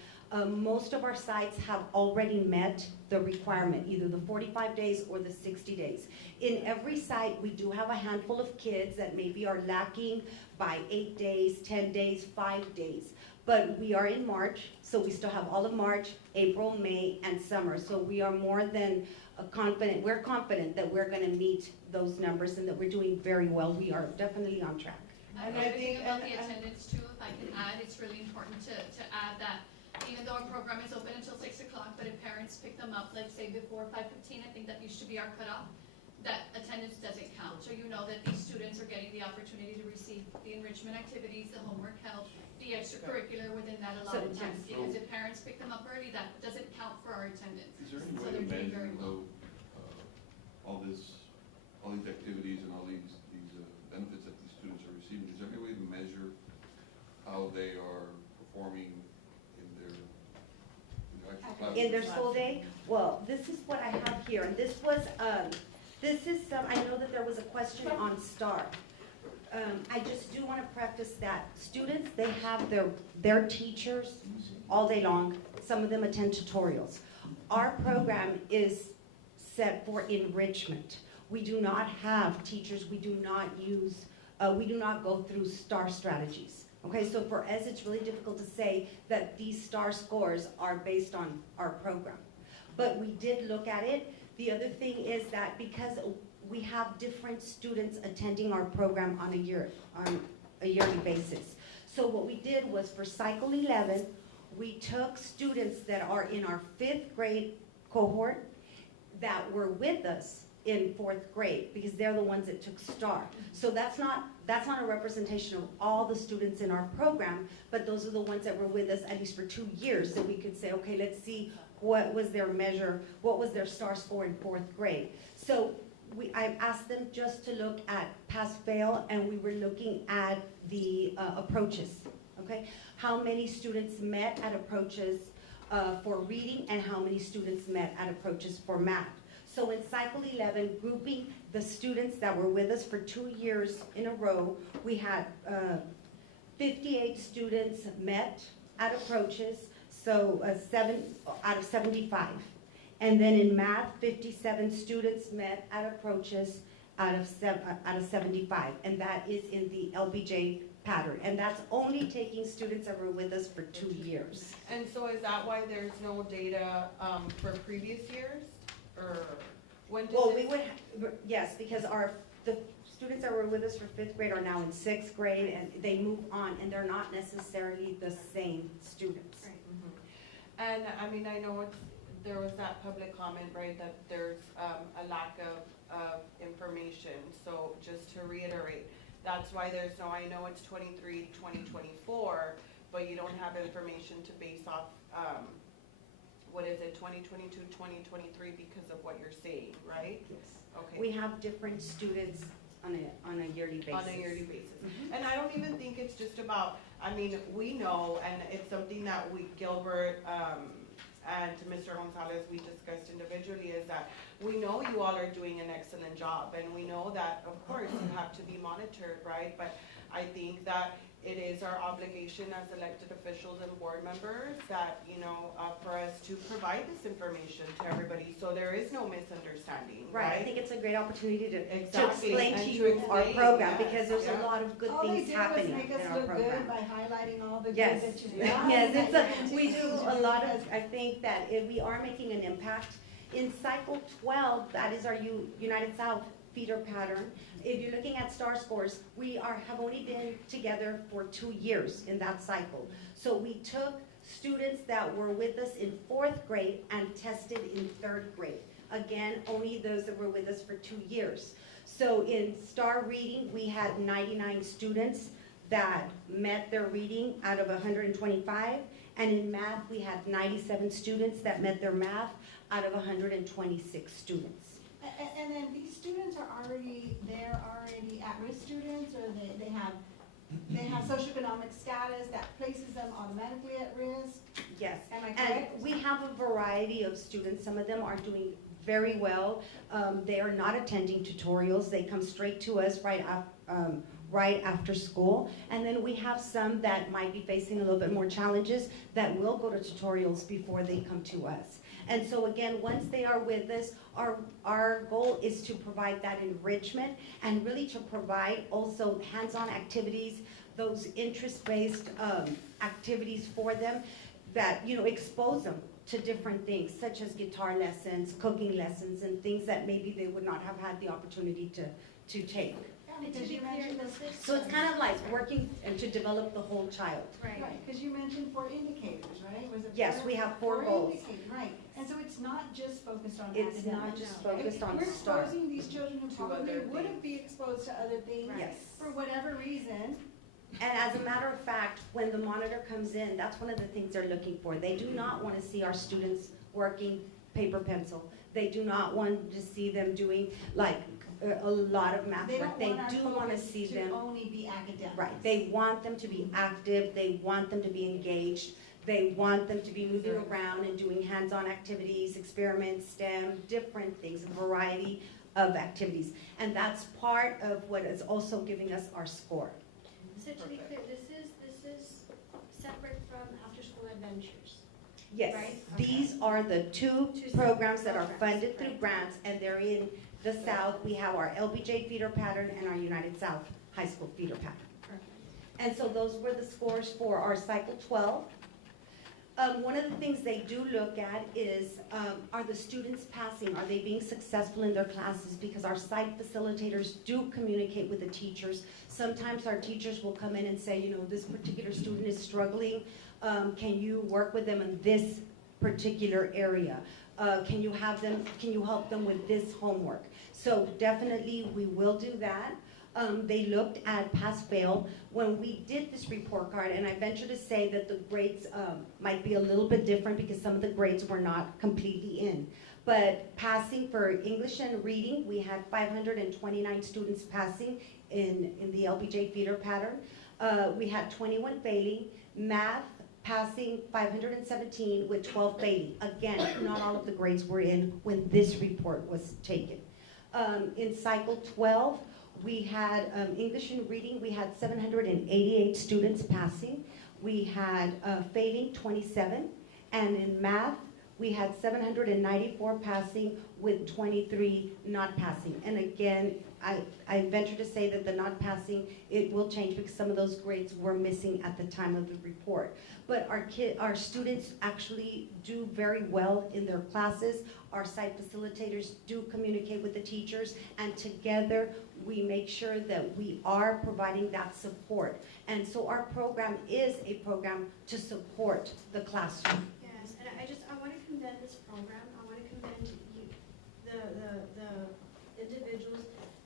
Most of our sites have already met the requirement, either the 45 days or the 60 days. In every site, we do have a handful of kids that maybe are lacking by 8 days, 10 days, 5 days. But we are in March, so we still have all of March, April, May, and summer. So we are more than confident, we're confident that we're gonna meet those numbers and that we're doing very well. We are definitely on track. And I think about the attendance too, if I can add, it's really important to add that even though our program is open until 6 o'clock, but if parents pick them up, like say before 5:15, I think that used to be our cutoff, that attendance doesn't count. So you know that these students are getting the opportunity to receive the enrichment activities, the homework help, the extracurriculator within that allotted time. Because if parents pick them up early, that doesn't count for our attendance. Is there any So way they're to doing measure very well. though, all these activities and all these benefits that these students are receiving? Is there any way to measure how they are performing in their actual classes? In their school day? Well, this is what I have here, and this was, I know that there was a question on STAR. I just do want to preface that students, they have their teachers all day long. Some of them attend tutorials. Our program is set for enrichment. We do not have teachers, we do not go through STAR strategies. Okay, so for us, it's really difficult to say that these STAR scores are based on our program. But we did look at it. The other thing is that because we have different students attending our program on a yearly basis. So what we did was for cycle 11, we took students that are in our 5th grade cohort that were with us in 4th grade, because they're the ones that took STAR. So that's not a representation of all the students in our program, but those are the ones that were with us at least for 2 years, so we could say, okay, let's see what was their measure, what was their STAR score in 4th grade. So I asked them just to look at pass-fail, and we were looking at the approaches, okay? How many students met at approaches for reading, and how many students met at approaches for math. So in cycle 11, grouping the students that were with us for 2 years in a row, we had 58 students met at approaches, so 7 out of 75. And then in math, 57 students met at approaches out of 75. And that is in the LBJ pattern. And that's only taking students that were with us for 2 years. And so is that why there's no data for previous years? Or when did Well, we would, yes, because the students that were with us for 5th grade are now in 6th grade, and they move on, and they're not necessarily the same students. Right. And I mean, I know there was that public comment, right, that there's a lack of information. So just to reiterate, that's why there's no, I know it's 2024, but you don't have information to base off, what is it, 2022, 2023, because of what you're saying, right? Yes. Okay. We have different students on a yearly basis. On a yearly basis. And I don't even think it's just about, I mean, we know, and it's something that Gilbert, and Mr. Gonzalez, we discussed individually, is that we know you all are doing an excellent job, and we know that, of course, you have to be monitored, right? But I think that it is our obligation as elected officials and board members that, for us to provide this information to everybody, so there is no misunderstanding, right? I think it's a great opportunity to Exactly. explain And to to you our explain, program, yes, because there's yeah. a lot of good things happening in our All they did was make us look program. good by highlighting all the good Yes, that you've done. yes, we do a lot of, I think that we are making an impact. In cycle 12, that is our United South feeder pattern. If you're looking at STAR scores, we have only been together for 2 years in that cycle. So we took students that were with us in 4th grade and tested in 3rd grade. Again, only those that were with us for 2 years. So in STAR reading, we had 99 students that met their reading out of 125. And in math, we had 97 students that met their math out of 126 students. And then these students are already at-risk students, or they have socioeconomic status that places them automatically at risk? Yes. Am I correct? And we have a variety of students. Some of them are doing very well. They are not attending tutorials. They come straight to us right after school. And then we have some that might be facing a little bit more challenges that will go to tutorials before they come to us. And so again, once they are with us, our goal is to provide that enrichment and really to provide also hands-on activities, those interest-based activities for them that, you know, expose them to different things, such as guitar lessons, cooking lessons, and things that maybe they would not have had the opportunity to take. Because you mentioned the So it's kind of like working and to develop the whole child. Right, because you mentioned 4 indicators, right? Was it Yes, we have 4 goals. indicators, right. And so it's not just focused on It's academics. not just focused on We're STAR. exposing these children who probably other wouldn't be exposed to other things Yes. for whatever reason. And as a matter of fact, when the monitor comes in, that's one of the things they're looking for. They do not want to see our students working paper pencil. They do not want to see them doing like a lot of math They work. don't They want our do want to focus see them. to only be academic. Right, they want them to be active, they want them to be engaged, they want them to be moving around and doing hands-on activities, experiments, STEM, different things, a variety of activities. And that's part of what is also giving us our score. So to be clear, this is separate from after-school adventures. Yes, Right? these are the two Two programs that are programs, funded through right. grants, and they're in the South. We have our LBJ feeder pattern and our United South High School feeder pattern. Perfect. And so those were the scores for our cycle 12. One of the things they do look at is, are the students passing? Are they being successful in their classes? Because our site facilitators do communicate with the teachers. Sometimes our teachers will come in and say, you know, this particular student is struggling. Can you work with them in this particular area? Can you help them with this homework? So definitely we will do that. They looked at pass-fail. When we did this report card, and I venture to say that the grades might be a little bit different because some of the grades were not completely in. But passing for English and reading, we had 529 students passing in the LBJ feeder pattern. We had 21 failing. Math, passing 517 with 12 failing. Again, not all of the grades were in when this report was taken. In cycle 12, we had English and reading, we had 788 students passing. We had failing 27. And in math, we had 794 passing with 23 not passing. And again, I venture to say that the not passing, it will change because some of those grades were missing at the time of the report. But our students actually do very well in their classes. Our site facilitators do communicate with the teachers, and together we make sure that we are providing that support. And so our program is a program to support the classroom. Yes, and I want to commend this program. I want to commend you, the individuals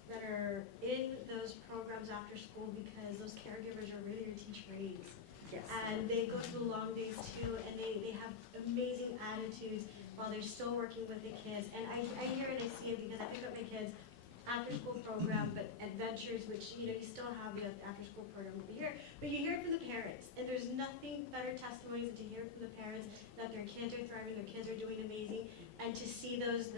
that are in those programs after school, because those caregivers are really your teacher aides. Yes. And they go through long days too, and they have amazing attitudes while they're still working with the kids. And I hear and I see it because I pick up my kids after school program, but adventures, which, you know, you still have the after school program over here, but you hear it from the parents, and there's nothing better testimonies than to hear from the parents that their kids are thriving, their kids are doing amazing, and to see those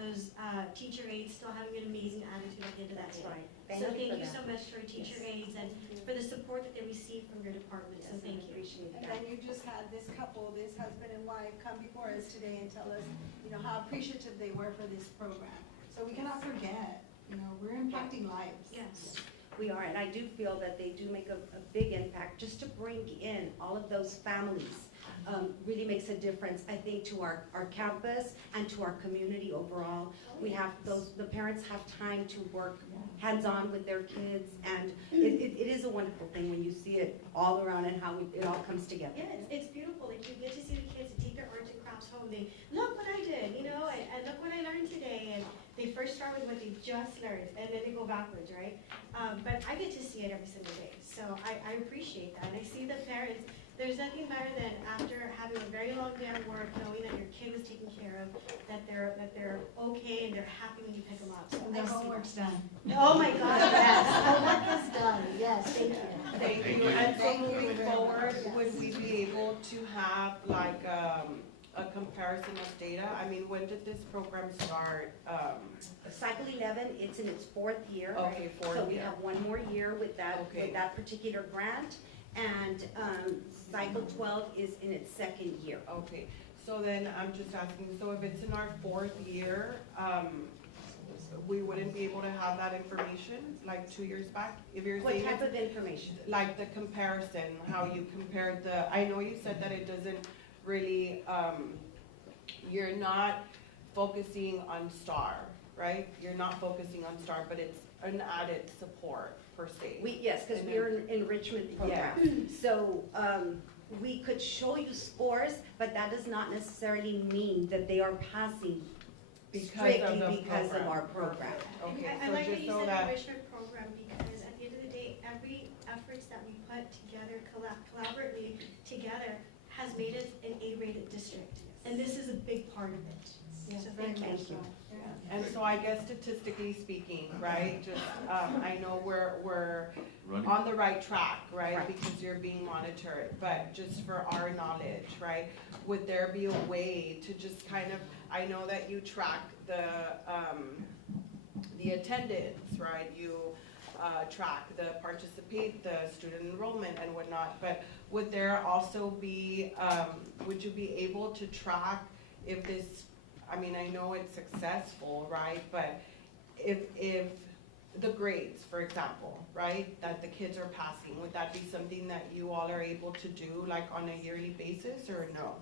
teacher aides still having an amazing attitude at the end of that day. Right. So thank you so much for teacher aides and for the support that they receive from your department, so thank you. And then you just had this couple, this husband and wife, come before us today and tell us, you know, how appreciative they were for this program. So we cannot forget, you know, we're impacting lives. Yes. We are, and I do feel that they do make a big impact. Just to bring in all of those families really makes a difference, I think, to our campus and to our community overall. We have the parents have time to work hands-on with their kids, and it is a wonderful thing when you see it all around and how it all comes together. Yeah, it's beautiful. Like, you get to see the kids take their arts and crafts home. They look what I did, you know, and look what I learned today. And they first start with what they just learned, and then they go backwards, right? But I get to see it every single day, so I appreciate that. And I see the parents. There's nothing better than after having a very long day at work, knowing that your kid was taken care of, that they're okay and they're happy when you pick them up. So And their homework's done. Oh my God, yes, homework is done. Yes, thank you. Thank you. And so moving forward, would we be able to have like a comparison of data? I mean, when did this program start? Cycle 11, it's in its 4th year. Okay, fourth So we year. have 1 more year with that, Okay. with that particular grant. And cycle 12 is in its 2nd year. Okay, so then I'm just asking, so if it's in our 4th year, we wouldn't be able to have that information like 2 years back? If you're What saying type it's of information? like the comparison, how you compared the, I know you said that it doesn't really, you're not focusing on STAR, right? You're not focusing on STAR, but it's an added support per se. Yes, because And we're then- an enrichment program. So we could show you scores, but that does not necessarily mean that they are passing strictly because of our program. Okay, I so like that just you so said that, enrichment program, because at the end of the day, every efforts that we put together collaboratively together has made us an A-rated district. And this is a big part of it. So very much so. and so I guess statistically speaking, right, just, I know we're Running. on the right track, right? Right. Because you're being monitored, but just for our knowledge, right? Would there be a way to just kind of, I know that you track the attendance, right? You track the student enrollment and whatnot, but would there also be, would you be able to track if this, I mean, I know it's successful, right? But if the grades, for example, right, that the kids are passing, would that be something that you all are able to do like on a yearly basis or no?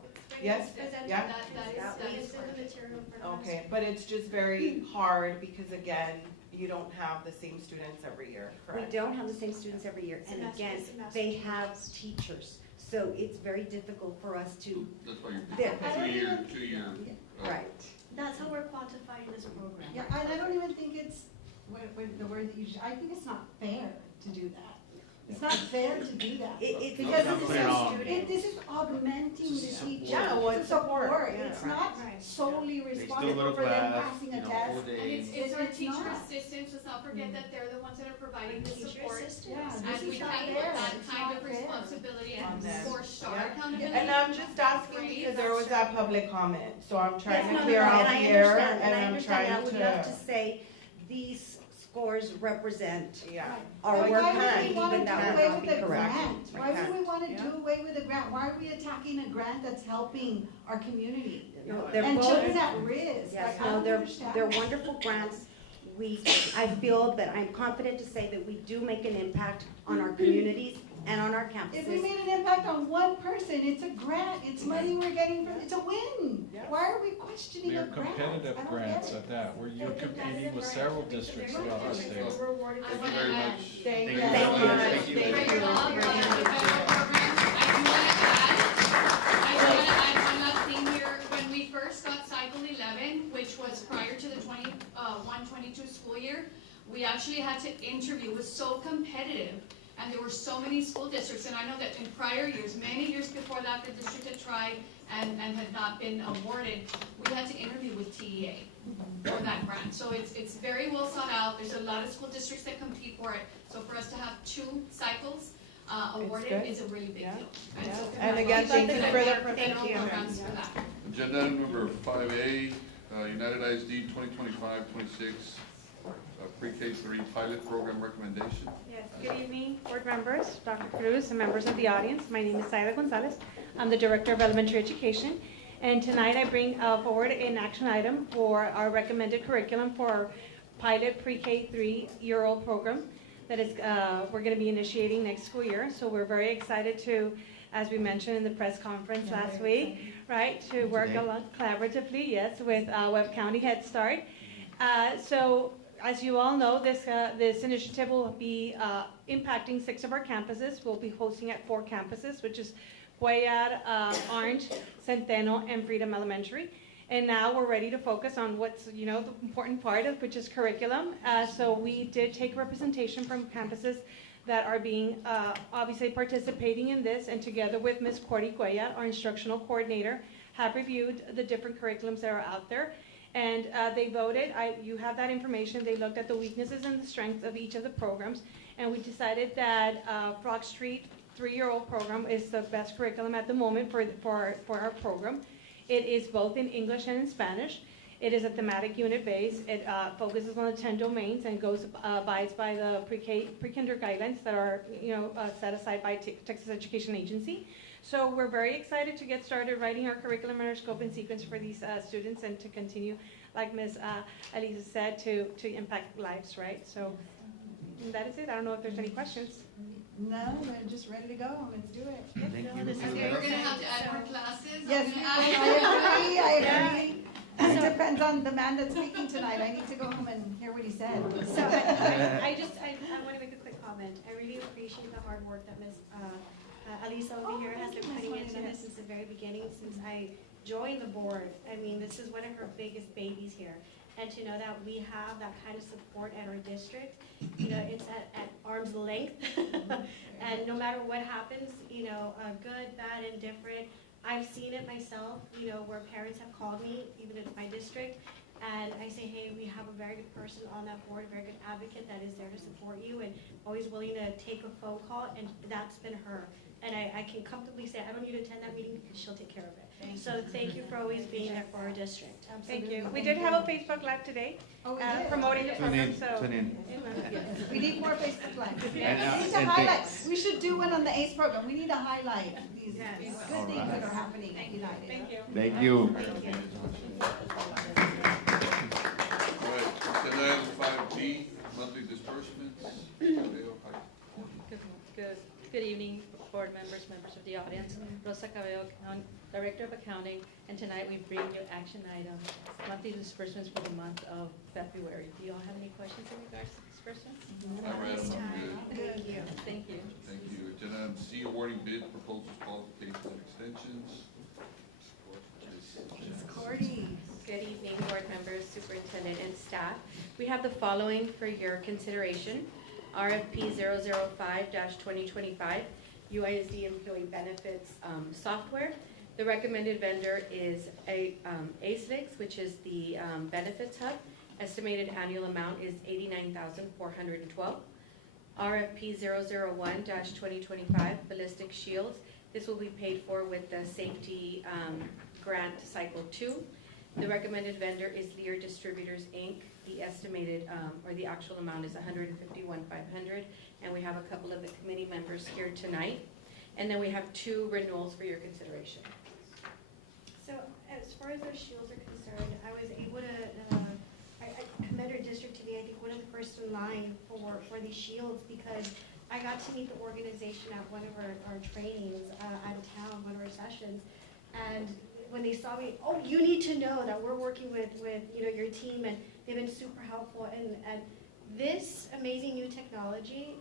Yes? Yeah? That is in the material for us. Okay, but it's just very hard because again, you don't have the same students every year, correct? We don't have the same students every year. And Semester again, to semester. they have teachers. So it's very difficult for us to, That's why There. you're two-year. right. That's how we're quantifying this program. Yeah, and I don't even think it's, the word that you, I think it's not fair to do that. It's not fair to do that. Because not fair at all. this is augmenting the teacher. Yeah, well, it's support, yeah. It's not Right. solely They still responsible go to for them class, passing you a know, test. full day. And it's our It's teacher not. assistants, let's not forget that they're the ones that are providing the Teacher support. assistants. Yeah, And this we is not think fair. that It's kind not of fair. responsibility On and them. for STAR Yeah. accountability. And I'm just asking Great. because there was that public comment, so I'm trying Yes, to no, clear no, out and I here understand, and I I'm understand. I trying would love to say these scores represent yeah. our But work, why and would we want to even do that away would not with be the correct. grant? Why would we want to Yeah. do away with the grant? Why are we attacking a grant that's helping our community? No, they're And both- children at risk, Yes, like, I no, don't they're understand. wonderful grants. I feel that I'm confident to say that we do make an impact on our communities and on our If we campuses. made an impact on one person, it's a grant, it's money we're getting from, it's a win. Why are we questioning We a are grant? competitive I don't grants get it. at that, where you're competing with several districts throughout the state. Thank you very much. Thank you. Thank you. Thank you. Great job, you're on the federal program. I do want to add one last thing here. When we first got cycle 11, which was prior to the 21-22 school year, we actually had to interview. It was so competitive, and there were so many school districts. And I know that in prior years, many years before that, the district had tried and had not been awarded, we had to interview with TEA for that grant. So it's very well sought out. There's a lot of school districts that compete for it. So for us to have 2 cycles awarded good. is a really big deal. Yeah. So And again, thank you for the federal programs for that. Agenda item number 5A, United ISD 2025-26 pre-K3 pilot program recommendation. Yes, good evening, board members, Dr. Cruz, and members of the audience. My name is Saida Gonzalez. I'm the Director of Elementary Education. And tonight I bring forward an action item for our recommended curriculum for our pilot pre-K 3-year-old program that is we're going to be initiating next school year. So we're very excited to, as we mentioned in the press conference last week, right, to work along collaboratively, yes, with Webb County Head Start. So as you all know, this initiative will be impacting 6 of our campuses. We'll be hosting at 4 campuses, which is Guayar, Orange, Centeno, and Freedom Elementary. And now we're ready to focus on what's, the important part of, which is curriculum. So we did take representation from campuses that are being obviously participating in this, and together with Ms. Cordy Guayar, our instructional coordinator, have reviewed the different curriculums that are out there. And they voted, you have that information, they looked at the weaknesses and the strengths of each of the programs, and we decided that Frog Street 3-year-old program is the best curriculum at the moment for our program. It is both in English and in Spanish. It is a thematic unit base. It focuses on the 10 domains and abides by the pre-kinder guidelines that are set aside by Texas Education Agency. So we're very excited to get started writing our curriculum and our scope and sequence for these students and to continue, like Ms. Elisa said, to impact lives, right? So that is it. I don't know if there's any questions. No, they're just ready to go. Let's do it. Thank you. Okay, we're gonna have to add more classes. Yes, I agree. It depends on the man that's speaking tonight. I need to go home and hear what he said. So I want to make a quick comment. I really appreciate the hard work that Ms. Alisa over here has been putting into this since the very beginning, since I joined the board. I mean, this is one of her biggest babies here. And to know that we have that kind of support at our district, it's at arm's length. And no matter what happens, good, bad, indifferent, I've seen it myself, where parents have called me, even in my district, and I say, hey, we have a very good person on that board, a very good advocate that is there to support you and always willing to take a phone call, and that's been her. And I can comfortably say, I don't need to attend that meeting because she'll take care of it. So thank you for always being there for our district. Thank you. We did have a Facebook Live today promoting the program, so. Tune in. We need more Facebook Live. We need And, to highlight. We should do one on the ACE program. We need to highlight these good things that are happening at United. Thank you. Thank you. All right, agenda item 5B, monthly disbursements. Good evening, board members, members of the audience. Rosa Cabello, Director of Accounting, and tonight we bring you action item, monthly disbursements for the month of February. Do you all have any questions in regards to disbursements? I read them, I'm good. Thank you. Thank you. Thank you. Agenda item C, awarding bid proposals, qualifications, and extensions. Ms. Cordy. Good evening, board members, superintendent, and staff. We have the following for your consideration. RFP 005-2025, UISD Employee Benefits Software. The recommended vendor is ACELIX, which is the benefits hub. Estimated annual amount is $89,412. RFP 001-2025, Ballistic Shields. This will be paid for with the Safety Grant Cycle 2. The recommended vendor is Lear Distributors, Inc. The estimated, or the actual amount is $151,500, and we have a couple of the committee members here tonight. And then we have 2 renewals for your consideration. So as far as those shields are concerned, I was able to, I commend our district to be, I think, one of the first in line for these shields, because I got to meet the organization at one of our trainings out of town, one of our sessions, and when they saw me, oh, you need to know that we're working with your team, and they've been super helpful. And this amazing new technology,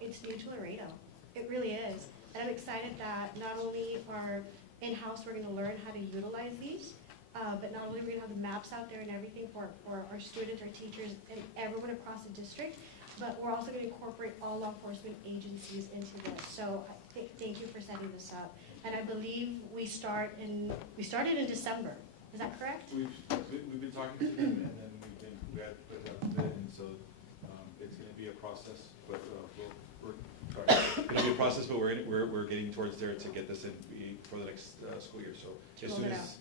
it's new to Laredo. It really is. And I'm excited that not only are in-house we're going to learn how to utilize these, but not only are we going to have the maps out there and everything for our students, our teachers, and everyone across the district, but we're also going to incorporate all law enforcement agencies into this. So thank you for setting this up. And I believe we started in December. Is that correct? We've been talking to them, and then we had put it out to bid, and so it's going to be a process. But we're getting towards there to get this in for the next school year. So as soon as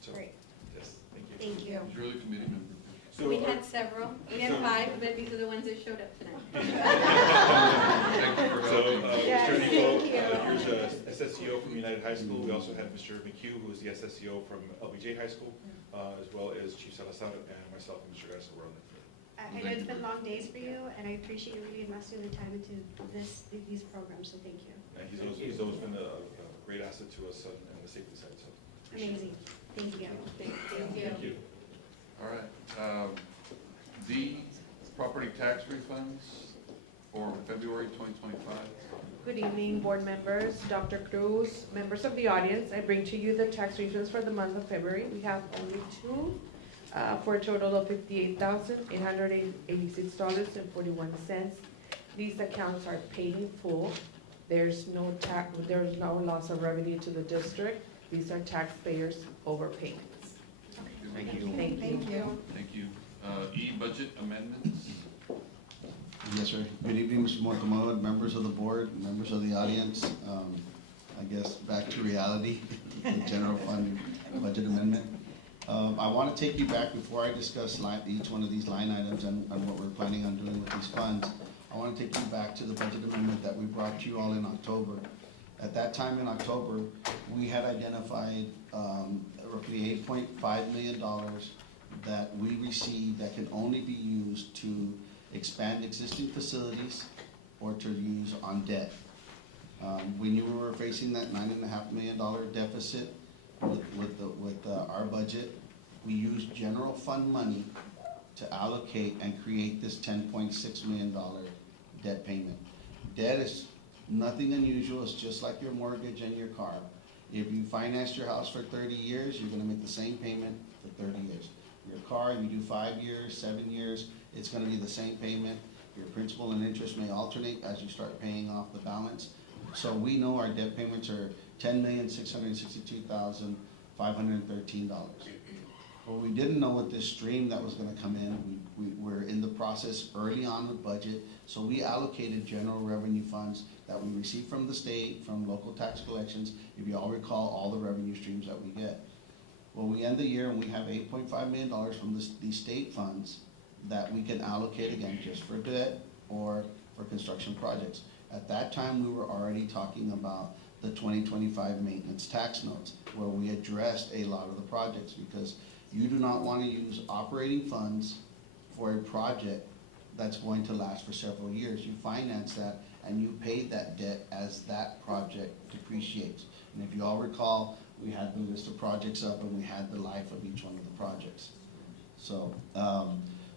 so great. Yes, thank you. Thank you. Who's really committee member? So we had several. We had 5, but these are the ones that showed up tonight. Mr. Nico, here's a SSCO from United High School. We also had Mr. McHugh, who is the SSCO from LBJ High School, as well as Chief Salazar and myself and Mr. Garza were on it. I know it's been long days for you, and I appreciate you really investing the time into these programs, so thank you. And he's always been a great asset to us on the safety side. So amazing. Thank you. Thank you. All right. D, property tax refunds for February 2025. Good evening, board members, Dr. Cruz, members of the audience. I bring to you the tax refunds for the month of February. We have only 2 for a total of $58,886.41. These accounts are paid in full. There's no loss of revenue to the district. These are taxpayers' overpayments. Thank you. Thank you. Thank you. E, budget amendments. Yes, sir. Good evening, Mr. Montemud, members of the board, members of the audience. I guess, back to reality, the general fund budget amendment. I want to take you back before I discuss each one of these line items and what we're planning on doing with these funds. I want to take you back to the budget amendment that we brought to you all in October. At that time in October, we had identified roughly $8.5 million that we received that can only be used to expand existing facilities or to use on debt. We knew we were facing that $9.5 million deficit with our budget. We used general fund money to allocate and create this $10.6 million debt payment. Debt is nothing unusual. It's just like your mortgage and your car. If you financed your house for 30 years, you're gonna make the same payment for 30 years. Your car, you do 5 years, 7 years, it's gonna be the same payment. Your principal and interest may alternate as you start paying off the balance. So we know our debt payments are $10,662,513. But we didn't know what this stream that was gonna come in. We were in the process early on with budget, so we allocated general revenue funds that we received from the state, from local tax collections, if you all recall, all the revenue streams that we get. Well, we end the year and we have $8.5 million from these state funds that we can allocate again just for debt or for construction projects. At that time, we were already talking about the 2025 maintenance tax notes, where we addressed a lot of the projects, because you do not want to use operating funds for a project that's going to last for several years. You finance that and you pay that debt as that project depreciates. And if you all recall, we had the list of projects up and we had the life of each one of the projects. So,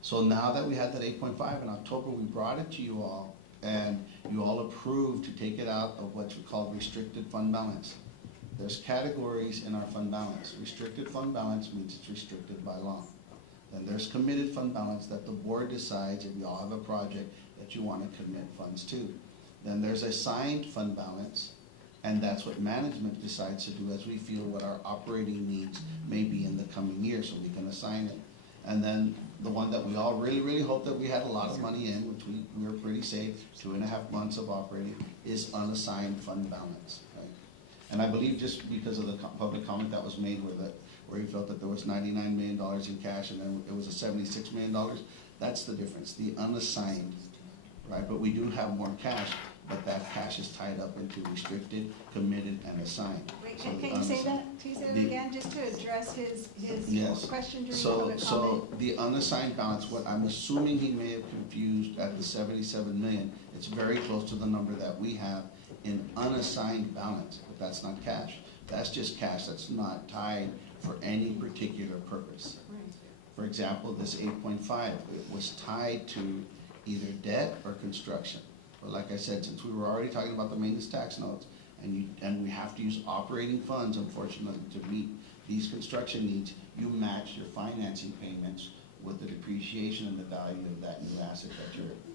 so now that we had that 8.5 in October, we brought it to you all, and you all approved to take it out of what's called restricted fund balance. There's categories in our fund balance. Restricted fund balance means it's restricted by law. Then there's committed fund balance that the board decides if you all have a project that you want to commit funds to. Then there's assigned fund balance, and that's what management decides to do as we feel what our operating needs may be in the coming year, so we can assign it. And then the one that we all really, really hope that we had a lot of money in, which we were pretty safe, 2.5 months of operating, is unassigned fund balance, right? And I believe just because of the public comment that was made where he felt that there was $99 million in cash and then it was a $76 million, that's the difference, the unassigned, right? But we do have more cash, but that cash is tied up into restricted, committed, and assigned. Wait, So can you say that? Can you say that again, just to address his Yes. question during public comment? So the unassigned balance, what I'm assuming he may have confused at the 77 million, it's very close to the number that we have in unassigned balance, but that's not cash. That's just cash that's not tied for any particular purpose. For example, this 8.5, it was tied to either debt or construction. But like I said, since we were already talking about the maintenance tax notes, and we have to use operating funds, unfortunately, to meet these construction needs, you match your financing payments with the depreciation and the value of that new asset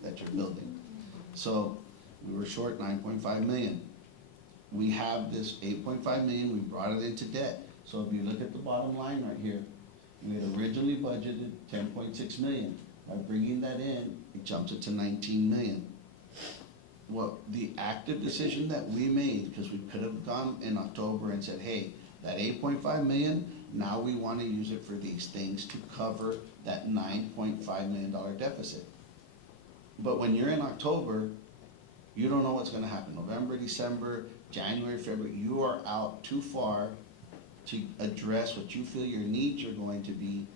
that you're building. So we were short 9.5 million. We have this 8.5 million, we brought it into debt. So if you look at the bottom line right here, we had originally budgeted 10.6 million. By bringing that in, it jumps it to 19 million. Well, the active decision that we made, because we could have gone in October and said, hey, that 8.5 million, now we want to use it for these things to cover that $9.5 million deficit. But when you're in October, you don't know what's going to happen. November, December, January, February, you are out too far to address what you feel your needs are going to be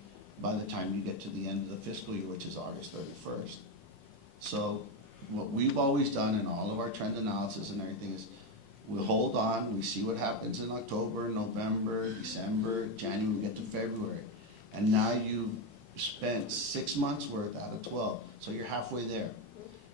by the time you get to the end of the fiscal year, which is August 31st. So what we've always done in all of our trend analysis and everything is we hold on, we see what happens in October, November, December, January, we get to February. And now you've spent 6 months worth out of 12, so you're halfway there.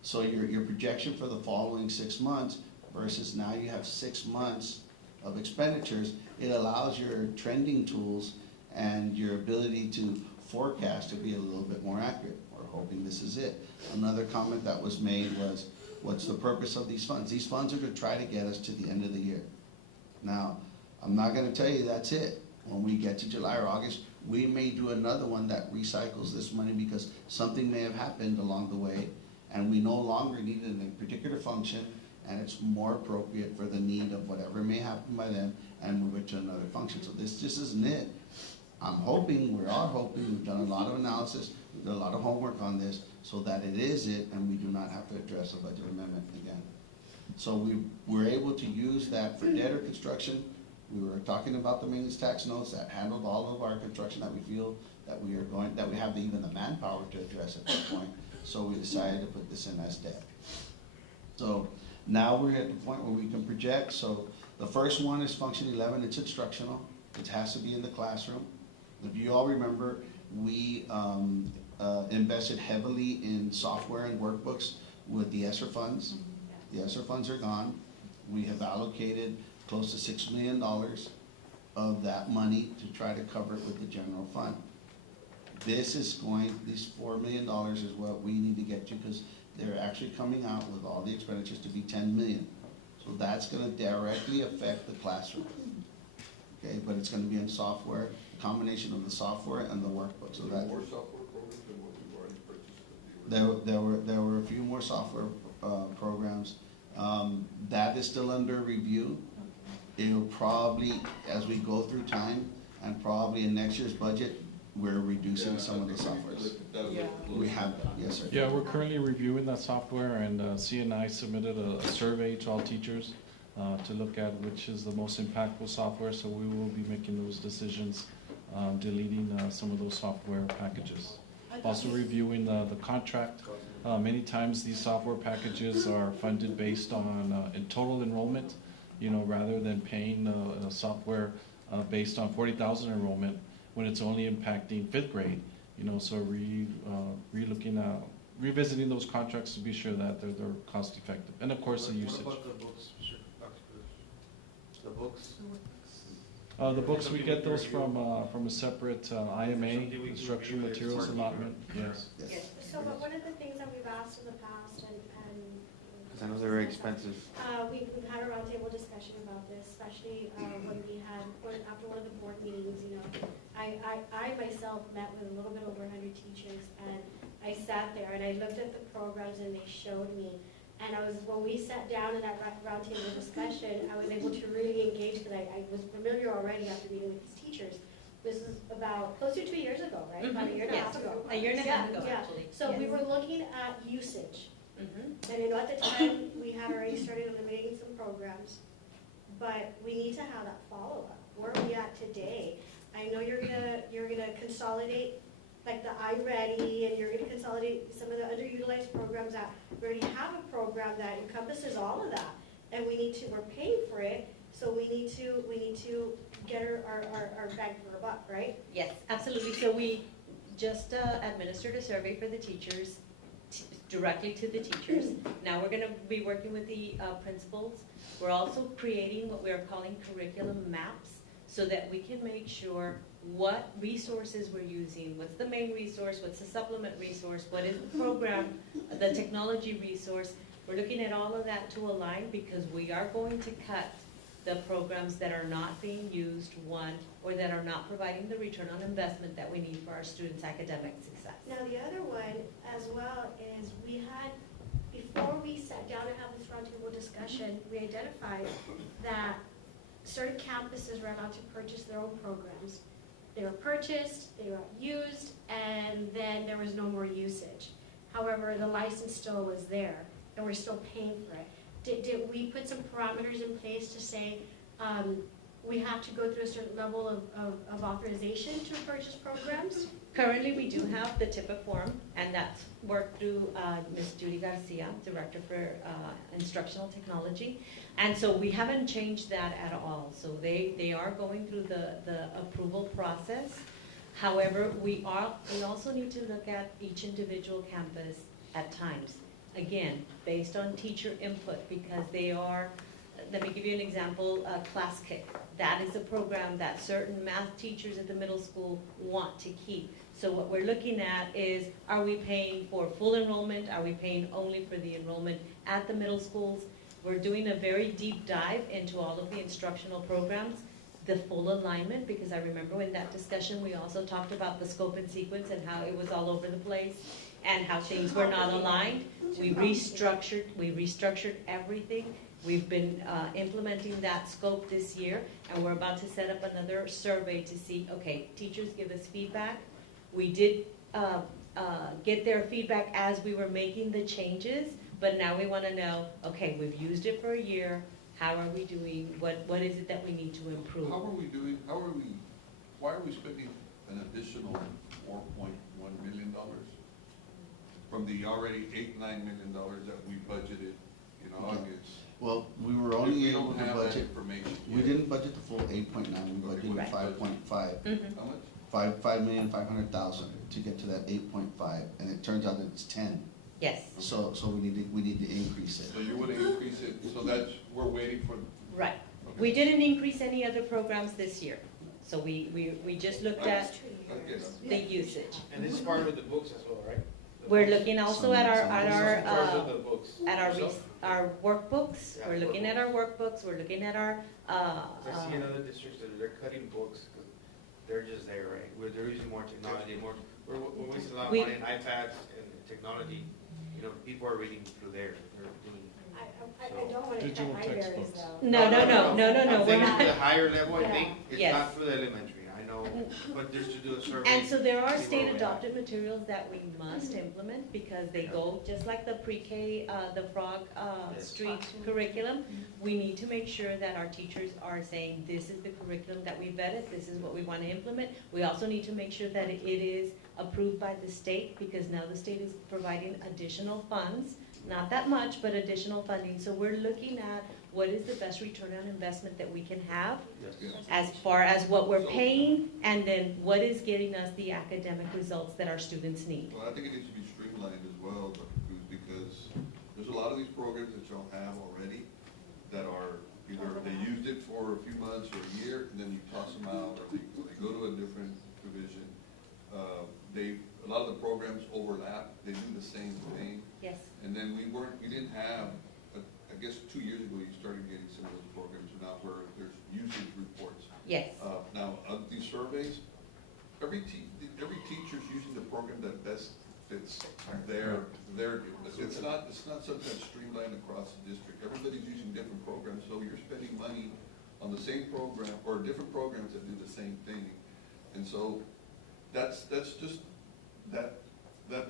So your projection for the following 6 months versus now you have 6 months of expenditures, it allows your trending tools and your ability to forecast to be a little bit more accurate. We're hoping this is it. Another comment that was made was, what's the purpose of these funds? These funds are to try to get us to the end of the year. Now, I'm not going to tell you that's it. When we get to July or August, we may do another one that recycles this money because something may have happened along the way and we no longer need it in a particular function, and it's more appropriate for the need of whatever may happen by then, and move it to another function. So this just isn't it. I'm hoping, we're all hoping, we've done a lot of analysis, we've done a lot of homework on this, so that it is it, and we do not have to address a budget amendment again. So we were able to use that for debtor construction. We were talking about the maintenance tax notes that handled all of our construction that we feel that we are going, that we have even the manpower to address at this point. So we decided to put this in as debt. So now we're at the point where we can project. So the first one is function 11, it's instructional. It has to be in the classroom. If you all remember, we invested heavily in software and workbooks with the ESSER funds. The ESSER funds are gone. We have allocated close to $6 million of that money to try to cover it with the general fund. This $4 million is what we need to get to, because they're actually coming out with all the expenditures to be 10 million. So that's gonna directly affect the classroom. Okay, but it's gonna be in software, a combination of the software and the workbook, so that. More software programs than what we've already purchased? There were a few more software programs. That is still under review. It'll probably, as we go through time, and probably in next year's budget, we're reducing some of the softwares. We have that, yes, sir. Yeah, we're currently reviewing that software, and CNI submitted a survey to all teachers to look at which is the most impactful software, so we will be making those decisions, deleting some of those software packages. Also reviewing the contract. Many times these software packages are funded based on in total enrollment, rather than paying software based on 40,000 enrollment when it's only impacting 5th grade. So revisiting those contracts to be sure that they're cost effective, and of course the usage. What about the books, the books? The books, we get those from a separate IMA, instructional materials allotment, yes. So, but one of the things that we've asked in the past, and Because I know they're very expensive. we've had a roundtable discussion about this, especially after one of the board meetings, I myself met with a little bit over 100 teachers, and I sat there and I looked at the programs and they showed me. And when we sat down in that roundtable discussion, I was able to really engage, because I was familiar already after meeting with these teachers. This is about close to 2 years ago, right? About a year and a half ago. A year and a half ago, Yeah. actually. So we Yes. were looking at usage. And at the time, we had already started eliminating some programs, but we need to have that follow-up. Where are we at today? I know you're gonna consolidate like the iReady, and you're gonna consolidate some of the underutilized programs that we already have a program that encompasses all of that. And we're paying for it, so we need to get our bang for our buck, right? Yes, absolutely. So we just administered a survey for the teachers, directly to the teachers. Now we're gonna be working with the principals. We're also creating what we are calling curriculum maps, so that we can make sure what resources we're using, what's the main resource, what's the supplement resource, what is the program, the technology resource. We're looking at all of that to align, because we are going to cut the programs that are not being used, or that are not providing the return on investment that we need for our students' academic success. Now, the other one as well is before we sat down to have this roundtable discussion, we identified that certain campuses were allowed to purchase their own programs. They were purchased, they were used, and then there was no more usage. However, the license still was there, and we're still paying for it. Did we put some parameters in place to say, we have to go through a certain level of authorization to purchase programs? Currently, we do have the TIPA form, and that's worked through Ms. Judy Garcia, Director for Instructional Technology. And so we haven't changed that at all. So they are going through the approval process. However, we also need to look at each individual campus at times. Again, based on teacher input, because let me give you an example, Class Kick. That is a program that certain math teachers at the middle school want to keep. So what we're looking at is, are we paying for full enrollment? Are we paying only for the enrollment at the middle schools? We're doing a very deep dive into all of the instructional programs, the full alignment, because I remember in that discussion, we also talked about the scope and sequence and how it was all over the place, and how things were not aligned. We restructured everything. We've been implementing that scope this year, and we're about to set up another survey to see, okay, teachers give us feedback. We did get their feedback as we were making the changes, but now we want to know, okay, we've used it for a year, how are we doing, what is it that we need to improve? Why are we spending an additional $4.1 million from the already $8-9 million that we budgeted in August? Well, we were only We don't able to have that budget, information we yet. didn't budget the full 8.9, we budgeted 5.5. How much? 5,500,000 to get to that 8.5, and it turns out that it's 10. Yes. So we need to increase it. So you would increase it, so that's, we're waiting for. Right. Okay. We didn't increase any other programs this year, so we just looked at the usage. And this is part of the books as well, right? We're looking also at our Our workbooks. We're looking at our workbooks. We're looking at our. I see in other districts that they're cutting books because they're just there, right? Where they're using more technology, we're wasting a lot of money on iPads and technology. You know, people are reading through there. They're doing. I don't want to cut Digital my berries textbooks. though. No. I'm We're thinking not. for the higher level, I think, it's Yes. not for the elementary, I know, but just to do a survey. And so there are see where state we're at. adopted materials that we must implement because they go, just like the pre-K, the Frog Street curriculum. We need to make sure that our teachers are saying, this is the curriculum that we vetted, this is what we want to implement. We also need to make sure that it is approved by the state because now the state is providing additional funds, not that much, but additional funding. So we're looking at what is the best return on investment that we can have as far as what we're paying, and then what is getting us the academic results that our students need. Well, I think it needs to be streamlined as well, Dr. Cruz, because there's a lot of these programs that y'all have already that are either they used it for a few months or a year, and then you toss them out, or they go to a different division. A lot of the programs overlap, they do the same thing. Yes. And then we didn't have, I guess 2 years ago, you started getting some of those programs now where there's usage reports. Yes. Now, of these surveys, every teacher's using the program that best fits their, it's not something that's streamlined across the district. Everybody's using different programs, so you're spending money on the same program, or different programs that do the same thing. And so, that's just, that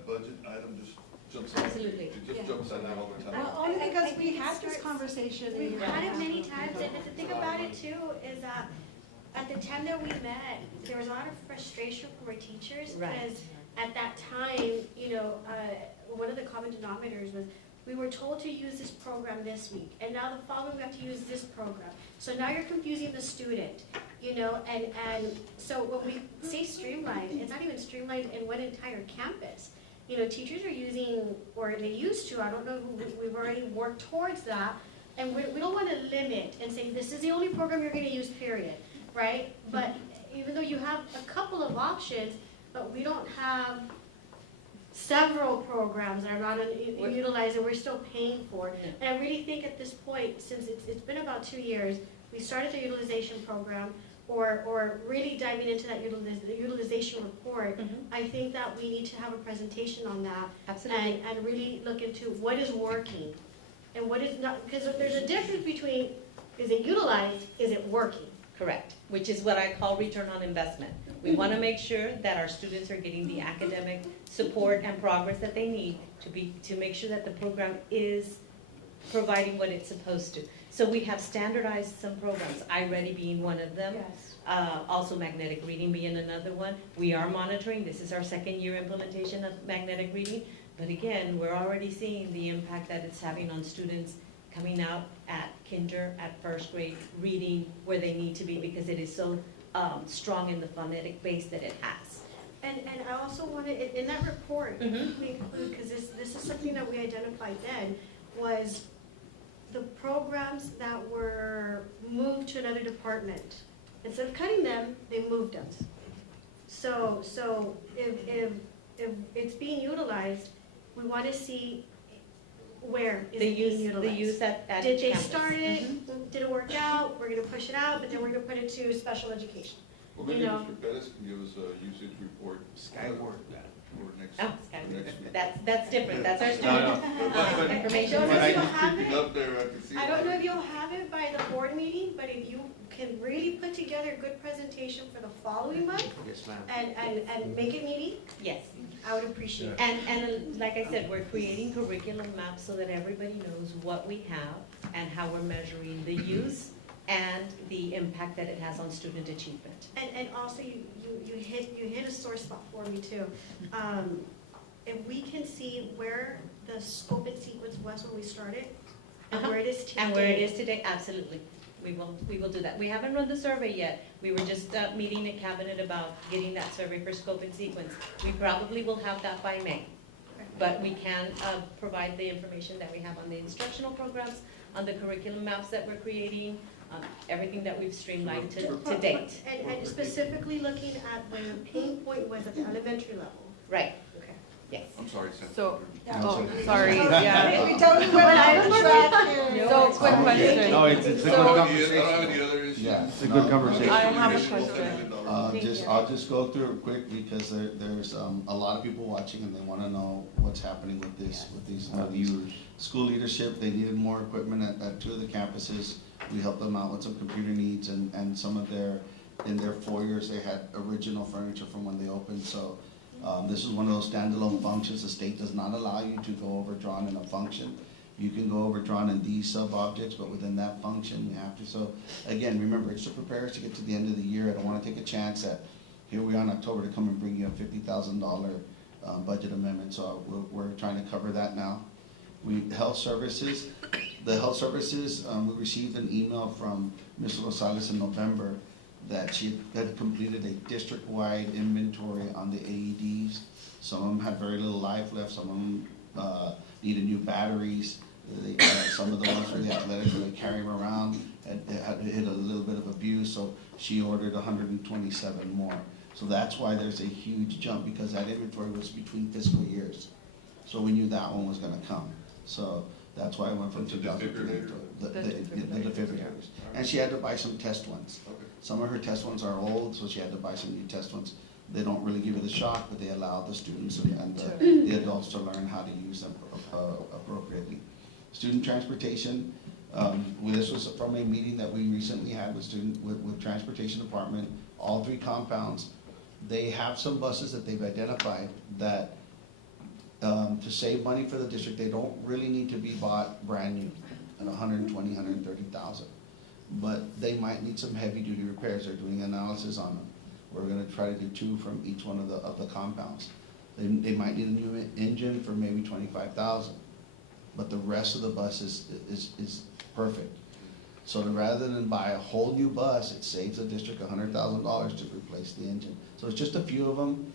budget item just jumps out. Absolutely. It just jumps out all the time. Well, only because we had this conversation. We've had it many times, and the thing about it too is that at the time that we met, there was a lot of frustration from our teachers because at that time, you know, one of the common denominators was we were told to use this program this week, and now the following we have to use this program. So now you're confusing the student, you know, and so when we say streamlined, it's not even streamlined in one entire campus. You know, teachers are using, or they used to, I don't know, we've already worked towards that, and we don't want to limit and say this is the only program you're going to use, period, right? But even though you have a couple of options, but we don't have several programs that are not utilized and we're still paying for. And I really think at this point, since it's been about 2 years, we started the utilization program, or really diving into that utilization report, I think that we need to have a presentation on that. Absolutely. And really look into what is working and what is not, because there's a difference between is it utilized, is it working? Correct, which is what I call return on investment. We want to make sure that our students are getting the academic support and progress that they need to make sure that the program is providing what it's supposed to. So we have standardized some programs, iReady being one of them. Yes. Also magnetic reading being another one. We are monitoring, this is our second year implementation of magnetic reading, but again, we're already seeing the impact that it's having on students coming out at kinder, at first grade, reading where they need to be because it is so strong in the phonetic base that it has. And I also wanted, in that report, we include, because this is something that we identified then, was the programs that were moved to another department. Instead of cutting them, they moved them. So if it's being utilized, we want to see where is it being utilized. The use at Did they campus. start it, didn't work out, we're going to push it out, but then we're going to put it to special education. Well, maybe You know. Mr. Pettis can give us a usage report. Skyward. for next. Oh, it's gotta be next different. week. That's different, that's our No, student but- information. I don't know if you'll have Keep it it. up there, I can see. I don't know if you'll have it by the board meeting, but if you can really put together a good presentation for the following month Yes, ma'am. and make it meeting, Yes. I would appreciate it. And like I said, we're creating curriculum maps so that everybody knows what we have and how we're measuring the use and the impact that it has on student achievement. And also, you hit a sore spot for me too. If we can see where the scope and sequence was when we started, and where it is today. And where it is today, absolutely. We will do that. We haven't run the survey yet. We were just meeting in cabinet about getting that survey for scope and sequence. We probably will have that by May. But we can provide the information that we have on the instructional programs, on the curriculum maps that we're creating, everything that we've streamlined to date. And specifically looking at where the pain point was at the elementary level. Right. Okay. Yes. I'm sorry, Sam. So, Yeah. oh, sorry, yeah. We totally went out of track here. So, quick question. No, it's a good I don't conversation. have any other issues. Yeah. It's a good conversation. I have a question. I'll just go through it quick because there's a lot of people watching and they want to know what's happening with this, with these Viewers. school leadership. They needed more equipment at two of the campuses. We helped them out with some computer needs and some of in their foyers, they had original furniture from when they opened. So this is one of those standalone functions. The state does not allow you to go overdrawn in a function. You can go overdrawn in these sub-objects, but within that function, you have to. So again, remember, it's to prepare us to get to the end of the year. I don't want to take a chance that here we are in October to come and bring you a $50,000 budget amendment. So we're trying to cover that now. Health services, we received an email from Ms. Rosales in November that she had completed a district-wide inventory on the AEDs. Some of them had very little life left, some of them needed new batteries. Some of the ones for the athletics, they carry them around, had hit a little bit of abuse, so she ordered 127 more. So that's why there's a huge jump, because that inventory was between fiscal years. So we knew that one was gonna come. So that's why I went from 2003 to the defibrillators. And she had to buy some test ones. Okay. Some of her test ones are old, so she had to buy some new test ones. They don't really give you the shock, but they allow the students and the adults to learn how to use them appropriately. Student transportation, this was from a meeting that we recently had with transportation department, all three compounds. They have some buses that they've identified that to save money for the district, they don't really need to be bought brand new at 120, 130,000. But they might need some heavy duty repairs. They're doing analysis on them. We're gonna try to do 2 from each one of the compounds. They might need a new engine for maybe 25,000, but the rest of the bus is perfect. So rather than buy a whole new bus, it saves the district $100,000 to replace the engine. So it's just a few of them,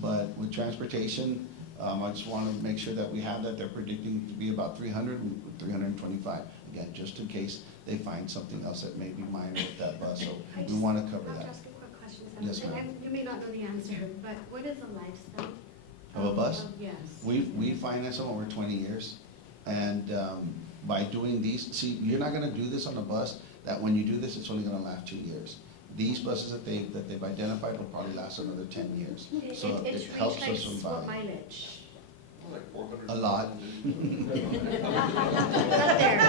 but with transportation, I just want to make sure that we have that. They're predicting to be about 300 and 325. Again, just in case they find something else that may be minor with that bus. So we want to cover I have that. to ask a quick question. Yes, And ma'am. you may not know the answer, but what is the lifespan? Of a bus? Yes. We finance them over 20 years. And by doing these, see, you're not going to do this on a bus that when you do this, it's only going to last 2 years. These buses that they've identified will probably last another 10 years. So It's it helps reached us like survive. what mileage? Like 400. A lot. It's up there.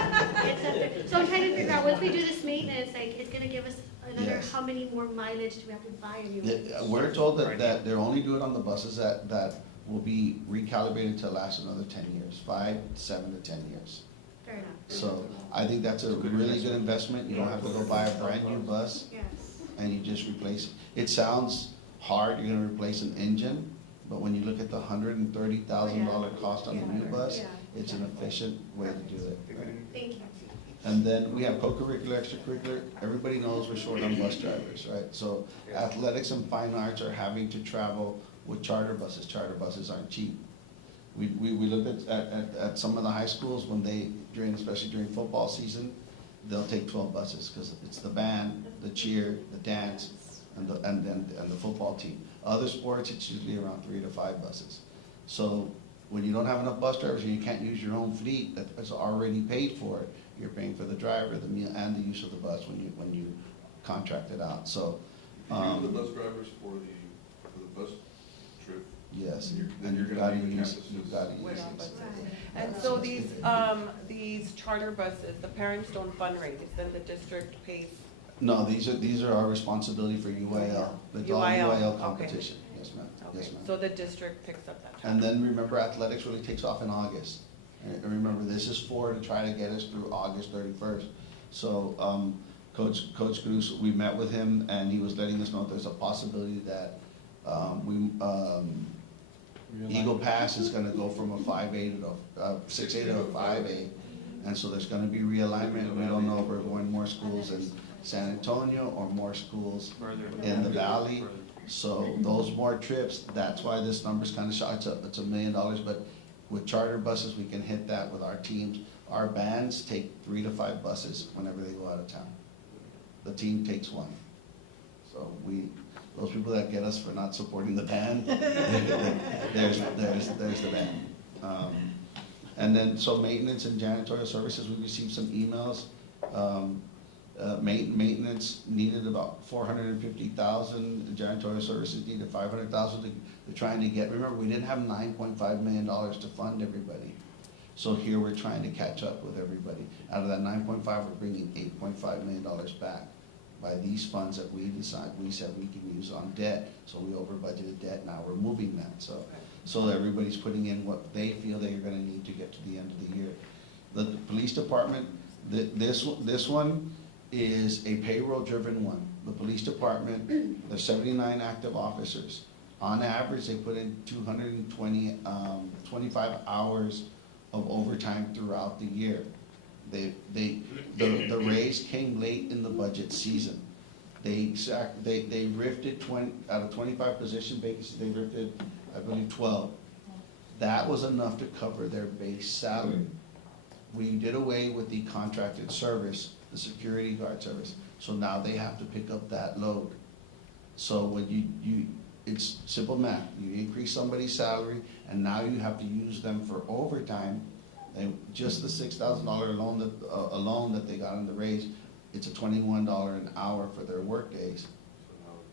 It's up there. So I'm trying to figure out, once we do this maintenance, like, it's gonna give us another, Yes. how many more mileage do we have to buy a new one? We're told that they're only doing it on the buses that will be recalibrated to last another 10 years, 5, 7 to 10 years. Fair enough. So I think that's a really good investment. You don't have to go buy a brand new bus Yes. and you just replace it. It sounds hard, you're gonna replace an engine, but when you look at the $130,000 cost on a new bus, it's an efficient way to do it. Thank you. And then we have co-curricular, extracurricular. Everybody knows we're short on bus drivers, right? So athletics and fine arts are having to travel with charter buses. Charter buses aren't cheap. We look at some of the high schools when especially during football season, they'll take 12 buses because it's the band, the cheer, the dance, and the football team. Other sports, it's usually around 3 to 5 buses. So when you don't have enough bus drivers and you can't use your own fleet that's already paid for, you're paying for the driver, the meal, and the use of the bus when you contract it out. So You the bus drivers for the bus trip? Yes, Then you're you've gonna got to leave the use, campuses. you've got to use Yeah, these. but- And so these charter buses, the parents don't fundraise, then the district pays. No, these are our responsibility for UIL. It's all UIL, UIL okay. competition. Yes, ma'am. Yes, Okay, ma'am. so the district picks up that. And then remember, athletics really takes off in August. And remember, this is to try to get us through August 31st. So, Coach Cruz, we met with him, and he was letting us know there's a possibility that Eagle Pass is gonna go from a 5A to a 6A to a 5A. And so there's gonna be realignment. We don't know if we're going more schools in San Antonio or more schools in the valley. So those more trips, that's why this number's kind of shot. It's $1 million, but with charter buses, we can hit that with our teams. Our bands take 3 to 5 buses whenever they go out of town. The team takes 1. So those people that get us for not supporting the band, there's the band. And then, so maintenance and janitorial services, we received some emails. Maintenance needed about 450,000, janitorial services needed 500,000 to trying to get, remember, we didn't have $9.5 million to fund everybody. So here we're trying to catch up with everybody. Out of that 9.5, we're bringing $8.5 million back by these funds that we said we can use on debt. So we over budgeted debt, now we're moving that. So everybody's putting in what they feel they're gonna need to get to the end of the year. The police department, this one is a payroll-driven one. The police department, there's 79 active officers. On average, they put in 25 hours of overtime throughout the year. The raise came late in the budget season. They rifted out of 25 position vacancies, they rifted, I believe, 12. That was enough to cover their base salary. We did away with the contracted service, the security guard service, so now they have to pick up that load. So when it's simple math. You increase somebody's salary, and now you have to use them for overtime. And just the $6,000 alone that they got in the raise, it's a $21 an hour for their work days.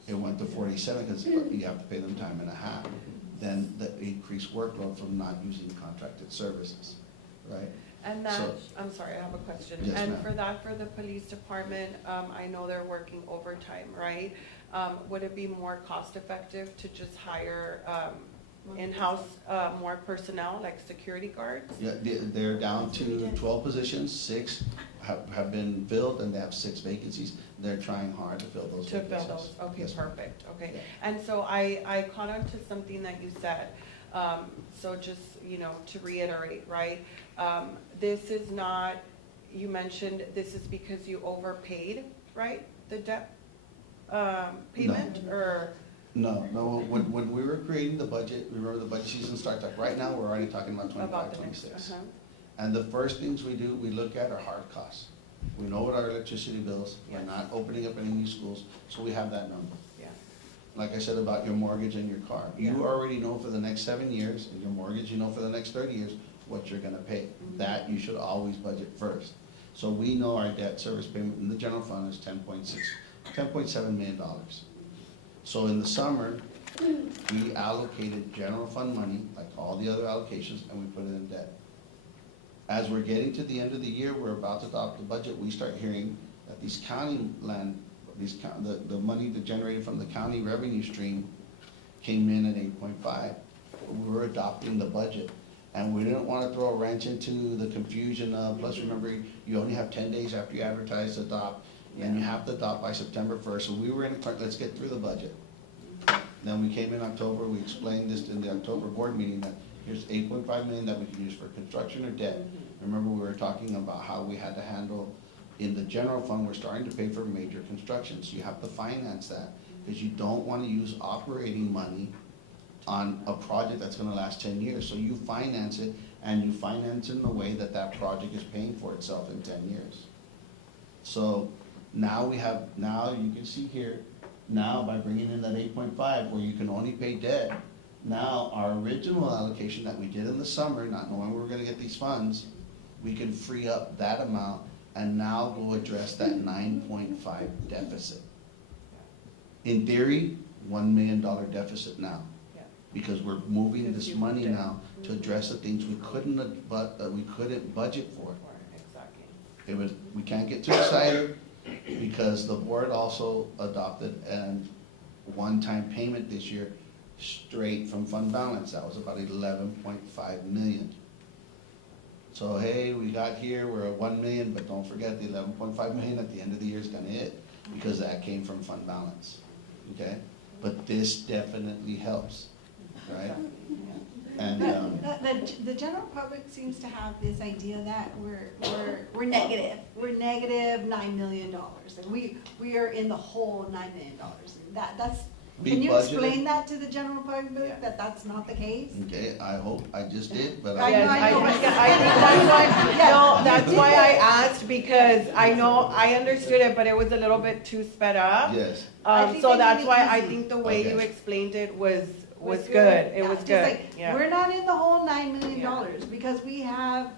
It went to 47 because you have to pay them time and a half. Then the increased workload from not using contracted services, right? And that, I'm sorry, I have a question. Yes, and ma'am. for the police department, I know they're working overtime, right? Would it be more cost effective to just hire in-house more personnel, like security guards? Yeah, they're down to 12 positions, 6 have been filled, and they have 6 vacancies. They're trying hard to fill those vacancies. To fill those, okay, Yes, ma'am. perfect, okay. Yeah. And so I caught on to something that you said, so just, to reiterate, right? This is not, you mentioned this is because you overpaid, right? The debt payment, or? No, when we were creating the budget, remember the budget season starts, like right now, we're already talking about 25, the next, 26. uh-huh. And the first things we do, we look at are hard costs. We know what our electricity bills, we're not opening up any new schools, so we have that number. Yeah. Like I said about your mortgage and your car. Yeah. You already know for the next 7 years, and your mortgage, you know for the next 30 years, what you're gonna pay. That you should always budget first. So we know our debt service payment in the general fund is $10.7 million. So in the summer, we allocated general fund money, like all the other allocations, and we put it in debt. As we're getting to the end of the year, we're about to adopt the budget, we start hearing that these county land, the money that generated from the county revenue stream came in at 8.5. We were adopting the budget, and we didn't want to throw a wrench into the confusion of, plus remember, you only have 10 days after you advertise to adopt, and you have to adopt by September 1st, so we were in, let's get through the budget. Then we came in October, we explained this in the October board meeting, that here's 8.5 million that we can use for construction or debt. Remember, we were talking about how we had to handle, in the general fund, we're starting to pay for major construction, so you have to finance that, because you don't want to use operating money on a project that's gonna last 10 years. So you finance it, and you finance it in a way that that project is paying for itself in 10 years. So now you can see here, now by bringing in that 8.5, where you can only pay debt, now our original allocation that we did in the summer, not knowing we were gonna get these funds, we can free up that amount and now go address that 9.5 deficit. In theory, $1 million deficit now. because we're moving this money now to address the things we couldn't budget for. Exactly. We can't get too excited, because the board also adopted an one-time payment this year straight from fund balance. That was about 11.5 million. So, hey, we got here, we're at 1 million, but don't forget the 11.5 million at the end of the year is gonna hit, because that came from fund balance, okay? But this definitely helps, right? And, The general public seems to have this idea that we're negative. We're negative $9 million, and we are in the hole $9 million. That's, can you explain that to the general public, that that's not the case? okay, I hope I just did, but I Yes, know, I think that's why, Yeah. no, that's why I asked, because I know, I understood it, but it was a little bit too sped up. yes. I think So they that's made it why I easy. think the way you Okay. explained it was good, it was Just good, like, yeah. we're not in the whole $9 million, because we have,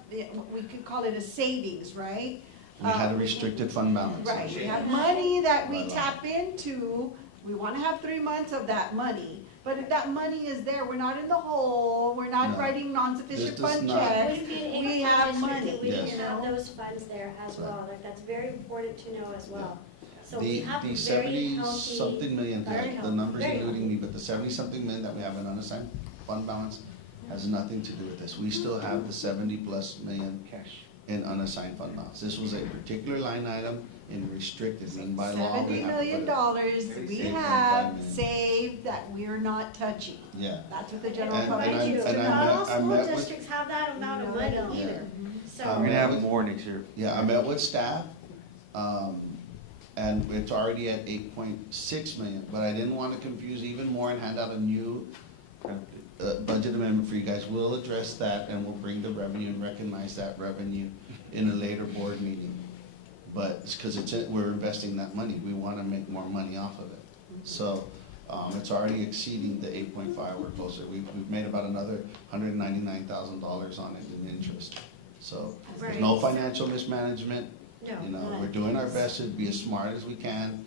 we could call it a savings, right? We had a restricted fund balance. Right, we have money that we tap into, we wanna have 3 months of that money, but if that money is there, we're not in the hole, we're not No. writing non-sufficient This does fund not- checks, With being we able have to money, we Yes. can have those funds there as well, like, that's very important to know as well. So we have The very 70-something million, very the healthy, number's very eluding me, but the 70-something million that we have in unassigned fund balance has nothing to do with this. We still have the 70-plus million in unassigned fund balance. This was a particular line item in restricted, and by law, we $70 have to million put it. we 8.5 have million. saved that we're not touching. Yeah. That's what the general And- public and Mind you, needs and to I know. not all met- I school met with- districts have that amount of No, money they don't. either. Yeah. So. We're gonna have more next year. Yeah, I met with staff, and it's already at 8.6 million, but I didn't want to confuse even more and hand out a new budget amendment for you guys. We'll address that, and we'll bring the revenue and recognize that revenue in a later board meeting. But it's because we're investing that money, we want to make more money off of it. So, it's already exceeding the 8.5, we're closer. We've made about another $199,000 on it in interest. So, there's no financial mismanagement. You know, we're doing our best to be as smart as we can.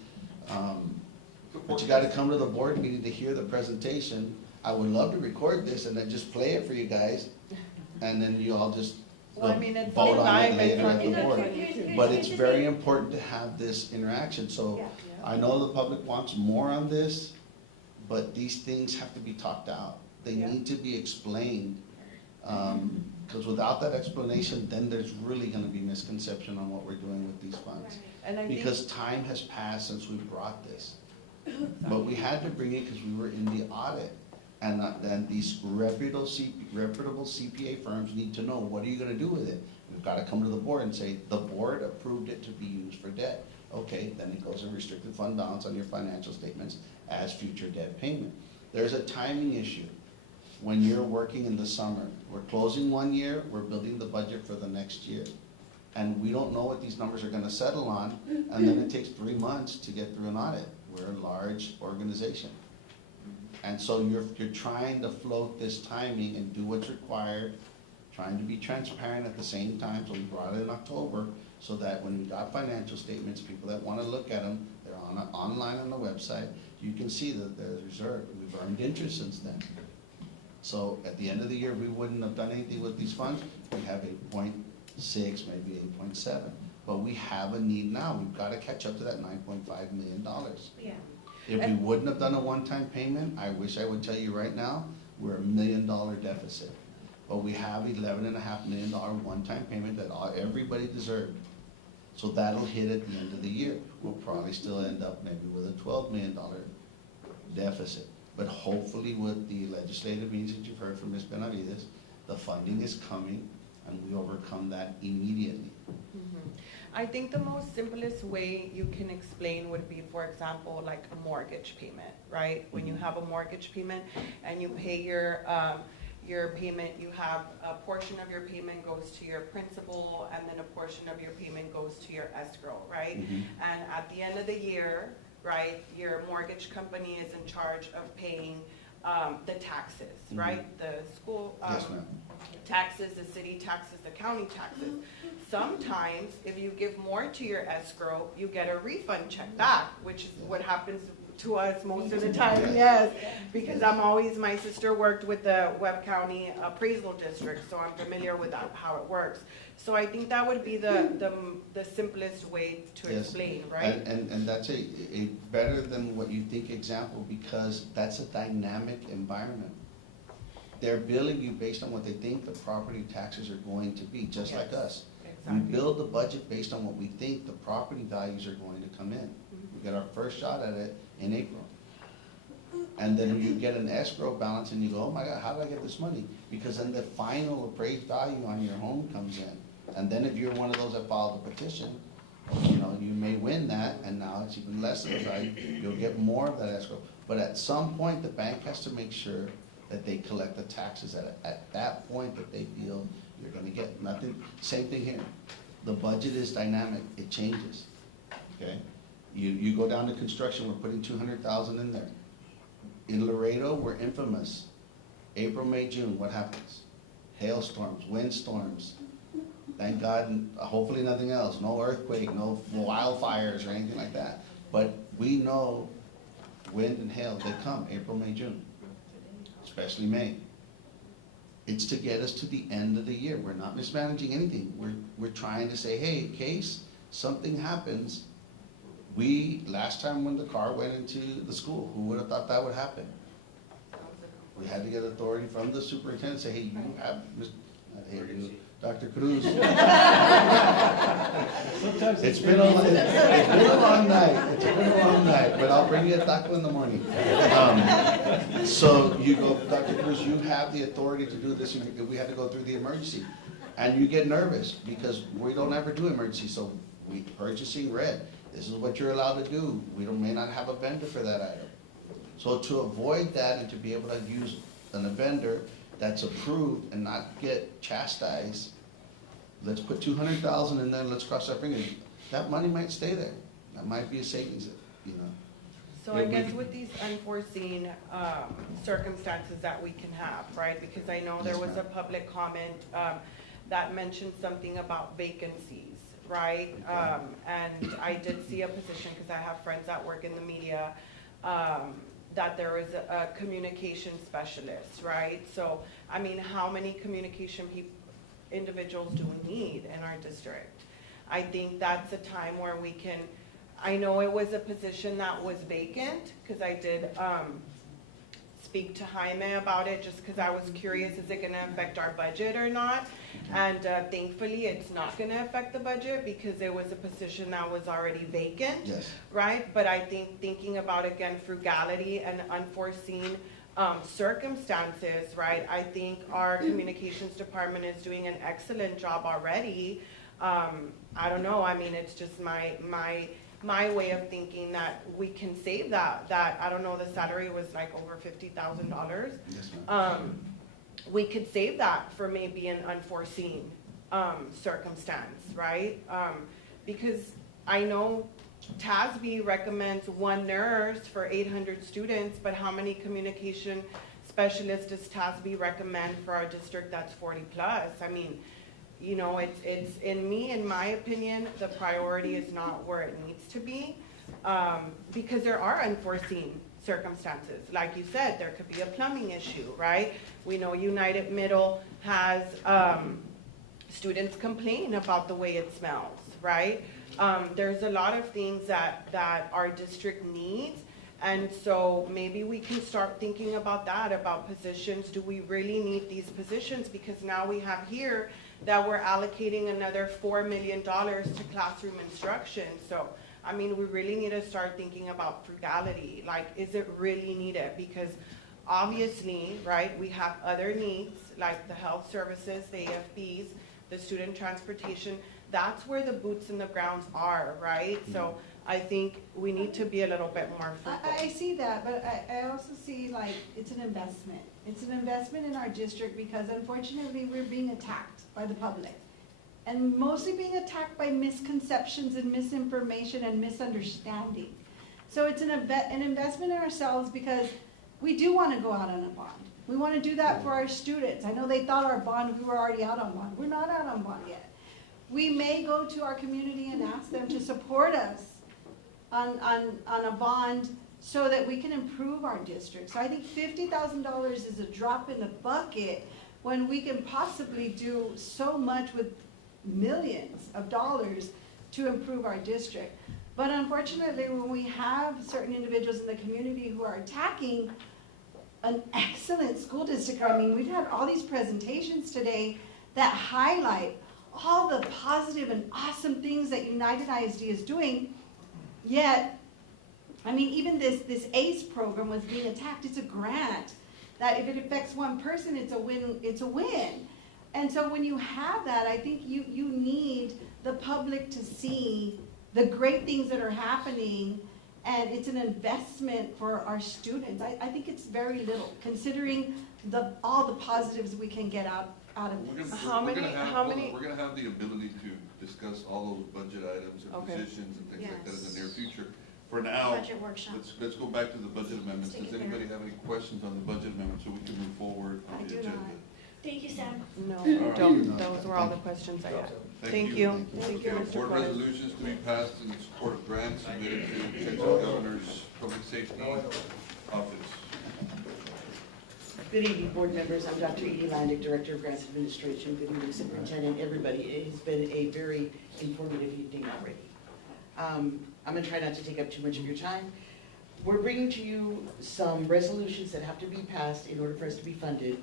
But you gotta come to the board meeting to hear the presentation. I would love to record this and then just play it for you guys, and then you all just Well, I mean, it's vote on live, it later at the it's board. on But it's very important to have this interaction, so Yeah. I know the public wants more on this, but these things have to be talked out. They Yeah. need to be explained, because without that explanation, then there's really gonna be misconception on what we're doing with these funds. And I think, Because time has passed since we brought this. But we had to bring it because we were in the audit. And these reputable CPA firms need to know, what are you gonna do with it? We've gotta come to the board and say, the board approved it to be used for debt. Okay, then it goes in restricted fund balance on your financial statements as future debt payment. There's a timing issue when you're working in the summer. We're closing 1 year, we're building the budget for the next year. And we don't know what these numbers are gonna settle on, and then it takes 3 months to get through an audit. We're a large organization. And so you're trying to float this timing and do what's required, trying to be transparent at the same time, so we brought it in October, so that when we got financial statements, people that wanna look at them, they're online on the website, you can see that there's reserve, we've earned interest since then. So at the end of the year, we wouldn't have done anything with these funds, we have 8.6, maybe 8.7. But we have a need now, we've gotta catch up to that $9.5 million. Yeah. If we wouldn't have done a one-time payment, I wish I would tell you right now, we're $1 million deficit. But we have $11.5 million one-time payment that everybody deserved. So that'll hit at the end of the year. We'll probably still end up maybe with a $12 million deficit. But hopefully with the legislative means that you've heard from Ms. Benavides, the funding is coming and we overcome that immediately. I think the most simplest way you can explain would be, for example, like a mortgage payment, right? When you have a mortgage payment and you pay your payment, you have a portion of your payment goes to your principal, and then a portion of your payment goes to your escrow, right? And at the end of the year, right, your mortgage company is in charge of paying the taxes, right? The school, Yes, ma'am. taxes, the city taxes, the county taxes. Sometimes, if you give more to your escrow, you get a refund check back, which is what happens to us most of the time, yes. Because my sister worked with the Webb County Appraisal District, so I'm familiar with that, how it works. So I think that would be the simplest way to explain, right? And that's a better than what you think example, because that's a dynamic environment. They're billing you based on what they think the property taxes are going to be, just like us. Exactly. We build the budget based on what we think the property values are going to come in. We get our first shot at it in April. And then you get an escrow balance and you go, oh my God, how did I get this money? Because then the final appraised value on your home comes in. And then if you're one of those that filed a petition, you know, you may win that, and now it's even less of a value. You'll get more of that escrow. But at some point, the bank has to make sure that they collect the taxes at that point that they feel you're gonna get. Nothing, same thing here. The budget is dynamic, it changes, okay? You go down to construction, we're putting 200,000 in there. In Laredo, we're infamous. April, May, June, what happens? Hailstorms, windstorms. Thank God, hopefully nothing else, no earthquake, no wildfires or anything like that. But we know wind and hail, they come April, May, June, especially May. It's to get us to the end of the year. We're not mismanaging anything. We're trying to say, hey, in case something happens, last time when the car went into the school, who would have thought that would happen? We had to get authority from the superintendent, say, hey, you have, Dr. Cruz. It's been a long night. It's been a long night, but I'll bring you a taco in the morning. So you go, Dr. Cruz, you have the authority to do this. We had to go through the emergency. And you get nervous because we don't ever do emergency. So we purchasing red. This is what you're allowed to do. We may not have a vendor for that item. So to avoid that and to be able to use a vendor that's approved and not get chastised, let's put 200,000 in there, let's cross our fingers. That money might stay there. That might be a savings, you know. So I guess with these unforeseen circumstances that we can have, right? Because I know there was a public comment that mentioned something about vacancies, right? And I did see a position, because I have friends that work in the media, that there is a communication specialist, right? So, I mean, how many communication individuals do we need in our district? I think that's a time where we can, I know it was a position that was vacant, because I did speak to Jaime about it, just because I was curious, is it gonna affect our budget or not? And thankfully, it's not gonna affect the budget, because it was a position that was already vacant, yes, right? But I think thinking about, again, frugality and unforeseen circumstances, right? I think our communications department is doing an excellent job already. I don't know, I mean, it's just my way of thinking that we can save that I don't know, the salary was like over $50,000. yes, We could save that for maybe an unforeseen circumstance, right? Because I know TASB recommends one nurse for 800 students, but how many communication specialists does TASB recommend for our district that's 40 plus? I mean, you know, it's in my opinion, the priority is not where it needs to be, because there are unforeseen circumstances. Like you said, there could be a plumbing issue, right? We know United Middle has students complain about the way it smells, right? There's a lot of things that our district needs, and so maybe we can start thinking about that, about positions. Do we really need these positions? Because now we have here that we're allocating another $4 million to classroom instruction. So, I mean, we really need to start thinking about frugality. Like, is it really needed? Because obviously, right, we have other needs, like the health services, the AFBs, the student transportation. That's where the boots in the grounds are, right? So I think we need to be a little bit more frugal. I see that, but I also see like it's an investment. It's an investment in our district, because unfortunately we're being attacked by the public. And mostly being attacked by misconceptions and misinformation and misunderstanding. So it's an investment in ourselves, because we do want to go out on a bond. We want to do that for our students. I know they thought our bond, we were already out on bond. We're not out on bond yet. We may go to our community and ask them to support us on a bond so that we can improve our district. So I think $50,000 is a drop in the bucket when we can possibly do so much with millions of dollars to improve our district. But unfortunately, when we have certain individuals in the community who are attacking an excellent school district, I mean, we've had all these presentations today that highlight all the positive and awesome things that United ISD is doing, yet, I mean, even this ACE program was being attacked. It's a grant that if it affects one person, it's a win. And so when you have that, I think you need the public to see the great things that are happening, and it's an investment for our students. I think it's very little, considering all the positives we can get out of this. We're gonna have the ability to discuss all those budget items and positions and things like that in the near future. For now, Budget workshop. let's go back to the budget amendments. Does anybody have any questions on the budget amendment so we can move forward on the agenda? Thank you, Sam. No, right. don't, those were all the questions I had. Thank you. Thank you, Okay, Mr. board Flores. resolutions to be passed in support of grants submitted to Texas Governor's Public Safety Office. Good evening, board members. I'm Dr. Edie Landick, Director of Grants Administration. Good evening, Superintendent, everybody. It has been a very informative evening already. I'm going to try not to take up too much of your time. We're bringing to you some resolutions that have to be passed in order for us to be funded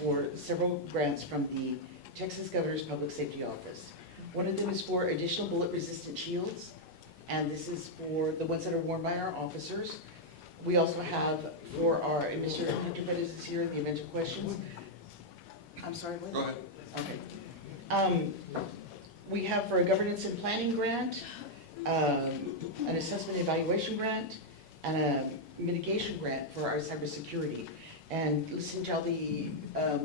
for several grants from the Texas Governor's Public Safety Office. One of them is for additional bullet-resistant shields, and this is for the ones that are worn by our officers. We also have for our, and Mr. Hunter Bettis is here in the event of questions. I'm sorry, what? Go ahead. Okay. We have for a governance and planning grant, an assessment evaluation grant, and a mitigation grant for our cybersecurity. And listening to all the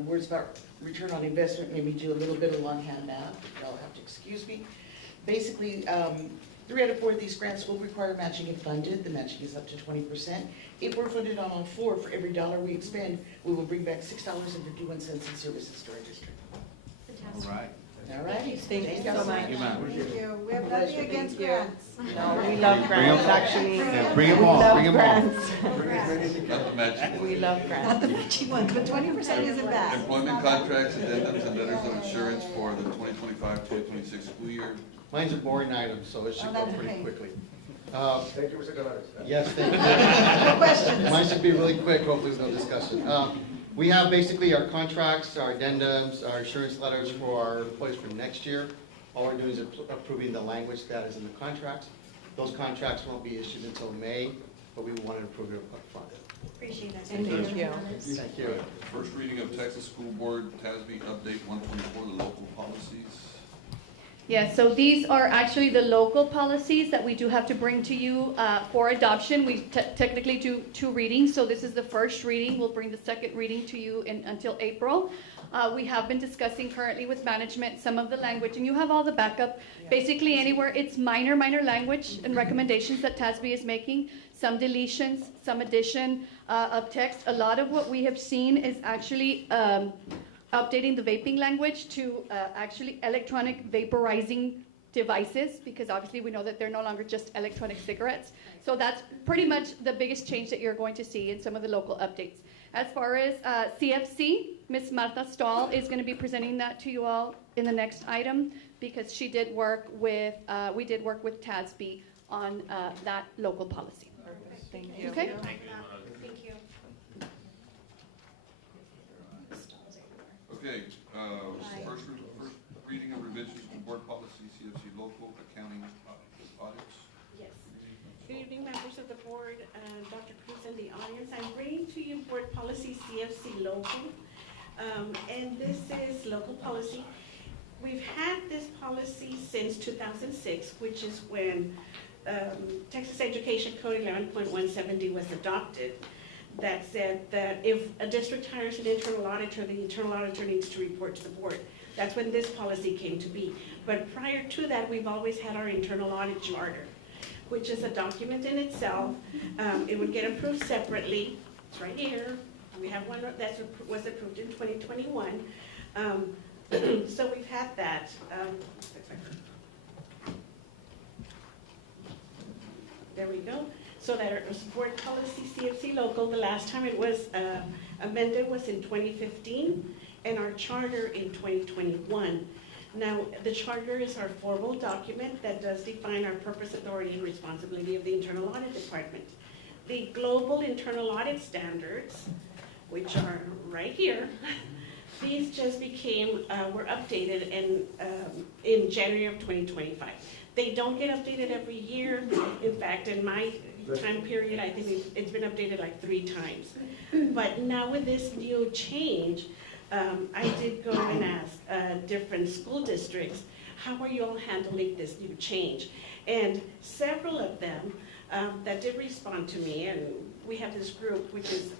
words about return on investment made me do a little bit of longhand math. Y'all have to excuse me. Basically, 3 out of 4 of these grants will require matching if funded. The matching is up to 20%. If we're funded on all 4, for every dollar we expend, we will bring back $6.51 in services to our district. Fantastic. All right. All righty. Thank you so much. Thank you, ma'am. Thank you. We have nothing against Thank you. grants. No, we love grants, actually. Yeah, bring 'em We on, love bring 'em on. grants. Not the matching. We love Not grants. the matching ones, but 20% isn't bad. Employment contracts, addendums, and letters of insurance for the 2025-2026 school year. Mine's a boring item, so it should go that's pretty okay. quickly. Thank you, Mr. Canales. Yes, thank you. No questions. Mine should be really quick, hopefully there's no discussion. We have basically our contracts, our addendums, our insurance letters for our employees for next year. All we're doing is approving the language that is in the contracts. Those contracts won't be issued until May, but we wanted to approve it upfront. Appreciate that. Thank you. Thank you. First reading of Texas School Board TASB Update 124, the local policies. Yeah, so these are actually the local policies that we do have to bring to you for adoption. We technically do 2 readings, so this is the first reading. We'll bring the second reading to you until April. We have been discussing currently with management some of the language, and you have all the backup. Basically anywhere, it's minor language and recommendations that TASB is making, some deletions, some addition of text. A lot of what we have seen is actually updating the vaping language to actually electronic vaporizing devices, because obviously we know that they're no longer just electronic cigarettes. So that's pretty much the biggest change that you're going to see in some of the local updates. As far as CFC, Ms. Martha Stahl is going to be presenting that to you all in the next item, because she did work with, we did work with TASB on that local policy. Perfect. Thank you. Okay? Thank you. Okay, first reading of revisions to board policy, CFC local accounting audits. Yes. Good evening, members of the board, Dr. Cruz and the audience. I'm bringing to you board policy CFC local, and this is local policy. We've had this policy since 2006, which is when Texas Education Code 11.170 was adopted. That said that if a district hires an internal auditor, the internal auditor needs to report to the board. That's when this policy came to be. But prior to that, we've always had our internal audit charter, which is a document in itself. It would get approved separately, It's right here. We have one that was approved in 2021. So we've had that. There we go. So that it was board policy CFC local. The last time it was amended was in 2015, and our charter in 2021. Now, the charter is our formal document that does define our purpose, authority, and responsibility of the Internal Audit Department. The global internal audit standards, which are right here, these just were updated in January of 2025. They don't get updated every year. In fact, in my time period, I think it's been updated like 3 times. But now with this new change, I did go and ask different school districts, how are you all handling this new change? And several of them that did respond to me, and we have this group, which is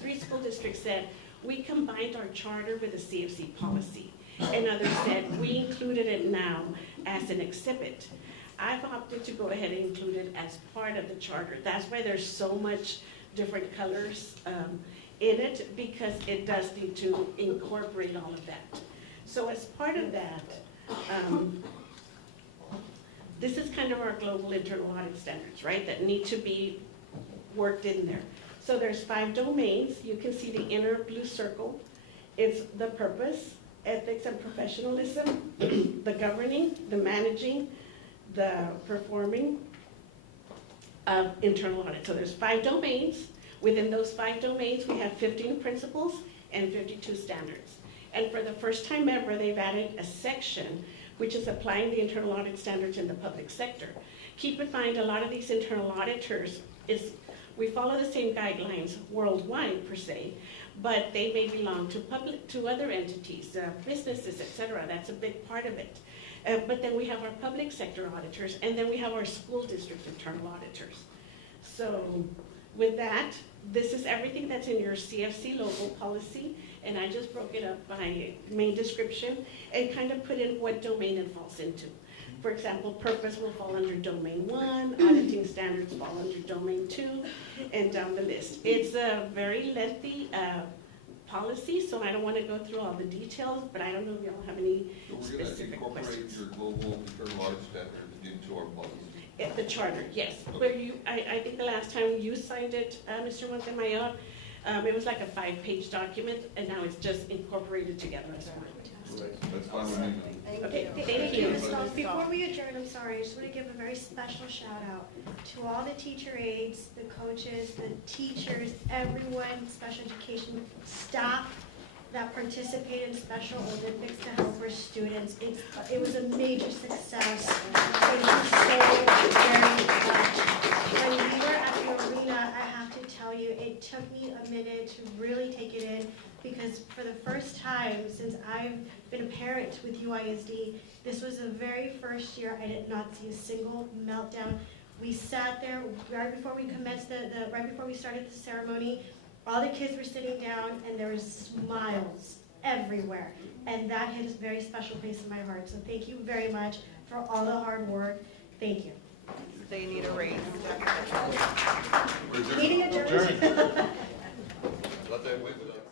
3 school districts said, we combined our charter with the CFC policy. And others said, we included it now as an exhibit. I've opted to go ahead and include it as part of the charter. That's why there's so much different colors in it, because it does need to incorporate all of that. So as part of that, this is kind of our global internal audit standards, right, that need to be worked in there. So there's 5 domains. You can see the inner blue circle. It's the purpose, ethics and professionalism, the governing, the managing, the performing of internal audit. So there's 5 domains. Within those 5 domains, we have 15 principles and 52 standards. And for the first time ever, they've added a section which is applying the internal audit standards in the public sector. Keep in mind, a lot of these internal auditors, we follow the same guidelines worldwide per se, but they may belong to other entities, businesses, etc. That's a big part of it. But then we have our public sector auditors, and then we have our school district internal auditors. So with that, this is everything that's in your CFC local policy, and I just broke it up by main description and kind of put in what domain it falls into. For example, purpose will fall under domain 1, auditing standards fall under domain 2, and down the list. It's a very lengthy policy, so I don't want to go through all the details, but I don't know if y'all have any specific questions. So we're going to incorporate your global internal audit standards into our policy? The charter, yes. Where I think the last time you signed it, Mr. Montemayor, it was like a 5-page document, and now it's just incorporated together as one. That's fine with me. Okay, Thank you, Ms. Knowles. Before we adjourn, I'm sorry, I just want to give a very special shout out to all the teacher aides, the coaches, the teachers, everyone, special education staff that participated in Special Olympics to help our students. It was a major success. Thank you so very much. When we were at the arena, I have to tell you, it took me a minute to really take it in, because for the first time since I've been a parent with UISD, this was the very first year I did not see a single meltdown. We sat there right before we commenced right before we started the ceremony. All the kids were sitting down, and there was smiles everywhere. And that hit a very special place in my heart. So thank you very much for all the hard work. Thank you. They need a raise. Meeting adjourned. Let that wait without.